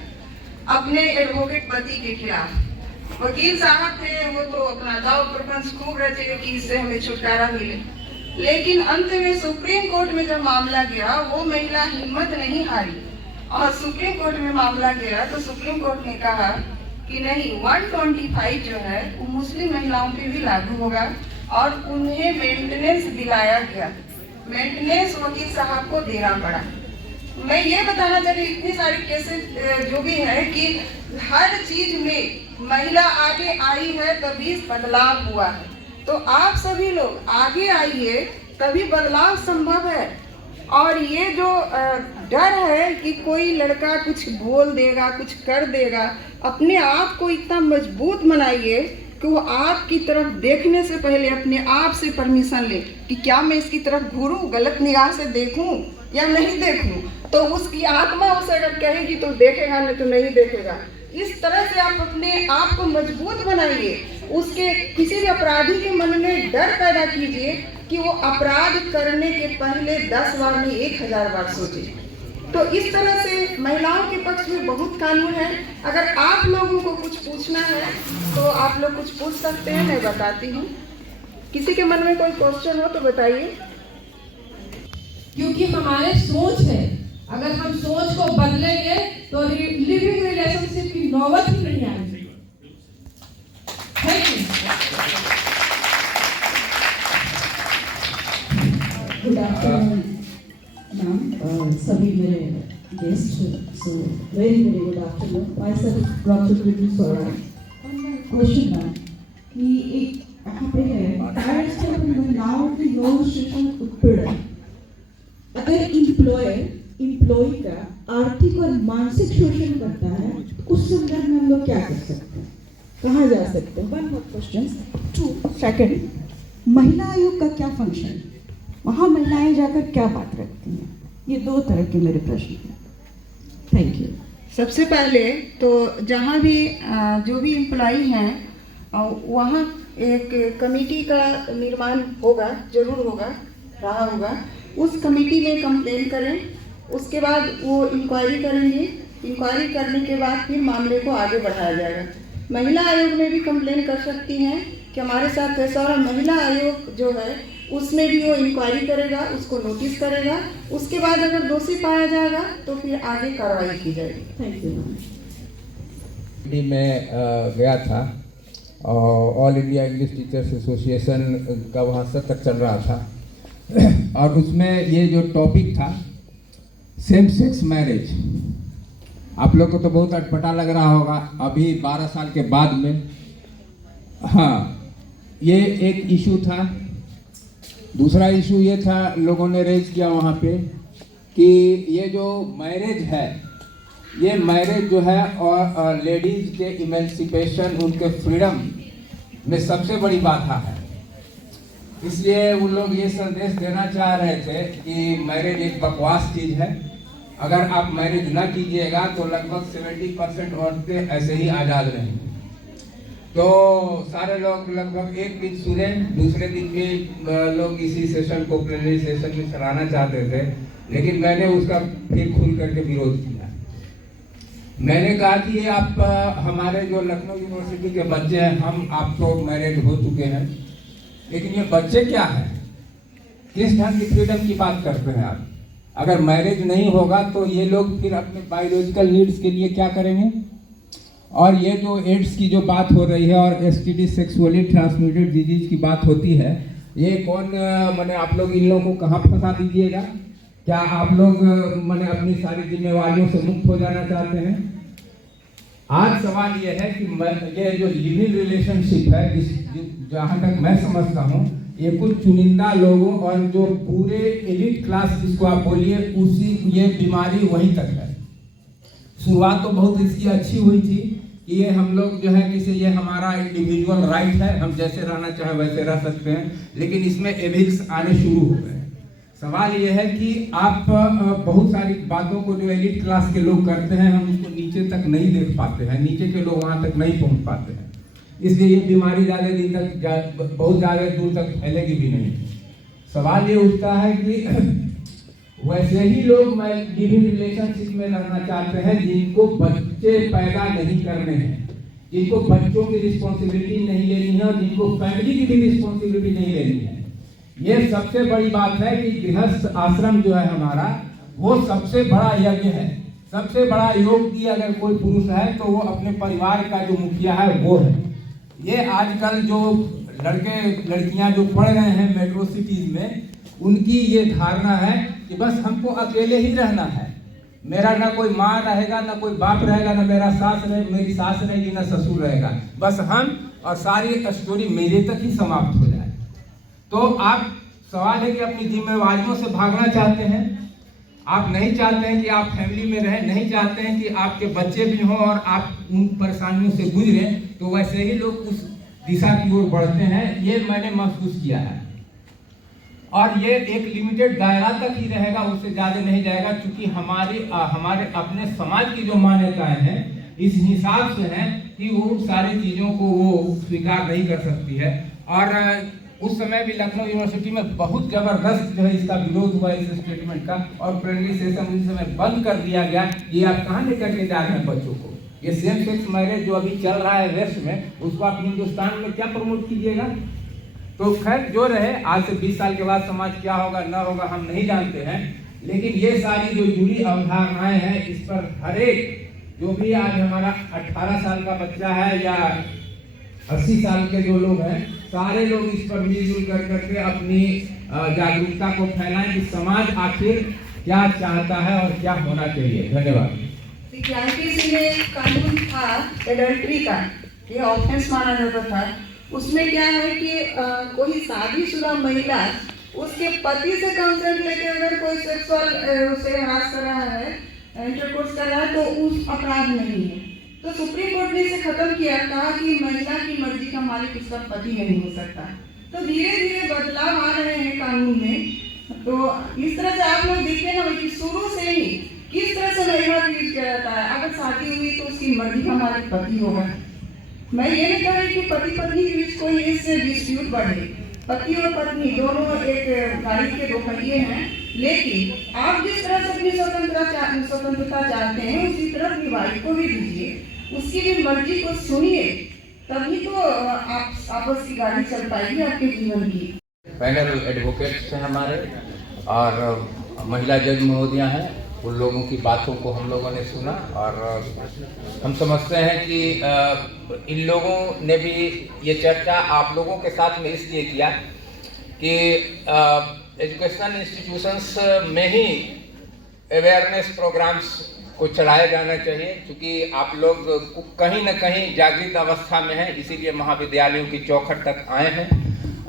अपने एडवोकेट पति के खिलाफ। वकील साहब थे, वो तो अपना दाव प्रपंच खूब रचे कि इससे हमें छुटकारा मिले, लेकिन अंत में सुप्रीम कोर्ट में जब मामला गया, वो महिला हिम्मत नहीं हारी और सुप्रीम कोर्ट में मामला गया तो सुप्रीम कोर्ट ने कहा कि नहीं, 125 जो है वो मुस्लिम महिलाओं पे भी लागू होगा और उन्हें मेंटेनेंस दिलाया गया। मेंटेनेंस वकील साहब को देना पड़ा। मैं ये बताना चाहती हूँ, इतनी सारी केसेस जो भी है कि हर चीज में महिला आगे आई है तभी बदलाव हुआ है। तो आप सभी लोग आगे आइए, तभी बदलाव संभव है। और ये जो डर है कि कोई लड़का कुछ बोल देगा, कुछ कर देगा, अपने आप को इतना मजबूत बनाइए कि वो आपकी तरफ देखने से पहले अपने आप से परमिशन ले कि क्या मैं इसकी तरफ घूरूं, गलत निगाह से देखूं या नहीं देखूं। तो उसकी आत्मा उसे अगर कहेगी तो देखेगा, नहीं तो नहीं देखेगा। इस तरह से आप अपने आप को मजबूत बनाइए। उसके किसी भी अपराधी के मन में डर पैदा कीजिए कि वो अपराध करने के पहले 10 बार नहीं 1000 बार सोचे। तो इस तरह से महिलाओं के पक्ष में बहुत कानून है। अगर आप लोगों को कुछ पूछना है तो आप लोग कुछ पूछ सकते हैं, मैं बताती हूँ। किसी के मन में कोई क्वेश्चन हो तो बताइए। क्योंकि हमारे सोच है, अगर हम सोच को बदलेंगे तो लिविंग रिलेशनशिप की नौबत ही नहीं आएगी। गुड आफ्टरनून मैम, सभी मेरे guest, so very good afternoon. Myself doctor Preeti Soray. Question ma'am कि एक यहाँ पे है टायर्स के महिलाओं की यौन शोषण उत्पीड़न, अगर एम्प्लॉय का आर्थिक और मानसिक शोषण करता है, उस संदर्भ में हम लोग क्या कर सकते हैं, कहाँ जा सकते हैं? One more question. 2 सेकंड, महिला आयोग का क्या फंक्शन है, वहाँ महिलाएं जाकर क्या बात रखती हैं? ये 2 तरह के मेरे प्रश्न हैं। Thank you. सबसे पहले तो जहाँ भी जो भी एम्प्लॉई हैं वहाँ एक कमेटी का निर्माण होगा, जरूर होगा, रहा होगा। उस कमेटी में कंप्लेन करें, उसके बाद वो इंक्वायरी करेंगे। इंक्वायरी करने के बाद फिर मामले को आगे बढ़ाया जाएगा। महिला आयोग में भी कंप्लेन कर सकती हैं कि हमारे साथ ऐसा, और महिला आयोग जो है उसमें भी वो इंक्वायरी करेगा, उसको नोटिस करेगा। उसके बाद अगर दोषी पाया जाएगा तो फिर आगे कार्रवाई की जाएगी। Thank you. मैं गया था और all India English teachers association का वहाँ सत्र चल रहा था और उसमें ये जो टॉपिक था सेम सेक्स मैरिज, आप लोग को तो बहुत अटपटा लग रहा होगा अभी 12 साल के बाद में। हाँ, ये एक इशू था। दूसरा इशू ये था, लोगों ने रेज किया वहाँ पे कि ये जो मैरिज है, ये मैरिज जो है और लेडीज के इमेंसिपेशन, उनके फ्रीडम में सबसे बड़ी बाधा है। इसलिए उन लोग ये संदेश देना चाह रहे थे कि मैरिज एक बकवास चीज़ है अगर आप मैरिज ना कीजिएगा तो लगभग 70% औरतें ऐसे ही आज़ाद रहेंगी। तो सारे लोग लगभग एक दिन सुने, दूसरे दिन भी लोग इसी सेशन को प्लेनरी सेशन में चलाना चाहते थे, लेकिन मैंने उसका फिर खुल करके विरोध किया। मैंने कहा कि ये आप हमारे जो लखनऊ यूनिवर्सिटी के बच्चे हैं, आप तो मैरिज हो चुके हैं, लेकिन ये बच्चे क्या हैं? किस ढंग की फ्रीडम की बात करते हैं आप? अगर मैरिज नहीं होगा तो ये लोग फिर अपने बायोलॉजिकल नीड्स के लिए क्या करेंगे? और ये जो एड्स की जो बात हो रही है और STD सेक्सुअली ट्रांसमिटेड डिजीज की बात होती है, ये कौन मैंने आप लोग इन लोगों को कहाँ फंसा दीजिएगा? क्या आप लोग मैंने अपनी सारी जिम्मेवारियों से मुक्त हो जाना चाहते हैं? आज सवाल ये है कि ये जो लिविंग रिलेशनशिप है, जहाँ तक मैं समझता हूँ, ये कुछ चुनिंदा लोगों और जो पूरे एलिट क्लास जिसको आप बोलिए, उसी ये बीमारी वहीं तक है। शुरुआत तो बहुत इसकी अच्छी हुई थी कि ये हम लोग जो है किसी ये हमारा इंडिविजुअल राइट है, हम जैसे रहना चाहे वैसे रह सकते हैं, लेकिन इसमें एविल्स आने शुरू हो गए। सवाल ये है कि आप बहुत सारी बातों को जो एलिट क्लास के लोग करते हैं, हम उसको नीचे तक नहीं देख पाते हैं, नीचे के लोग वहाँ तक नहीं पहुँच पाते हैं, इसलिए ये बीमारी ज़्यादा दिन तक बहुत ज़्यादा दूर तक फैलेगी भी नहीं। सवाल ये उठता है कि वैसे ही लोग लिविंग रिलेशनशिप में रहना चाहते हैं जिनको बच्चे पैदा नहीं करने हैं, जिनको बच्चों की रिस्पॉन्सिबिलिटी नहीं लेनी है और जिनको फैमिली की भी रिस्पॉन्सिबिलिटी नहीं लेनी है। ये सबसे बड़ी बात है कि गृहस्थ आश्रम जो है हमारा, वो सबसे बड़ा यज्ञ है। सबसे बड़ा योग की अगर कोई पुरुष है तो वो अपने परिवार का जो मुखिया है वो है। ये आजकल जो लड़के लड़कियां जो पढ़ रहे हैं मेट्रो सिटीज में, उनकी ये धारणा है कि बस हमको अकेले ही रहना है, मेरा ना कोई माँ रहेगा, ना कोई बाप रहेगा, ना मेरा मेरी सास रहेगी, ना ससुर रहेगा, बस हम, और सारी स्टोरी मेरे तक ही समाप्त हो जाए। तो आप सवाल है कि अपनी जिम्मेवारियों से भागना चाहते हैं, आप नहीं चाहते हैं कि आप फैमिली में रहें, नहीं चाहते हैं कि आपके बच्चे भी हों और आप उन परेशानियों से गुजरें, तो वैसे ही लोग उस दिशा की ओर बढ़ते हैं। ये मैंने महसूस किया है और ये एक लिमिटेड दायरा तक ही रहेगा, उससे ज़्यादा नहीं जाएगा, क्योंकि हमारे अपने समाज की जो मान्यताएं हैं इस हिसाब से हैं कि वो सारी चीज़ों को वो स्वीकार नहीं कर सकती है। और उस समय भी लखनऊ यूनिवर्सिटी में बहुत ज़बरदस्त जो है इसका विरोध हुआ, इस स्टेटमेंट का, और प्लेनरी सेशन उस समय बंद कर दिया गया। ये आप कहाँ लेकर के जा रहे हैं बच्चों को? ये सेम सेक्स मैरिज जो अभी चल रहा है वेस्ट में, उसको आप हिंदुस्तान में क्या प्रमोट कीजिएगा? तो खैर जो रहे, आज से 20 साल के बाद समाज क्या होगा ना होगा हम नहीं जानते हैं, लेकिन ये सारी जो जुड़ी अवधारणाएं हैं, इस पर हर एक जो भी आज हमारा 18 साल का बच्चा है या 80 साल के जो लोग हैं, सारे लोग इस पर मिलजुल कर करके अपनी जागरूकता को फैलाएं कि समाज आखिर क्या चाहता है और क्या होना चाहिए। धन्यवाद। कानून था एडल्ट्री का, ये ऑफेंस माना जाता था। उसमें क्या है कि कोई शादीशुदा महिला उसके पति से कंसेंट लेके अगर कोई सेक्सुअल उसे हरास कर रहा है, इंटरकोर्स कर रहा है, तो उस अपराध नहीं है। तो सुप्रीम कोर्ट ने इसे खत्म किया, कहा कि महिला की मर्जी का मालिक उसका पति नहीं हो सकता। तो धीरे धीरे बदलाव आ रहे हैं कानून में। तो इस तरह से आप लोग देखते हैं कि शुरू से ही किस तरह से महिला ट्रीट किया जाता है। अगर शादी हुई तो उसकी मर्जी का मालिक पति होगा। मैं ये नहीं कह रही कि पति पत्नी के बीच कोई इससे डिस्प्यूट बढ़े, पति और पत्नी दोनों एक गाड़ी के दो पहिए हैं, लेकिन आप जिस तरह से अपनी स्वतंत्रता चाहते हैं उसी तरह अपनी वाइफ को भी दीजिए, उसकी भी मर्जी को सुनिए, तभी तो आप आपस की गाड़ी चल पाएगी आपके जीवन की। पैनल एडवोकेट्स हैं हमारे और महिला जज महोदया हैं, उन लोगों की बातों को हम लोगों ने सुना और हम समझते हैं कि इन लोगों ने भी ये चर्चा आप लोगों के साथ में इसलिए किया कि एजुकेशनल इंस्टीट्यूशंस में ही अवेयरनेस प्रोग्राम्स को चलाया जाना चाहिए, क्योंकि आप लोग कहीं ना कहीं जागृत अवस्था में हैं, इसीलिए महाविद्यालयों की चौखट तक आए हैं।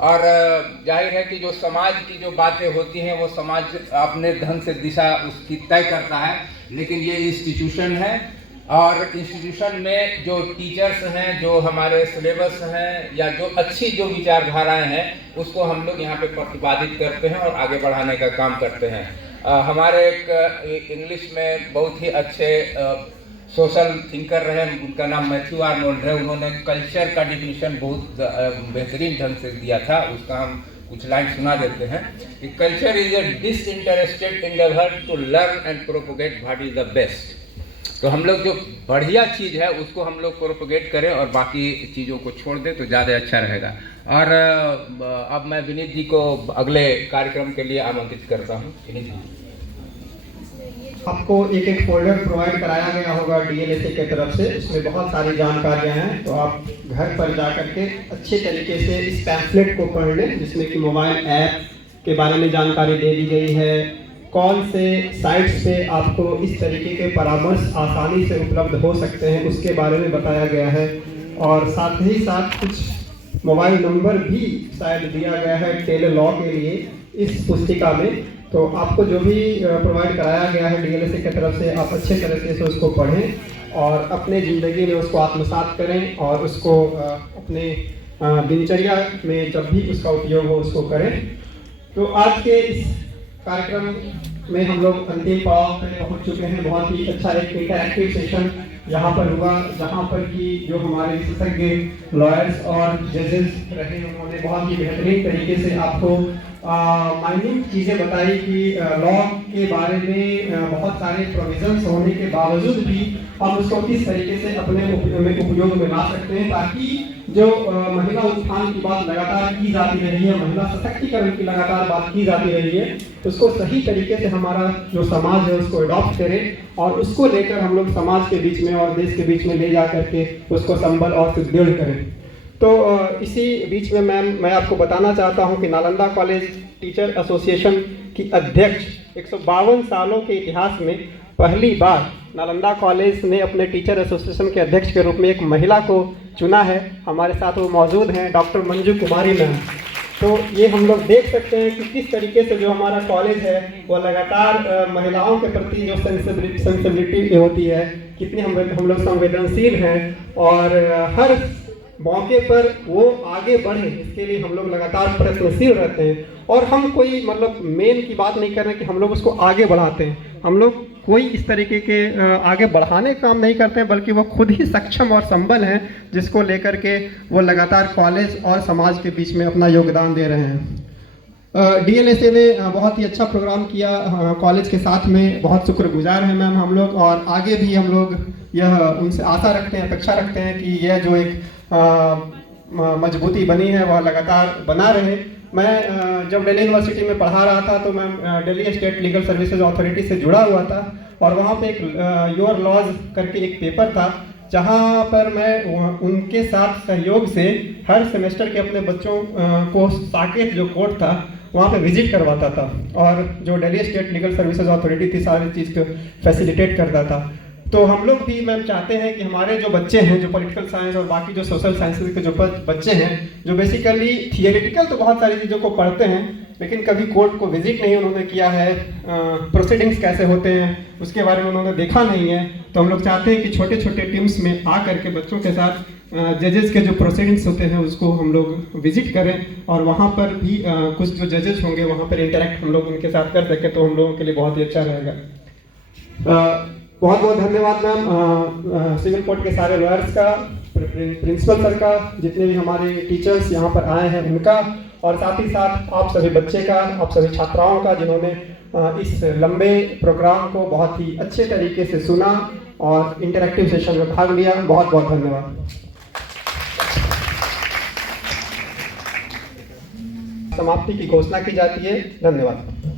और जाहिर है कि जो समाज की जो बातें होती हैं वो समाज अपने ढंग से दिशा उसकी तय करता है, लेकिन ये इंस्टीट्यूशन है और इंस्टीट्यूशन में जो टीचर्स हैं, जो हमारे सिलेबस हैं या जो अच्छी जो विचारधाराएं हैं, उसको हम लोग यहाँ पे प्रतिपादित करते हैं और आगे बढ़ाने का काम करते हैं। हमारे एक इंग्लिश में बहुत ही अच्छे सोशल थिंकर रहे, उनका नाम मैथ्यू आर्नोल्ड है। उन्होंने कल्चर का डिफिनीशन बहुत बेहतरीन ढंग से दिया था। उसका हम कुछ लाइन सुना देते हैं कि culture is a disinterested endeavour to learn and propagate what is the best. तो हम लोग जो बढ़िया चीज़ है उसको हम लोग प्रोपोगेट करें और बाकी चीज़ों को छोड़ दें तो ज़्यादा अच्छा रहेगा। और अब मैं विनीत जी को अगले कार्यक्रम के लिए आमंत्रित करता हूँ। विनीत जी, आपको एक एक फोल्डर प्रोवाइड कराया गया होगा डीएलएसए की तरफ से, उसमें बहुत सारी जानकारियां हैं। तो आप घर पर जा करके अच्छे तरीके से इस पैम्फलेट को पढ़ लें, जिसमें कि मोबाइल ऐप के बारे में जानकारी दे दी गई है, कौन से साइट्स पे आपको इस तरीके के परामर्श आसानी से उपलब्ध हो सकते हैं उसके बारे में बताया गया है। और साथ ही साथ कुछ मोबाइल नंबर भी शायद दिया गया है टेली लॉ के लिए इस पुस्तिका में। तो आपको जो भी प्रोवाइड कराया गया है डीएलएसए की तरफ से, आप अच्छे तरीके से उसको पढ़ें और अपने ज़िंदगी में उसको आत्मसात करें और उसको अपने दिनचर्या में जब भी उसका उपयोग हो उसको करें। तो आज के इस कार्यक्रम में हम लोग अंतिम पड़ाव पे पहुंच चुके हैं। बहुत ही अच्छा एक इंटरैक्टिव सेशन यहाँ पर हुआ, जहाँ पर कि जो हमारे विशेषज्ञ लॉयर्स और जजेस रहे उन्होंने बहुत ही बेहतरीन तरीके से आपको माइन्यूट चीज़ें बताई कि लॉ के बारे में बहुत सारे प्रोविजंस होने के बावजूद भी हम उसको किस तरीके से अपने उपयोग में ला सकते हैं, ताकि जो महिला उत्थान की बात लगातार की जाती रही है, महिला सशक्तिकरण की लगातार बात की जाती रही है, उसको सही तरीके से हमारा जो समाज है उसको अडॉप्ट करें और उसको लेकर हम लोग समाज के बीच में और देश के बीच में ले जा करके उसको संबल और सुदृढ़ करें। तो इसी बीच में मैं आपको बताना चाहता हूं कि नालंदा कॉलेज टीचर एसोसिएशन की अध्यक्ष 152 सालों के इतिहास में पहली बार नालंदा कॉलेज ने अपने टीचर एसोसिएशन के अध्यक्ष के रूप में एक महिला को चुना है। हमारे साथ वो मौजूद हैं डॉक्टर मंजू कुमारी मैम। तो ये हम लोग देख सकते हैं कि किस तरीके से जो हमारा कॉलेज है वो लगातार महिलाओं के प्रति जो सेंसिबिलिटी होती है, कितनी हम लोग संवेदनशील हैं और हर मौके पर वो आगे बढ़े इसके लिए हम लोग लगातार प्रयत्नशील रहते हैं। और हम कोई मतलब मेन की बात नहीं कर रहे कि हम लोग उसको आगे बढ़ाते हैं, हम लोग कोई इस तरीके के आगे बढ़ाने का काम नहीं करते हैं, बल्कि वो खुद ही सक्षम और संबल हैं जिसको लेकर के वो लगातार कॉलेज और समाज के बीच में अपना योगदान दे रहे हैं। डीएलएसए ने बहुत ही अच्छा प्रोग्राम किया कॉलेज के साथ में, बहुत शुक्रगुजार हैं मैम हम लोग। और आगे भी हम लोग यह उनसे आशा रखते हैं, अपेक्षा रखते हैं कि यह जो एक मजबूती बनी है वह लगातार बना रहे। मैं जब दिल्ली यूनिवर्सिटी में पढ़ा रहा था तो मैं Delhi state legal services authority से जुड़ा हुआ था और वहाँ पे एक योर लॉज करके एक पेपर था, जहाँ पर मैं उनके साथ सहयोग से हर सेमेस्टर के अपने बच्चों को साकेत जो कोर्ट था वहाँ पे विजिट करवाता था और जो Delhi state legal services authority थी सारी चीज़ को फैसिलिटेट करता था। तो हम लोग भी मैम चाहते हैं कि हमारे जो बच्चे हैं जो पॉलिटिकल साइंस और बाकी जो सोशल साइंसेज के जो बच्चे हैं जो बेसिकली थियोरेटिकल तो बहुत सारी चीज़ों को पढ़ते हैं लेकिन कभी कोर्ट को विजिट नहीं उन्होंने किया है, प्रोसीडिंग्स कैसे होते हैं उसके बारे में उन्होंने देखा नहीं है। तो हम लोग चाहते हैं कि छोटे छोटे टीम्स में आ करके बच्चों के साथ जजेस के जो प्रोसीडिंग्स होते हैं उसको हम लोग विजिट करें और वहाँ पर भी कुछ जो जजेस होंगे वहाँ पर इंटरेक्ट हम लोग उनके साथ कर सकें, तो हम लोगों के लिए बहुत ही अच्छा रहेगा। बहुत बहुत धन्यवाद मैम सिविल कोर्ट के सारे लॉयर्स का, प्रिंसिपल सर का, जितने भी हमारे टीचर्स यहाँ पर आए हैं उनका, और साथ ही साथ आप सभी बच्चे का, आप सभी छात्राओं का जिन्होंने इस लंबे प्रोग्राम को बहुत ही अच्छे तरीके से सुना और इंटरैक्टिव सेशन में भाग लिया। बहुत बहुत धन्यवाद। समाप्ति की घोषणा की जाती है। धन्यवाद।